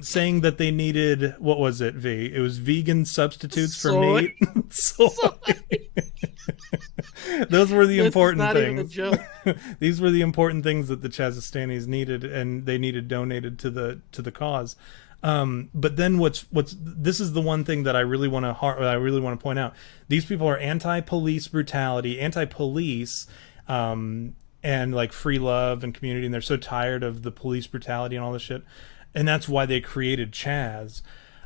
saying that they needed, what was it, V? It was vegan substitutes for meat. Soy. Those were the important things. These were the important things that the Chazistanis needed, and they needed donated to the cause. But then this is the one thing that I really want to point out. These people are anti-police brutality, anti-police, and like free love and community, and they're so tired of the police brutality and all this shit. And that's why they created Chaz.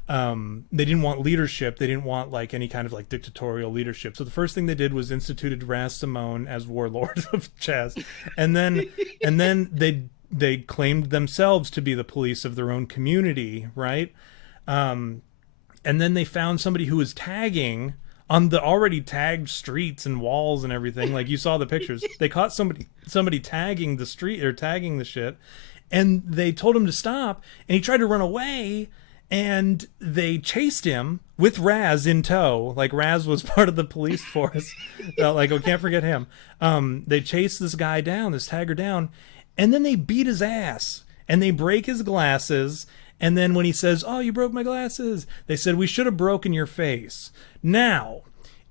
They didn't want leadership. They didn't want like any kind of like dictatorial leadership. So the first thing they did was instituted Raz Simone as warlord of Chaz, and then they claimed themselves to be the police of their own community, right? And then they found somebody who was tagging on the already tagged streets and walls and everything. Like you saw the pictures. They caught somebody tagging the street or tagging the shit, and they told him to stop, and he tried to run away. and they chased him with Raz in tow. Like, Raz was part of the police force. Like, we can't forget him. They chased this guy down, this tagger down, and then they beat his ass, and they break his glasses. And then when he says, "Oh, you broke my glasses," they said, "We should have broken your face." Now,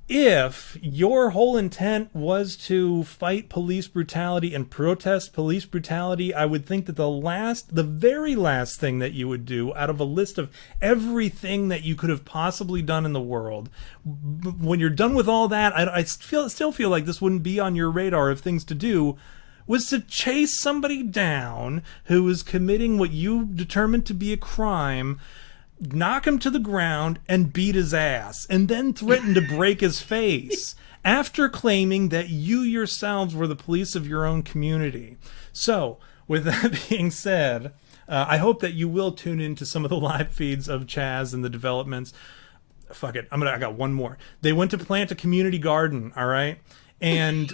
if your whole intent was to fight police brutality and protest police brutality, I would think that the very last thing that you would do out of a list of everything that you could have possibly done in the world, when you're done with all that, I still feel like this wouldn't be on your radar of things to do, was to chase somebody down who was committing what you determined to be a crime, knock him to the ground, and beat his ass, and then threaten to break his face after claiming that you yourselves were the police of your own community. So, with that being said, I hope that you will tune into some of the live feeds of Chaz and the developments. Fuck it, I got one more. They went to plant a community garden, all right? And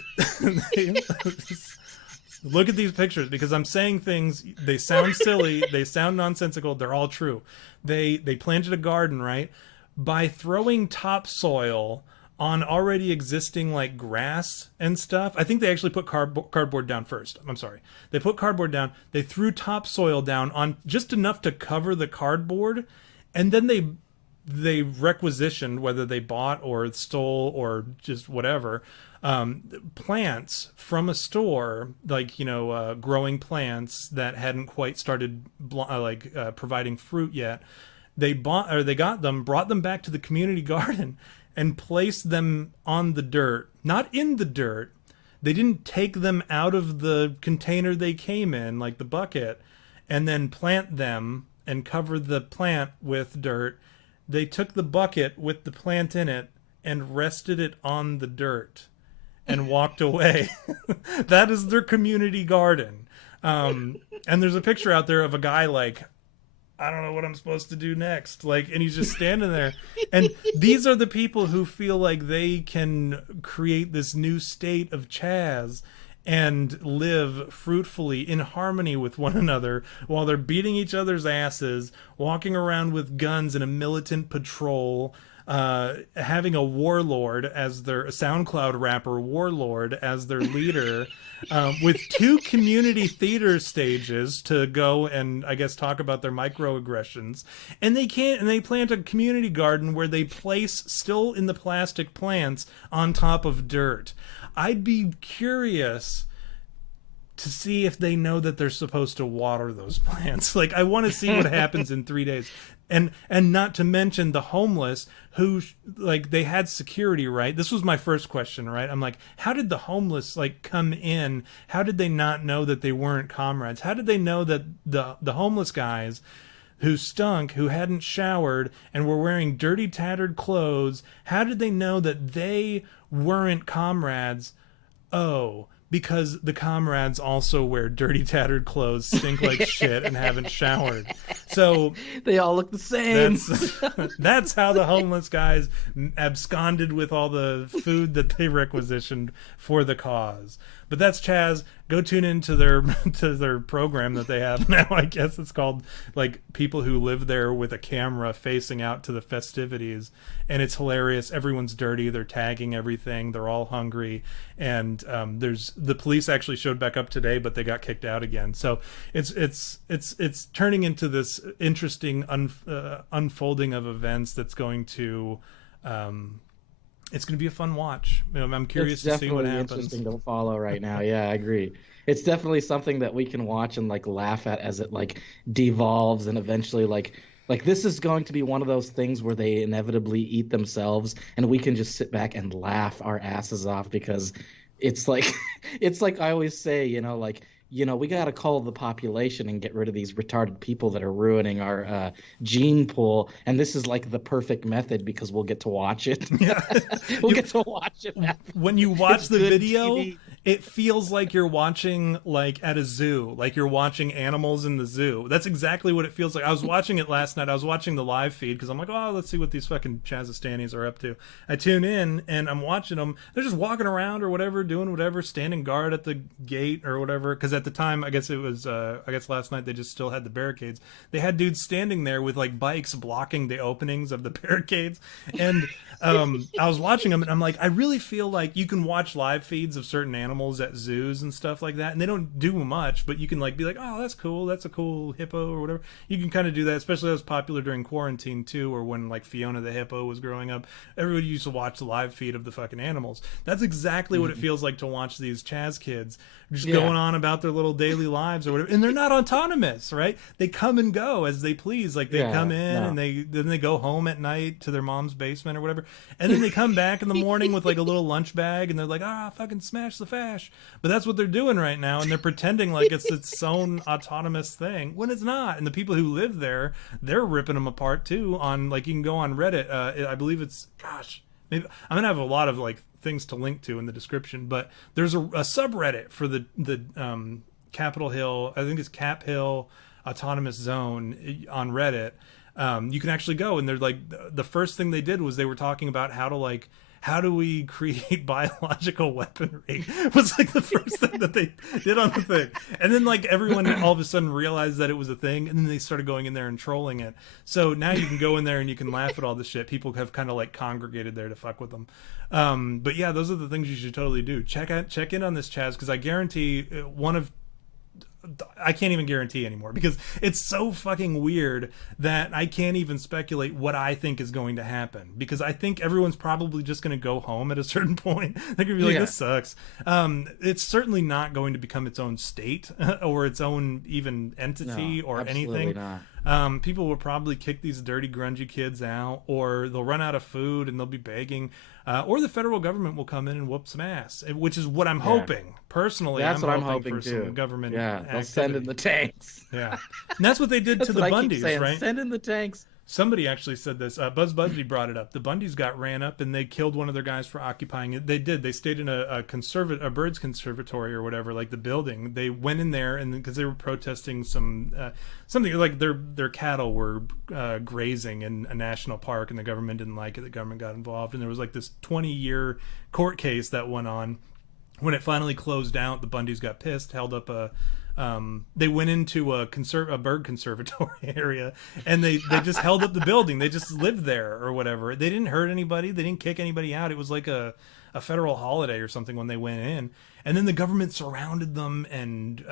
look at these pictures, because I'm saying things, they sound silly, they sound nonsensical, they're all true. They planted a garden, right? By throwing topsoil on already existing, like, grass and stuff. I think they actually put cardboard down first. I'm sorry. They put cardboard down. They threw topsoil down on just enough to cover the cardboard. And then they requisitioned, whether they bought or stole or just whatever, plants from a store, like, growing plants that hadn't quite started providing fruit yet. They got them, brought them back to the community garden, and placed them on the dirt, not in the dirt. They didn't take them out of the container they came in, like the bucket, and then plant them and cover the plant with dirt. They took the bucket with the plant in it and rested it on the dirt and walked away. That is their community garden. And there's a picture out there of a guy like, I don't know what I'm supposed to do next. Like, and he's just standing there. And these are the people who feel like they can create this new state of Chaz and live fruitfully in harmony with one another while they're beating each other's asses, walking around with guns in a militant patrol, having a warlord as a SoundCloud rapper warlord as their leader, with 2 community theater stages to go and, I guess, talk about their microaggressions. And they plant a community garden where they place still in the plastic plants on top of dirt. I'd be curious to see if they know that they're supposed to water those plants. Like, I want to see what happens in 3 days. And not to mention the homeless who, like, they had security, right? This was my first question, right? I'm like, how did the homeless, like, come in? How did they not know that they weren't comrades? How did they know that the homeless guys who stunk, who hadn't showered, and were wearing dirty, tattered clothes, how did they know that they weren't comrades? Oh, because the comrades also wear dirty, tattered clothes, stink like shit, and haven't showered. So they all look the same. That's how the homeless guys absconded with all the food that they requisitioned for the cause. But that's Chaz. Go tune into their program that they have now. I guess it's called, like, people who live there with a camera facing out to the festivities, and it's hilarious. Everyone's dirty. They're tagging everything. They're all hungry, and the police actually showed back up today, but they got kicked out again. So it's turning into this interesting unfolding of events that's going to. It's going to be a fun watch. I'm curious to see what happens. It's interesting to follow right now. Yeah, I agree. It's definitely something that we can watch and, like, laugh at as it, like, devolves, and eventually, like this is going to be one of those things where they inevitably eat themselves, and we can just sit back and laugh our asses off, because it's like I always say, we got to cull the population and get rid of these retarded people that are ruining our gene pool. And this is, like, the perfect method, because we'll get to watch it. Yeah. We'll get to watch it. When you watch the video, It feels like you're watching like at a zoo, like you're watching animals in the zoo. That's exactly what it feels like. I was watching it last night. I was watching the live feed because I'm like, oh, let's see what these fucking Chazastanis are up to. I tune in and I'm watching them. They're just walking around or whatever, doing whatever, standing guard at the gate or whatever. Because at the time, I guess it was, I guess last night they just still had the barricades. They had dudes standing there with like bikes blocking the openings of the barricades. And I was watching them and I'm like, I really feel like you can watch live feeds of certain animals at zoos and stuff like that, and they don't do much, but you can like be like, oh, that's cool, that's a cool hippo or whatever. You can kind of do that, especially that was popular during quarantine too, or when like Fiona the hippo was growing up. Everybody used to watch the live feed of the fucking animals. That's exactly what it feels like to watch these Chaz kids just going on about their little daily lives or whatever, and they're not autonomous, right? They come and go as they please. Like they come in and then they go home at night to their mom's basement or whatever, and then they come back in the morning with like a little lunch bag and they're like, fucking smash the fash. But that's what they're doing right now, and they're pretending like it's its own autonomous thing when it's not. And the people who live there, they're ripping them apart too. On like, you can go on Reddit, I believe it's, maybe I'm gonna have a lot of like things to link to in the description, but there's a subreddit for the Capitol Hill, I think it's Cap Hill Autonomous Zone on Reddit. You can actually go, and they're like, the first thing they did was they were talking about how do we create biological weaponry was like the first thing that they did on the thing. And then like everyone all of a sudden realized that it was a thing, and then they started going in there and trolling it. So now you can go in there and you can laugh at all the shit. People have kind of like congregated there to fuck with them. But yeah, those are the things you should totally do. Check in on this, Chaz, because I guarantee I can't even guarantee anymore because it's so fucking weird that I can't even speculate what I think is going to happen, because I think everyone's probably just going to go home at a certain point. They're going to be like, this sucks. It's certainly not going to become its own state or its own even entity or anything. Not. People will probably kick these dirty, grungy kids out, or they'll run out of food and they'll be begging. Or the federal government will come in and whoop some ass, which is what I'm hoping. Personally, that's what I'm hoping for too. Some government they'll send in the tanks. Yeah, and that's what they did to the Bundys, right? Send in the tanks. Somebody actually said this. Buzz Busby brought it up. The Bundys got ran up and they killed one of their guys for occupying it. They did. They stayed in a bird's conservatory or whatever, like the building. They went in there and because they were protesting something like their cattle were grazing in a national park, and the government didn't like it. The government got involved, and there was like this 20-year court case that went on. When it finally closed out, the Bundys got pissed, held up they went into a bird conservatory area, and they just held up the building. They just lived there or whatever. They didn't hurt anybody. They didn't kick anybody out. It was like a federal holiday or something when they went in. And then the government surrounded them, and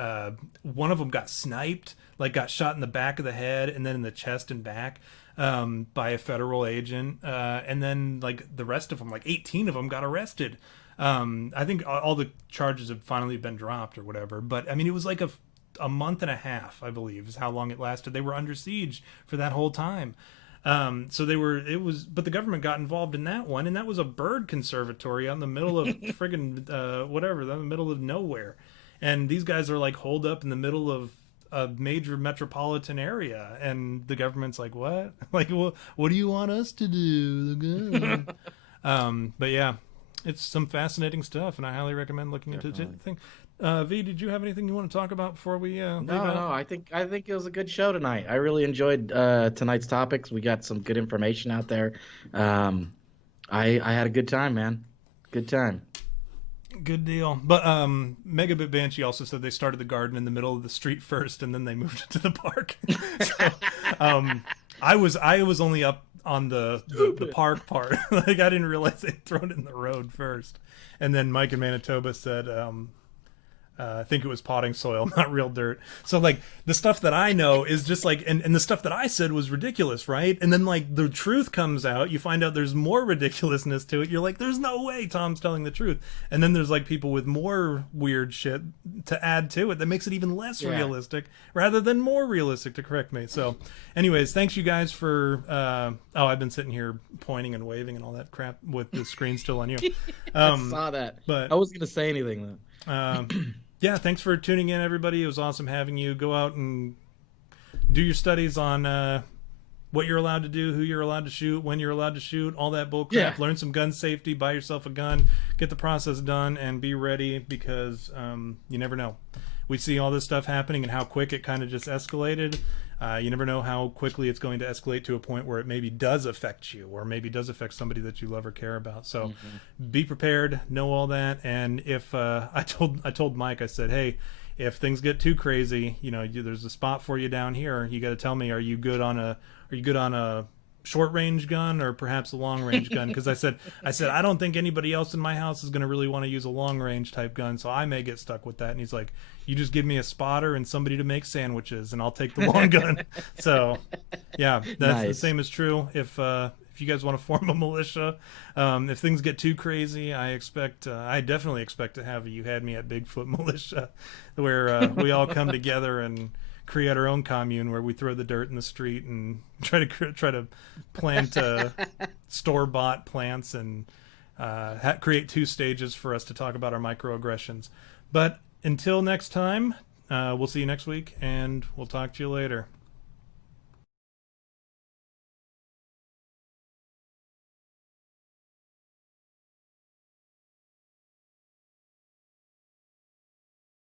one of them got sniped, like got shot in the back of the head and then in the chest and back by a federal agent. And then like the rest of them, like 18 of them, got arrested. I think all the charges have finally been dropped or whatever. But I mean, it was like a month and a half, I believe, is how long it lasted. They were under siege for that whole time. But the government got involved in that one, and that was a bird conservatory out in the middle of friggin' whatever, in the middle of nowhere. And these guys are like holed up in the middle of a major metropolitan area, and the government's like, what? Like, well, what do you want us to do? But yeah. It's some fascinating stuff, and I highly recommend looking into the thing. V, did you have anything you want to talk about before we leave out? No. I think it was a good show tonight. I really enjoyed tonight's topics. We got some good information out there. I had a good time, man. Good time. Good deal. But Megabit Banshee also said they started the garden in the middle of the street first, and then they moved it to the park. So, I was only up on the park part. Like, I didn't realize they'd thrown it in the road first. And then Mike in Manitoba said I think it was potting soil, not real dirt. So like the stuff that I know is just like, and the stuff that I said was ridiculous, right? And then like the truth comes out, you find out there's more ridiculousness to it. You're like, there's no way Tom's telling the truth. And then there's like people with more weird shit to add to it that makes it even less realistic rather than more realistic, to correct me. So anyways, thanks you guys for, I've been sitting here pointing and waving and all that crap with the screen still on you. I saw that, but I wasn't going to say anything though. Yeah, thanks for tuning in, everybody. It was awesome having you. Go out and do your studies on what you're allowed to do, who you're allowed to shoot, when you're allowed to shoot, all that bull crap. Yeah. Learn some gun safety, buy yourself a gun, get the process done, and be ready, because you never know. We see all this stuff happening and how quick it kind of just escalated. You never know how quickly it's going to escalate to a point where it maybe does affect you, or maybe does affect somebody that you love or care about. So be prepared, know all that. And if I told Mike, I said, hey, if things get too crazy, there's a spot for you down here. You got to tell me, are you good on a short range gun or perhaps a long range gun? Because I said I don't think anybody else in my house is going to really want to use a long range type gun, so I may get stuck with that. And he's like, you just give me a spotter and somebody to make sandwiches and I'll take the long gun. So yeah, that's nice. The same is true if you guys want to form a militia. If things get too crazy, I definitely expect to have a You Had Me at Bigfoot militia, where we all come together and create our own commune where we throw the dirt in the street and try to plant store-bought plants and create 2 stages for us to talk about our microaggressions. But until next time, we'll see you next week, and we'll talk to you later.